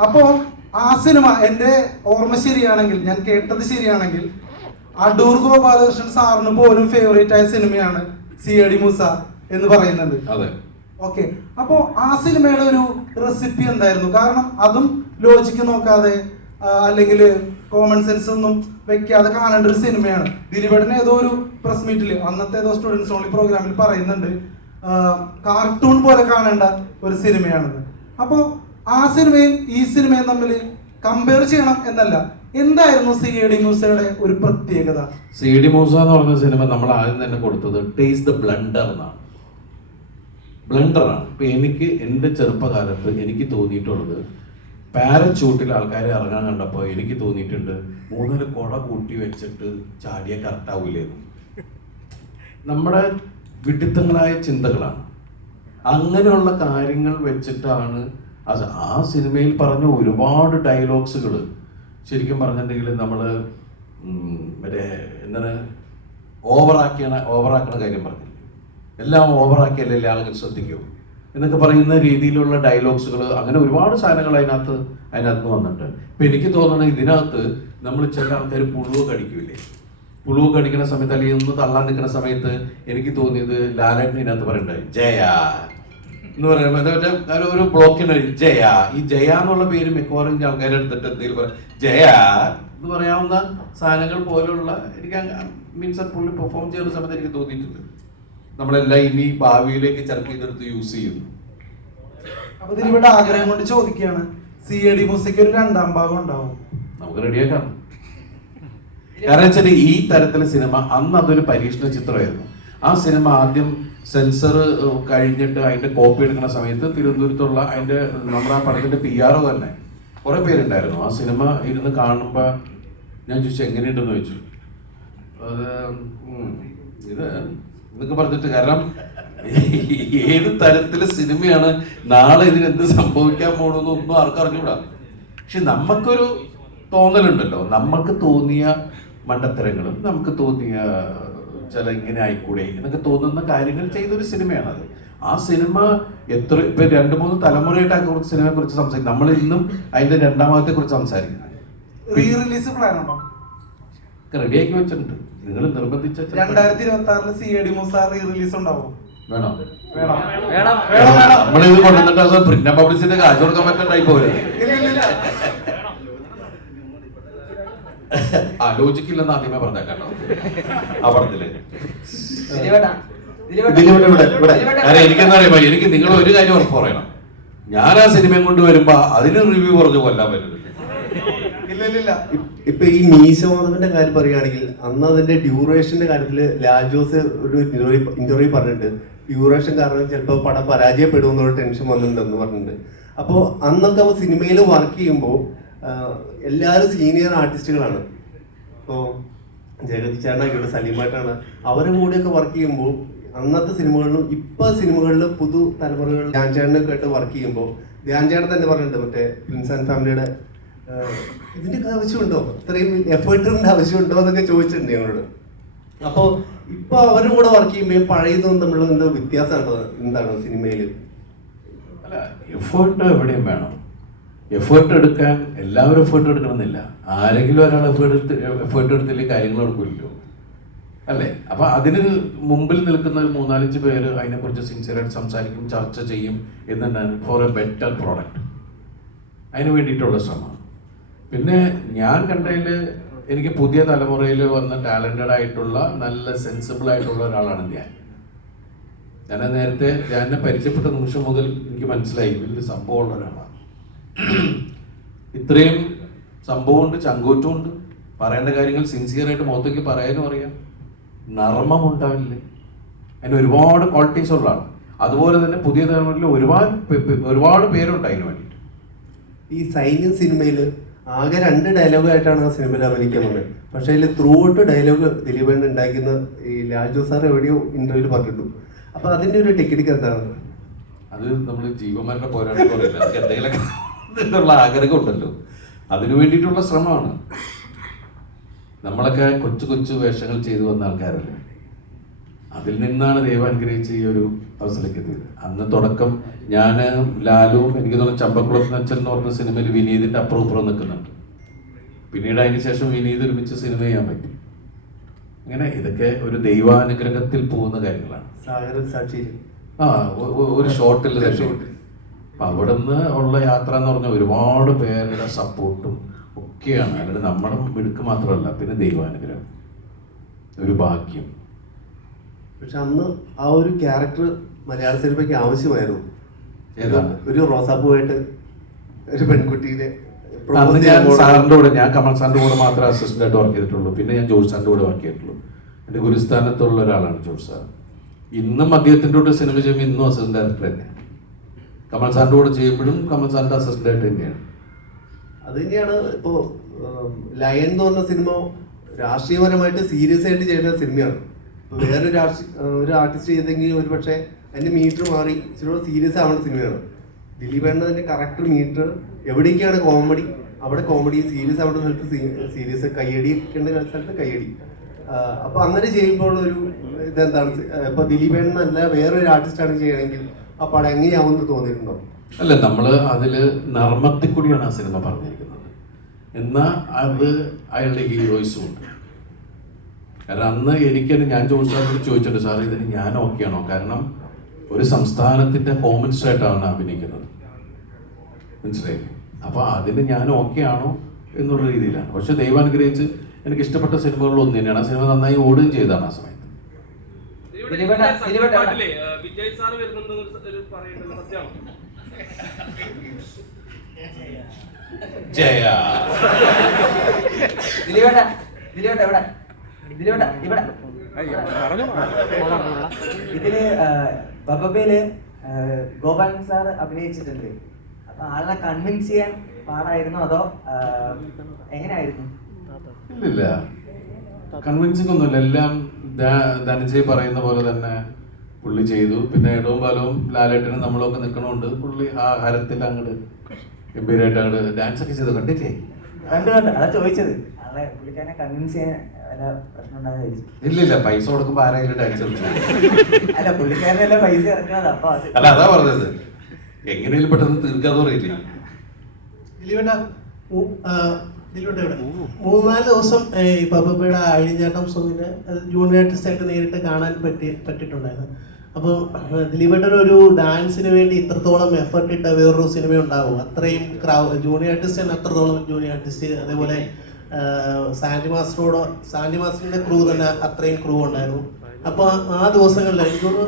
അപ്പോ ആ സിനിമ എന്റെ ഓർമ്മ ശരിയാണെങ്കിൽ, ഞാൻ കേട്ടത് ശരിയാണെങ്കിൽ, അടൂർ ഗോപാലകൃഷ്ണൻ സാറിന് പോലും ഫേവറേറ്റ് ആയ സിനിമയാണ് CID മൂസ എന്ന് പറയുന്നുണ്ട്. അതെ. ഓക്കെ. അപ്പോ ആ സിനിമയുടെ ഒരു റെസിപ്പി എന്തായിരുന്നു? കാരണം അതും ലോജിക്ക് നോക്കാതെ അല്ലെങ്കിൽ കോമൺ സെൻസ് ഒന്നും വെക്കാതെ കാണേണ്ട ഒരു സിനിമയാണ്. ദിലീപേട്ടൻ ഏതോ ഒരു പ്രസ് മീറ്റിൽ, അന്നത്തെ ഏതോ സ്റ്റുഡൻസ് ഓൺലി പ്രോഗ്രാമിൽ പറയുന്നുണ്ട് കാർട്ടൂൺ പോലെ കാണേണ്ട ഒരു സിനിമയാണെന്ന്. അപ്പോൾ ആ സിനിമയും ഈ സിനിമയും തമ്മിൽ കമ്പയർ ചെയ്യണം എന്നല്ല, എന്തായിരുന്നു CID മൂസയുടെ ഒരു പ്രത്യേകത? CID മൂസ എന്ന് പറഞ്ഞ സിനിമ നമ്മൾ ആദ്യം തന്നെ കൊടുത്തത് ടേസ്റ്റ് ദ ബ്ലണ്ടർ എന്നാണ്. ബ്ലണ്ടറാണ്. ഇപ്പൊ എനിക്ക് എൻ്റെ ചെറുപ്പകാലത്ത് എനിക്ക് തോന്നിയിട്ടുള്ളത്, പാരച്ചൂട്ടിൽ ആൾക്കാരെ ഇറങ്ങാൻ കണ്ടപ്പോൾ എനിക്ക് തോന്നിയിട്ടുണ്ട് 3 കുട കൂട്ടി വെച്ചിട്ട് ചാടിയ കറക്റ്റാവൂലേന്ന്. നമ്മുടെ വിഡിത്തങ്ങളായ ചിന്തകളാണ്. അങ്ങനെയുള്ള കാര്യങ്ങൾ വെച്ചിട്ടാണ് ആ സിനിമയിൽ പറഞ്ഞ ഒരുപാട് ഡയലോഗ്സുകൾ ശരിക്കും പറഞ്ഞിട്ടുണ്ടെങ്കിൽ നമ്മൾ മറ്റേ എന്താണ് ഓവറാക്കണ കാര്യം പറഞ്ഞില്ലേ, എല്ലാം ഓവറാക്കിയല്ലേ ആളുകൾ ശ്രദ്ധിക്കൂ എന്നൊക്കെ പറയുന്ന രീതിയിലുള്ള ഡയലോഗ്സുകൾ, അങ്ങനെ ഒരുപാട് സാധനങ്ങൾ അതിനകത്ത് വന്നിട്ടുണ്ട്. ഇപ്പം എനിക്ക് തോന്നുന്നത് ഇതിനകത്ത് നമ്മൾ ചില ആൾക്കാർ പുഴുവൊക്കെ അടിക്കൂലേ, പുഴുവൊക്കെ അടിക്കുന്ന സമയത്ത് അല്ലെങ്കിൽ ഒന്ന് തള്ളാൻ നിൽക്കുന്ന സമയത്ത് എനിക്ക് തോന്നിയത് ലാലേട്ടൻ ഇതിനകത്ത് പറയണ്ടേ ജയ എന്ന് പറയുമ്പോൾ ഒരു ബ്ലോക്കിന് ജയ, ഈ ജയ എന്നുള്ള പേര് മിക്കവാറും ആൾക്കാരെ എടുത്തിട്ട് എന്തെങ്കിലും പറയാം ജയ എന്ന് പറയാവുന്ന സാധനങ്ങൾ പോലുള്ള എനിക്ക് മീൻസ് പുള്ളി പെർഫോം ചെയ്യുന്ന സമയത്ത് എനിക്ക് തോന്നിയിട്ടുണ്ട് നമ്മളെല്ലാം ഇനി ഭാവിയിലേക്ക് ചിലപ്പോൾ ഇതെടുത്ത് യൂസ് ചെയ്യുന്നു. അപ്പൊ ഇതിലൂടെ ആഗ്രഹം കൊണ്ട് ചോദിക്കുകയാണ്, CID മൂസയ്ക്ക് ഒരു 2ാം ഭാഗം ഉണ്ടാവും? നമുക്ക് റെഡിയാക്കാം. കാരണം വെച്ചാൽ ഈ തരത്തിലെ സിനിമ അന്ന് അതൊരു പരീക്ഷണ ചിത്രമായിരുന്നു. ആ സിനിമ ആദ്യം സെൻസർ കഴിഞ്ഞിട്ട് അതിന്റെ കോപ്പി എടുക്കുന്ന സമയത്ത് തിരുവനന്തപുരത്തുള്ള അതിന്റെ നമ്മുടെ ആ പടത്തിന്റെ PRO തന്നെ കുറെ പേരുണ്ടായിരുന്നു. ആ സിനിമ ഇരുന്ന് കാണുമ്പോൾ ഞാൻ ചോദിച്ചു എങ്ങനെയുണ്ടെന്ന് ചോദിച്ചു. അത് ഇത് എന്നൊക്കെ പറഞ്ഞിട്ട്, കാരണം ഏത് തരത്തിലെ സിനിമയാണ്, നാളെ ഇതിനെന്ത് സംഭവിക്കാൻ പോകണമെന്ന് ഒന്നും ആർക്കും അറിഞ്ഞൂടാ. പക്ഷെ നമുക്കൊരു തോന്നലുണ്ടല്ലോ, നമുക്ക് തോന്നിയ മണ്ടത്തരങ്ങളും നമുക്ക് തോന്നിയ ചില ഇങ്ങനെ ആയിക്കൂടെ എന്നൊക്കെ തോന്നുന്ന കാര്യങ്ങൾ ചെയ്തൊരു സിനിമയാണത്. ആ സിനിമ ഇപ്പൊ 2-3 തലമുറയായിട്ട് ആ കുറച്ച് സിനിമയെ കുറിച്ച് സംസാരിക്കും. നമ്മൾ ഇന്നും അതിന്റെ 2ാം ഭാഗത്തെ കുറിച്ച് സംസാരിക്കുന്നത്. റെഡിയാക്കി വെച്ചിട്ടുണ്ട്. നിങ്ങൾ നിർബന്ധിച്ച 2026 CID മൂസ റിലീസ് ഉണ്ടാവും. വേണോ? നമ്മളിത് കൊണ്ടുവന്നിട്ട് പ്രിന്റ് പബ്ലിസിറ്റി കാശ് കൊടുക്കാൻ പറ്റാണ്ടായി പോലെ ആലോചിക്കില്ലെന്ന് ആദ്യമേ പറഞ്ഞേക്കാട്ടോ ആ പടത്തില്. എനിക്കെന്താ അറിയാമോ, എനിക്ക് നിങ്ങൾ ഒരു കാര്യം ഉറപ്പ് പറയണം, ഞാൻ ആ സിനിമയും കൊണ്ട് വരുമ്പോ അതിന് റിവ്യൂ പറഞ്ഞു കൊല്ലാൻ പറ്റുന്നില്ല. ഇപ്പൊ ഈ മീശമാധവന്റെ കാര്യം പറയുകയാണെങ്കിൽ, അന്ന് അതിന്റെ ഡ്യൂറേഷന്റെ കാര്യത്തില് ലാൽജോസ് ഒരു ഇന്റർവ്യൂ പറഞ്ഞിട്ടുണ്ട്, ഡ്യൂറേഷൻ കാരണം ചിലപ്പോൾ പടം പരാജയപ്പെടുമെന്നുള്ള ടെൻഷൻ വന്നിട്ടുണ്ടെന്ന് പറഞ്ഞിട്ടുണ്ട്. അപ്പോൾ അന്നൊക്കെ അവ സിനിമയിൽ വർക്ക് ചെയ്യുമ്പോൾ എല്ലാവരും സീനിയർ ആർട്ടിസ്റ്റുകളാണ്. ഇപ്പോൾ ജഗതി ചേട്ടനായിക്കോട്ടെ, സലീമായിട്ടാണ്, അവരുടെ കൂടെയൊക്കെ വർക്ക് ചെയ്യുമ്പോൾ അന്നത്തെ സിനിമകളിലും ഇപ്പോൾ സിനിമകളിലും പുതു തലമുറകളിൽ ധ്യാൻ ചേട്ടനൊക്കെ ആയിട്ട് വർക്ക് ചെയ്യുമ്പോൾ ധ്യാൻ ചേട്ടൻ തന്നെ പറഞ്ഞിട്ടുണ്ട്, മറ്റേ പ്രിൻസ് ആൻഡ് ഫാമിലിയുടെ ഇതിൻ്റെയൊക്കെ ആവശ്യമുണ്ടോ, ഇത്രയും എഫേർട്ടിൻ്റെ ആവശ്യമുണ്ടോ എന്നൊക്കെ ചോദിച്ചിട്ടുണ്ട് ഞങ്ങളോട്. അപ്പോൾ ഇപ്പോൾ അവരുടെ കൂടെ വർക്ക് ചെയ്യുമ്പോൾ പഴയതും തമ്മിലുള്ള എന്തോ വ്യത്യാസമാണ് എന്താണ് സിനിമയിൽ? അല്ല, എഫേർട്ട് എവിടെയും വേണം. എഫേർട്ട് എടുക്കാൻ എല്ലാവരും എഫേർട്ട് എടുക്കണമെന്നില്ല. ആരെങ്കിലും ഒരാൾ എഫേർട്ട് എടുത്തില്ലെങ്കിൽ കാര്യങ്ങൾ നടക്കില്ലല്ലോ, അല്ലേ? അപ്പം അതിന് മുമ്പിൽ നിൽക്കുന്ന 3-4 പേര് അതിനെക്കുറിച്ച് സിൻസിയറായിട്ട് സംസാരിക്കും, ചർച്ച ചെയ്യും എന്നുണ്ടാണ് ഫോർ എ ബെറ്റർ പ്രോഡക്റ്റ്. അതിന് വേണ്ടിയിട്ടുള്ള ശ്രമമാണ്. പിന്നെ ഞാൻ കണ്ടതിൽ എനിക്ക് പുതിയ തലമുറയിൽ വന്ന ടാലൻറ്റഡ് ആയിട്ടുള്ള നല്ല സെൻസിബിൾ ആയിട്ടുള്ള ഒരാളാണ് ഞാൻ നേരത്തെ എന്നെ പരിചയപ്പെട്ട നിമിഷം മുതൽ എനിക്ക് മനസ്സിലായി വലിയ സംഭവമുള്ള ഒരാളാണ്. ഇത്രയും സംഭവമുണ്ട്, ചങ്കൂറ്റമുണ്ട്, പറയേണ്ട കാര്യങ്ങൾ സിൻസിയറായിട്ട് മുഖത്തേക്ക് പറയാനും അറിയാം, നർമ്മമുണ്ടാവില്ലേ, അതിന് ഒരുപാട് ക്വാളിറ്റീസ് ഉള്ള ആളാണ്. അതുപോലെ തന്നെ പുതിയ തലമുറയിൽ ഒരുപാട് പേരുണ്ട് അതിന് വേണ്ടിയിട്ട്. ഈ സൈന്യം സിനിമയിൽ ആകെ 2 ഡയലോഗായിട്ടാണ് ആ സിനിമയിൽ അഭിനയിക്കുന്നത്. പക്ഷേ അതിൽ ത്രൂ ഔട്ട് ഡയലോഗ് ദിലീപേണ്ണ ഉണ്ടാക്കുന്ന ഈ ലാൽജോ സാർ എവിടെയോ ഇന്റർവ്യൂവിൽ പറഞ്ഞിട്ടു. അപ്പൊ അതിന്റെ ഒരു ടെക്നിക്ക് എന്താണ്? അത് നമ്മൾ ജീവന്മാരുടെ പോരാട്ടത്തില്ല, എന്തെങ്കിലുമൊക്കെ എന്നുള്ള ആഗ്രഹം ഉണ്ടല്ലോ, അതിനു വേണ്ടിയിട്ടുള്ള ശ്രമമാണ്. നമ്മളൊക്കെ കൊച്ചു കൊച്ചു വേഷങ്ങൾ ചെയ്തു വന്ന ആൾക്കാരല്ലേ, അതിൽ നിന്നാണ് ദൈവം അനുഗ്രഹിച്ച് ഈ ഒരു അവസരത്തിലേക്ക് എത്തിയത്. അന്ന് തുടക്കം ഞാൻ ലാലുവും എനിക്ക് തോന്നുന്നു ചമ്പക്കുളത്തിനച്ഛൻ എന്ന് പറഞ്ഞ സിനിമയിൽ വിനീതിന്റെ അപ്പുറം നിൽക്കുന്നുണ്ട്. പിന്നീട് അതിന് ശേഷം വിനീത് ഒരുമിച്ച് സിനിമ ചെയ്യാൻ പറ്റി. അങ്ങനെ ഇതൊക്കെ ഒരു ദൈവാനുഗ്രഹത്തിൽ പോകുന്ന കാര്യങ്ങളാണ്. ഒരു ഷോട്ടിൽ അപ്പൊ അവിടെ നിന്ന് ഉള്ള യാത്ര എന്ന് പറഞ്ഞാൽ ഒരുപാട് പേരുടെ സപ്പോർട്ടും ഒക്കെയാണ്. അല്ലാതെ നമ്മുടെ മിടുക്ക് മാത്രമല്ല, പിന്നെ ദൈവാനുഗ്രഹം, ഒരു ഭാഗ്യം. പക്ഷെ അന്ന് ആ ഒരു ക്യാരക്ടർ മലയാള സിനിമയ്ക്ക് ആവശ്യമായിരുന്നു. ഒരു റോസാപ്പൂവായിട്ട് ഒരു പെൺകുട്ടിയുടെ സാറിന്റെ കൂടെ, ഞാൻ കമൽ സാറിന്റെ കൂടെ മാത്രമേ അസിസ്റ്റന്റ് ആയിട്ട് വർക്ക് ചെയ്തിട്ടുള്ളൂ. പിന്നെ ഞാൻ ജോർജ് സാറിന്റെ കൂടെ വർക്ക് ചെയ്തിട്ടുള്ളൂ. എൻ്റെ ഗുരുസ്ഥാനത്തുള്ള ഒരാളാണ് ജോർജ് സാർ. ഇന്നും അദ്ദേഹത്തിൻ്റെ കൂടെ സിനിമ ചെയ്യുമ്പോൾ ഇന്നും അസിസ്റ്റന്റ് ഡയറക്ടർ തന്നെയാണ്. കമൽ സാറിന്റെ കൂടെ ചെയ്യുമ്പോഴും കമൽ സാറിന്റെ അസിസ്റ്റന്റ് ആയിട്ട് തന്നെയാണ്. അത് തന്നെയാണ് ഇപ്പോ ലയൺ എന്ന് പറഞ്ഞ സിനിമ രാഷ്ട്രീയപരമായിട്ട് സീരിയസ് ആയിട്ട് ചെയ്യുന്ന സിനിമയാണ്. ഇപ്പൊ വേറൊരു ഒരു ആർട്ടിസ്റ്റ് ചെയ്തെങ്കിൽ ഒരു പക്ഷേ അതിന്റെ മീറ്റർ മാറി ഇച്ചിരി സീരിയസ് ആവുന്ന സിനിമയാണ്. ദിലീപേണ്ണന്റെ കറക്റ്റ് മീറ്റർ എവിടേക്കാണ് കോമഡി അവിടെ കോമഡി, സീരിയസ് ആവുന്ന സ്ഥലത്ത് സീരിയസ്, കയ്യടി ഒക്കെയുള്ള സ്ഥലത്ത് കയ്യടി. അപ്പൊ അങ്ങനെ ചെയ്യുമ്പോൾ ഒരു ഇതെന്താണ്, ഇപ്പൊ ദിലീപേണ്ണല്ല വേറൊരു ആർട്ടിസ്റ്റാണ് ചെയ്യണമെങ്കിൽ ആ പടം എങ്ങനെയാവുമെന്ന് തോന്നിയിട്ടുണ്ടോ? അല്ല, നമ്മൾ അതിൽ നർമ്മത്തിൽ കൂടിയാണ് ആ സിനിമ പറഞ്ഞിരിക്കുന്നത്. എന്നാൽ അത് അയാളുടെ ഹീറോയിസും ഉണ്ട്. കാരണം അന്ന് എനിക്കത് ഞാൻ സാറിനോട് ചോദിച്ചിട്ടുണ്ട്, സാർ ഇതിന് ഞാൻ ഓക്കെയാണോ? കാരണം ഒരു സംസ്ഥാനത്തിന്റെ ഹോം മിനിസ്റ്റർ ആയിട്ടാണ് അഭിനയിക്കുന്നത്, മനസ്സിലായില്ലേ? അപ്പൊ അതിന് ഞാൻ ഓക്കെയാണോ എന്നുള്ള രീതിയിലാണ്. പക്ഷെ ദൈവം അനുഗ്രഹിച്ച് എനിക്ക് ഇഷ്ടപ്പെട്ട സിനിമകളിൽ ഒന്ന് തന്നെയാണ്. ആ സിനിമ നന്നായി ഓടുകയും ചെയ്താണ് ആ സമയത്ത്. ജയ ഇതില് ബബബയില് ഗോപാലൻ സാർ അഭിനയിച്ചിട്ടുണ്ട്. അപ്പൊ ആളെ കൺവിൻസ് ചെയ്യാൻ പാടായിരുന്നു അതോ എങ്ങനെയായിരുന്നു? ഇല്ലില്ല, കൺവിൻസിങ് ഒന്നുമില്ല. എല്ലാം ധനഞ്ജയ് പറയുന്ന പോലെ തന്നെ പുള്ളി ചെയ്തു. പിന്നെ ഇടവും പാലവും ലാലേട്ടനും നമ്മളൊക്കെ നിൽക്കണോണ്ട് പുള്ളി ആ ഹരത്തിൽ അങ്ങോട്ട് ഗംഭീരമായിട്ട് അങ്ങോട്ട് ഡാൻസ് ഒക്കെ ചെയ്തു. കണ്ടില്ലേ? കണ്ടു. അതാ ചോദിച്ചത്, ആളെ പുള്ളിക്കാരനെ കൺവിൻസ് ചെയ്യാൻ വല്ല പ്രശ്നം ഉണ്ടാകുന്ന ചോദിച്ചു. ഇല്ലില്ല, പൈസ കൊടുക്കുമ്പോ ആരെങ്കിലും ഡാൻസ് കളിച്ചു. അല്ല, പുള്ളിക്കാരനല്ല പൈസ ഇറക്കുന്നത്. അപ്പൊ അല്ല, അതാ പറഞ്ഞത്, എങ്ങനെയും പെട്ടെന്ന് തീർക്കാതെ പറയില്ലേ. 3-4 ദിവസം ഈ പപ്പയുടെ അഴിഞ്ഞാട്ടം സോങ്ങിന് ജൂനിയർ ആർട്ടിസ്റ്റായിട്ട് നേരിട്ട് കാണാൻ പറ്റിയിട്ടുണ്ടായിരുന്നു. അപ്പോൾ ദിലീപേട്ടൻ ഒരു ഡാൻസിന് വേണ്ടി ഇത്രത്തോളം എഫർട്ട് ഇട്ട വേറൊരു സിനിമ ഉണ്ടാവും? അത്രയും ജൂനിയർ ആർട്ടിസ്റ്റ് തന്നെ, അത്രത്തോളം ജൂനിയർ ആർട്ടിസ്റ്റ്. അതേപോലെ സാൻഡി മാസ്റ്ററിന്റെ ക്രൂ തന്നെ അത്രയും ക്രൂ ഉണ്ടായിരുന്നു. അപ്പോൾ ആ ദിവസങ്ങളിൽ എനിക്കൊരു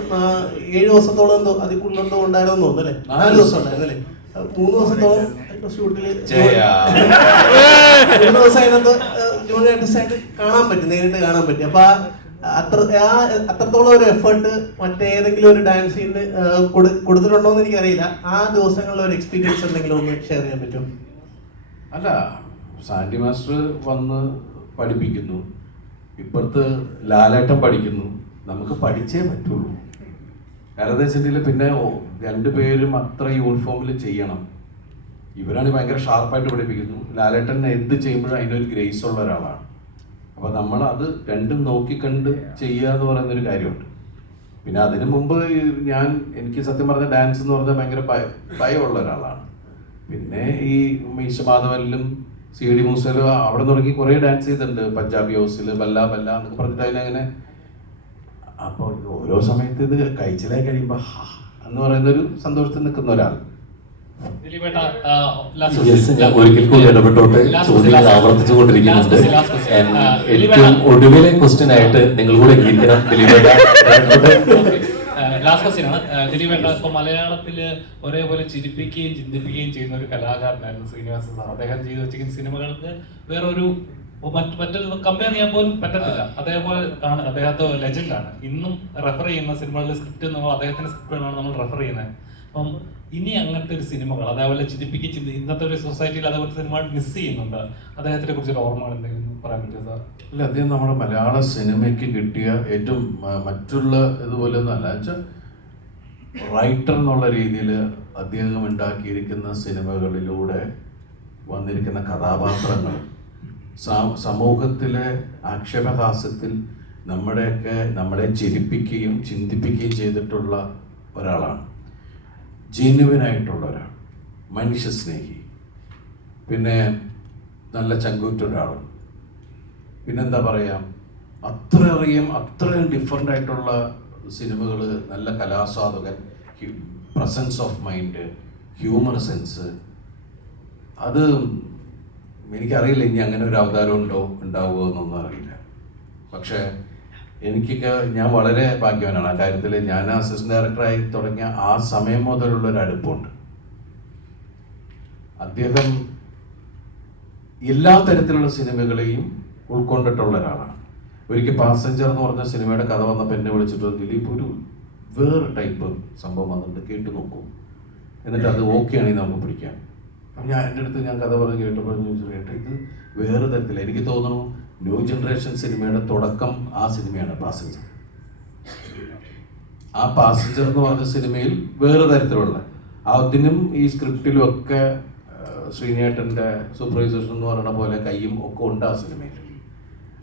7 ദിവസത്തോളം എന്തോ അതിൽ കൂടുതലെന്തോ ഉണ്ടായിരുന്നു തോന്നുന്നു അല്ലേ? 4 ദിവസം ഉണ്ടായിരുന്നു അല്ലേ? 3 ദിവസത്തോളം ഷൂട്ടിൽ 3 ദിവസം അതിനകത്ത് ജൂനിയർ ആർട്ടിസ്റ്റായിട്ട് നേരിട്ട് കാണാൻ പറ്റി. അപ്പൊ അത്രത്തോളം ഒരു എഫേർട്ട് മറ്റേതെങ്കിലും ഒരു ഡാൻസ് സീനിന് കൊടുത്തിട്ടുണ്ടോ എന്ന് എനിക്കറിയില്ല. ആ ദിവസങ്ങളിലെ ഒരു എക്സ്പീരിയൻസ് എന്തെങ്കിലും ഒന്ന് ഷെയർ ചെയ്യാൻ പറ്റും? അല്ല, സാൻഡി മാസ്റ്റർ വന്ന് പഠിപ്പിക്കുന്നു, ഇപ്പുറത്ത് ലാലേട്ടൻ പഠിക്കുന്നു. നമുക്ക് പഠിച്ചേ പറ്റുള്ളൂ. കാരണം എന്താ വെച്ചിട്ടുണ്ടെങ്കിൽ പിന്നെ 2 പേരും അത്ര യൂണിഫോമിൽ ചെയ്യണം. ഇവരാണ് ഭയങ്കര ഷാർപ്പായിട്ട് പഠിപ്പിക്കുന്നു. ലാലേട്ടൻ എന്ത് ചെയ്യുമ്പോഴും അതിനൊരു ഗ്രേസ് ഉള്ള ഒരാളാണ്. അപ്പോൾ നമ്മൾ അത് രണ്ടും നോക്കിക്കണ്ട് ചെയ്യുക എന്ന് പറയുന്നൊരു കാര്യമുണ്ട്. പിന്നെ അതിനു മുമ്പ് എനിക്ക് സത്യം പറഞ്ഞ ഡാൻസ് എന്ന് പറഞ്ഞാൽ ഭയങ്കര ഭയമുള്ള ഒരാളാണ്. പിന്നെ ഈ മീശമാധവനിലും CD മൂസയിലും അവിടെ തുടങ്ങി കുറേ ഡാൻസ് ചെയ്തിട്ടുണ്ട്. പഞ്ചാബി ഹൗസിൽ ബല്ല ബല്ല എന്നൊക്കെ പറഞ്ഞിട്ട് അതിനങ്ങനെ. അപ്പോൾ ഓരോ സമയത്ത് ഇത് കഴിച്ചിലായി കഴിയുമ്പോൾ എന്ന് പറയുന്നൊരു സന്തോഷത്തിൽ നിൽക്കുന്ന ഒരാൾ. ഒരിക്കൽ കൂടി ഇടപെട്ടോട്ട് ചോദ്യങ്ങൾ ആവർത്തിച്ചുകൊണ്ടിരിക്കുന്നുണ്ട്. ഏറ്റവും ഒടുവിലെ ക്വസ്റ്റ്യൻ ആയിട്ട് നിങ്ങൾ കൂടെ ഇരിക്കണം ദിലീപേട്ട. ലാസ്റ്റ് ക്വസ്റ്റ്യൻ ആണ്. ദിലീപേട്ട, ഇപ്പൊ മലയാളത്തില് ഒരേപോലെ ചിരിപ്പിക്കുകയും ചിന്തിപ്പിക്കുകയും ചെയ്യുന്ന ഒരു കലാകാരനായിരുന്നു ശ്രീനിവാസൻ സാർ. അദ്ദേഹം ചെയ്തു വെച്ചിരിക്കുന്ന സിനിമകൾക്ക് വേറൊരു മറ്റൊരു കമ്പയർ ചെയ്യാൻ പോലും പറ്റത്തില്ല. അതേപോലെ ആണ് അദ്ദേഹത്തെ ലെജൻഡാണ്. ഇന്നും റെഫർ ചെയ്യുന്ന സിനിമകളിലെ സ്ക്രിപ്റ്റ് നമ്മൾ അദ്ദേഹത്തിന്റെ സ്ക്രിപ്റ്റുകളാണ് നമ്മൾ റെഫർ ചെയ്യുന്നത്. അപ്പം ഇനി അങ്ങനത്തെ ഒരു സിനിമകൾ അതേപോലെ ചിന്തിപ്പിക്കുക ഇന്നത്തെ ഒരു സൊസൈറ്റിയിൽ അതേപോലെ സിനിമകൾ മിസ് ചെയ്യുന്നുണ്ട്. അദ്ദേഹത്തിനെ കുറിച്ചൊരു ഓർമ്മകൾ എന്തെങ്കിലും പറയാൻ പറ്റുമോ സാർ? അല്ല, അദ്ദേഹം നമ്മുടെ മലയാള സിനിമയ്ക്ക് കിട്ടിയ ഏറ്റവും മറ്റുള്ള ഇതുപോലെ ഒന്നല്ല വെച്ചാൽ റൈറ്റർ എന്നുള്ള രീതിയിൽ അദ്ദേഹം ഉണ്ടാക്കിയിരിക്കുന്ന സിനിമകളിലൂടെ വന്നിരിക്കുന്ന കഥാപാത്രങ്ങൾ സമൂഹത്തിലെ ആക്ഷേപഹാസ്യത്തിൽ നമ്മളെ ചിരിപ്പിക്കുകയും ചിന്തിപ്പിക്കുകയും ചെയ്തിട്ടുള്ള ഒരാളാണ്. ജെന്യുവിനായിട്ടുള്ള ഒരാൾ, മനുഷ്യസ്നേഹി, പിന്നെ നല്ല ചങ്കൂറ്റ ഒരാളും, പിന്നെന്താ പറയുക, അത്രയും ഡിഫറെൻ്റ് ആയിട്ടുള്ള സിനിമകൾ, നല്ല കലാസ്വാദകൻ, presence of mind, humour sense. അത് എനിക്കറിയില്ല ഇനി അങ്ങനെ ഒരു അവതാരം ഉണ്ടാവുമോ എന്നൊന്നും അറിയില്ല. പക്ഷേ ഞാൻ വളരെ ഭാഗ്യവാനാണ് ആ കാര്യത്തിൽ. ഞാൻ അസിസ്റ്റന്റ് ഡയറക്ടറായി തുടങ്ങിയ ആ സമയം മുതലുള്ള ഒരു അടുപ്പമുണ്ട്. അദ്ദേഹം എല്ലാ തരത്തിലുള്ള സിനിമകളെയും ഉൾക്കൊണ്ടിട്ടുള്ള ഒരാളാണ്. ഒരിക്കൽ പാസഞ്ചർ എന്ന് പറഞ്ഞ സിനിമയുടെ കഥ വന്നപ്പോൾ എന്നെ വിളിച്ചിട്ട്, ദിലീപ് ഒരു വേറെ ടൈപ്പ് സംഭവം വന്നിട്ട് കേട്ട് നോക്കൂ, എന്നിട്ട് അത് ഓക്കെ ആണെങ്കിൽ നമുക്ക് പിടിക്കാം. അപ്പം എൻ്റെ അടുത്ത് ഞാൻ കഥ പറഞ്ഞ് കേട്ടപ്പോൾ കേട്ടോ ഇത് വേറെ തരത്തില്ല. എനിക്ക് തോന്നുന്നു ന്യൂ ജനറേഷൻ സിനിമയുടെ തുടക്കം ആ സിനിമയാണ് പാസഞ്ചർ. ആ പാസഞ്ചർ എന്ന് പറഞ്ഞ സിനിമയിൽ വേറെ തരത്തിലുള്ള അതിനും ഈ സ്ക്രിപ്റ്റിലും ഒക്കെ ശ്രീനേട്ടൻ്റെ സൂപ്പർവൈസേഷൻ എന്ന് പറയുന്ന പോലെ കയ്യും ഒക്കെ ഉണ്ട് ആ സിനിമയിൽ.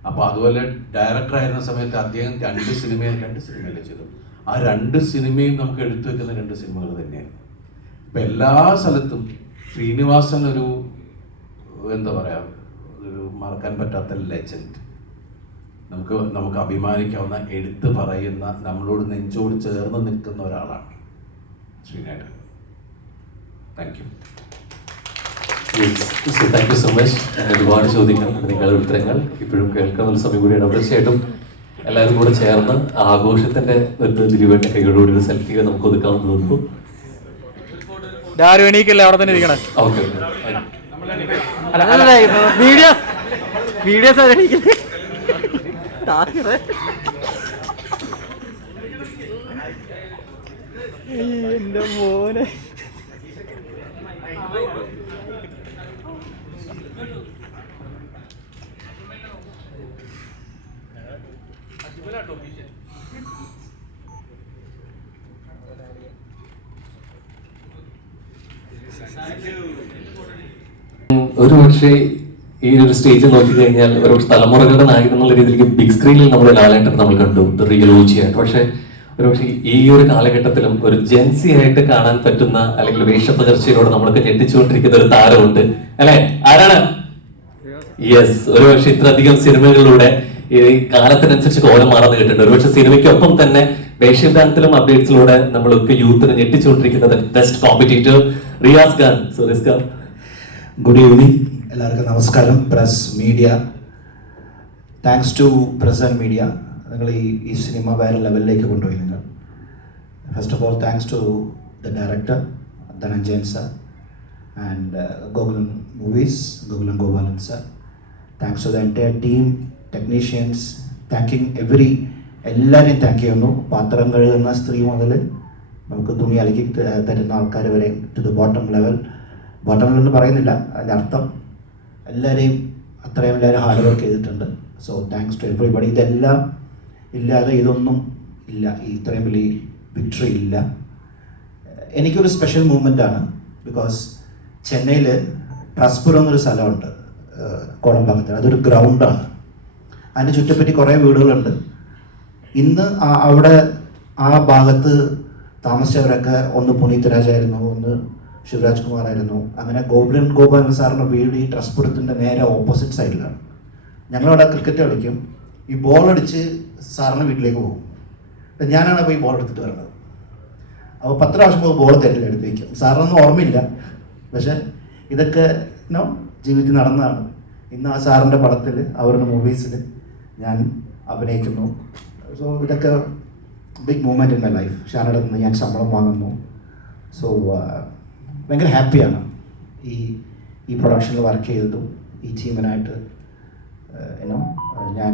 അപ്പോൾ അതുപോലെ ഡയറക്ടറായിരുന്ന സമയത്ത് അദ്ദേഹം രണ്ട് സിനിമയല്ലേ ചെയ്തു. ആ 2 സിനിമയും നമുക്ക് എടുത്തു വെക്കുന്ന 2 സിനിമകൾ തന്നെയായിരുന്നു. ഇപ്പം എല്ലാ സ്ഥലത്തും ശ്രീനിവാസൻ ഒരു എന്താ പറയുക, ഒരു മറക്കാൻ പറ്റാത്ത ലെജൻഡ്, നമുക്ക് അഭിമാനിക്കാവുന്ന, എടുത്തു പറയുന്ന, നമ്മളോട് നെഞ്ചോട് ചേർന്ന് നിൽക്കുന്ന ഒരാളാണ് ശ്രീനേട്ടൻ. Thank you. Thank you so much. ഒരുപാട് ചോദ്യങ്ങൾ, നിങ്ങളുടെ ഉത്തരങ്ങൾ ഇപ്പോഴും കേൾക്കുന്ന ഒരു സമയം കൂടിയാണ്. തീർച്ചയായിട്ടും എല്ലാവരും കൂടെ ചേർന്ന് ആഘോഷത്തിന്റെ ഒരു ദിലീപേട്ട കൈകളോട് ഒരു സെൽഫി നമുക്ക് ഒതുക്കാമെന്ന് തോന്നുന്നു. എണീക്കല്ലേ, അവിടെ തന്നെ ഇരിക്കണേ. ഓക്കെ, വീഡിയോസ് എന്റെ മോനെ. ഒരു പക്ഷേ ഈ ഒരു സ്റ്റേജിൽ നോക്കിക്കഴിഞ്ഞാൽ ഒരു തലമുറകളുടെ നായകൻ എന്നുള്ള രീതിയിലേക്ക് ബിഗ് സ്ക്രീനിൽ നമ്മൾ ലാലേട്ടൻ നമ്മൾ കണ്ടു, റിയൽ ഓജിയായിട്ട്. പക്ഷെ ഒരുപക്ഷെ ഈ ഒരു കാലഘട്ടത്തിലും ഒരു ജെൻസി ആയിട്ട് കാണാൻ പറ്റുന്ന അല്ലെങ്കിൽ വേഷപ്പകർച്ചയിലൂടെ നമ്മളൊക്കെ ഞെട്ടിച്ചുകൊണ്ടിരിക്കുന്ന ഒരു താരമുണ്ട് അല്ലെ? ആരാണ്? യെസ്, ഒരുപക്ഷെ ഇത്രയധികം സിനിമകളിലൂടെ ഈ കാലത്തിനനുസരിച്ച് കോലം മാറാന്ന് കേട്ടിട്ടുണ്ട്. ഒരുപക്ഷെ സിനിമയ്ക്കൊപ്പം തന്നെ വേഷഗാനത്തിലും അപ്ഡേറ്റ്സിലൂടെ നമ്മളൊക്കെ യൂത്തിനെ ഞെട്ടിച്ചുകൊണ്ടിരിക്കുന്നത് best competitor Riyas Khan. So Riyas Khan, good evening. എല്ലാവർക്കും നമസ്കാരം. Press, media, thanks to press and media. നിങ്ങൾ ഈ സിനിമ വേറെ ലെവലിലേക്ക് കൊണ്ടുപോയി. നിങ്ങൾ first of all thanks to the director Dhananjayan sir and Gokulam movies, Gokulam Gopalan sir. Thanks to the entire team, technicians, thanking എല്ലാവരെയും താങ്ക് ചെയ്യുന്നു. പാത്രം കഴുകുന്ന സ്ത്രീ മുതൽ നമുക്ക് തുണി അലക്കി തരുന്ന ആൾക്കാർ വരെ, to the bottom level. Bottom level എന്ന് പറയുന്നില്ല, അതിൻ്റെ അർത്ഥം എല്ലാവരെയും എല്ലാവരും ഹാർഡ് വർക്ക് ചെയ്തിട്ടുണ്ട്. So thanks to everybody. ഇതെല്ലാം ഇല്ലാതെ ഇതൊന്നും ഇല്ല, ഇത്രയും വലിയ വിക്ടറി ഇല്ല. എനിക്കൊരു സ്പെഷ്യൽ മൂമെൻ്റാണ്. ബിക്കോസ് ചെന്നൈയിൽ ട്രസ്പുരം എന്നൊരു സ്ഥലമുണ്ട് കോടമ്പാക്കത്തിൽ. അതൊരു ഗ്രൗണ്ടാണ്. അതിന് ചുറ്റപ്പറ്റി കുറേ വീടുകളുണ്ട്. ഇന്ന് അവിടെ ആ ഭാഗത്ത് താമസിച്ചവരൊക്കെ ഒന്ന് പുനീത് രാജായിരുന്നു, ഒന്ന് ശിവരാജ് കുമാർ ആയിരുന്നു. അങ്ങനെ ഗോപാലൻ സാറിൻ്റെ വീട് ഈ ട്രസ്പുരത്തിൻ്റെ നേരെ ഓപ്പോസിറ്റ് സൈഡിലാണ്. ഞങ്ങളവിടെ ക്രിക്കറ്റ് കളിക്കും. ഈ ബോൾ അടിച്ച് സാറിൻ്റെ വീട്ടിലേക്ക് പോകും. ഞാനാണ് അപ്പോൾ ഈ ബോൾ എടുത്തിട്ട് വരുന്നത്. അപ്പോൾ 10 പ്രാവശ്യം ബോൾ തരില്ല, എടുത്ത് വയ്ക്കും. സാറിനൊന്നും ഓർമ്മയില്ല, പക്ഷെ ഇതൊക്കെ ജീവിതത്തിൽ നടന്നതാണ്. ഇന്ന് ആ സാറിൻ്റെ പടത്തിൽ, അവരുടെ മൂവീസിൽ ഞാൻ അഭിനയിക്കുന്നു. സോ ഇതൊക്കെ big moment in my life. ഷാനയുടെ നിന്ന് ഞാൻ ശമ്പളം വാങ്ങുന്നു. സോ ഭയങ്കര ഹാപ്പിയാണ് ഈ പ്രൊഡക്ഷനിൽ വർക്ക് ചെയ്തതും ഈ ടീമിനായിട്ട് ഞാൻ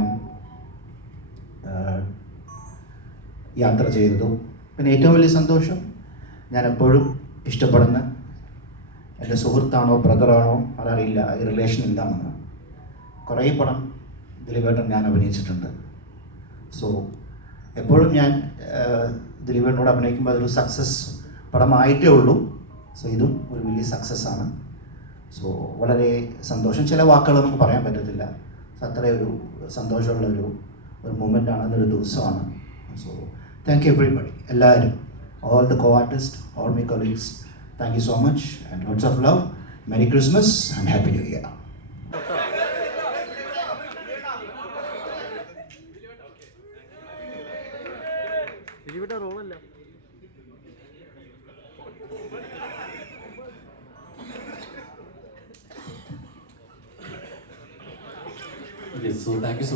യാത്ര ചെയ്തതും. പിന്നെ ഏറ്റവും വലിയ സന്തോഷം, ഞാൻ എപ്പോഴും ഇഷ്ടപ്പെടുന്ന എൻ്റെ സുഹൃത്താണോ ബ്രദറാണോ അതറിയില്ല, ഈ റിലേഷൻ എന്താണെന്ന്. കുറേ പടം ദിലീപേട്ടൻ ഞാൻ അഭിനയിച്ചിട്ടുണ്ട്. സോ എപ്പോഴും ഞാൻ ദിലീപേട്ടനോട് അഭിനയിക്കുമ്പോൾ അതൊരു സക്സസ് പടമായിട്ടേ ഉള്ളൂ. സോ ഇതും ഒരു വലിയ സക്സസ്സാണ്. സോ വളരെ സന്തോഷം. ചില വാക്കുകൾ നമുക്ക് പറയാൻ പറ്റത്തില്ല. അത്രയും ഒരു സന്തോഷമുള്ള ഒരു മൊമെൻ്റാണ്, അതൊരു ദിവസമാണ്. സോ താങ്ക് യു എവറിബഡി, എല്ലാവരും, all the co-artists, all my colleagues, thank you so much and lots of love. Merry Christmas and Happy New Year. Yes, so thank you so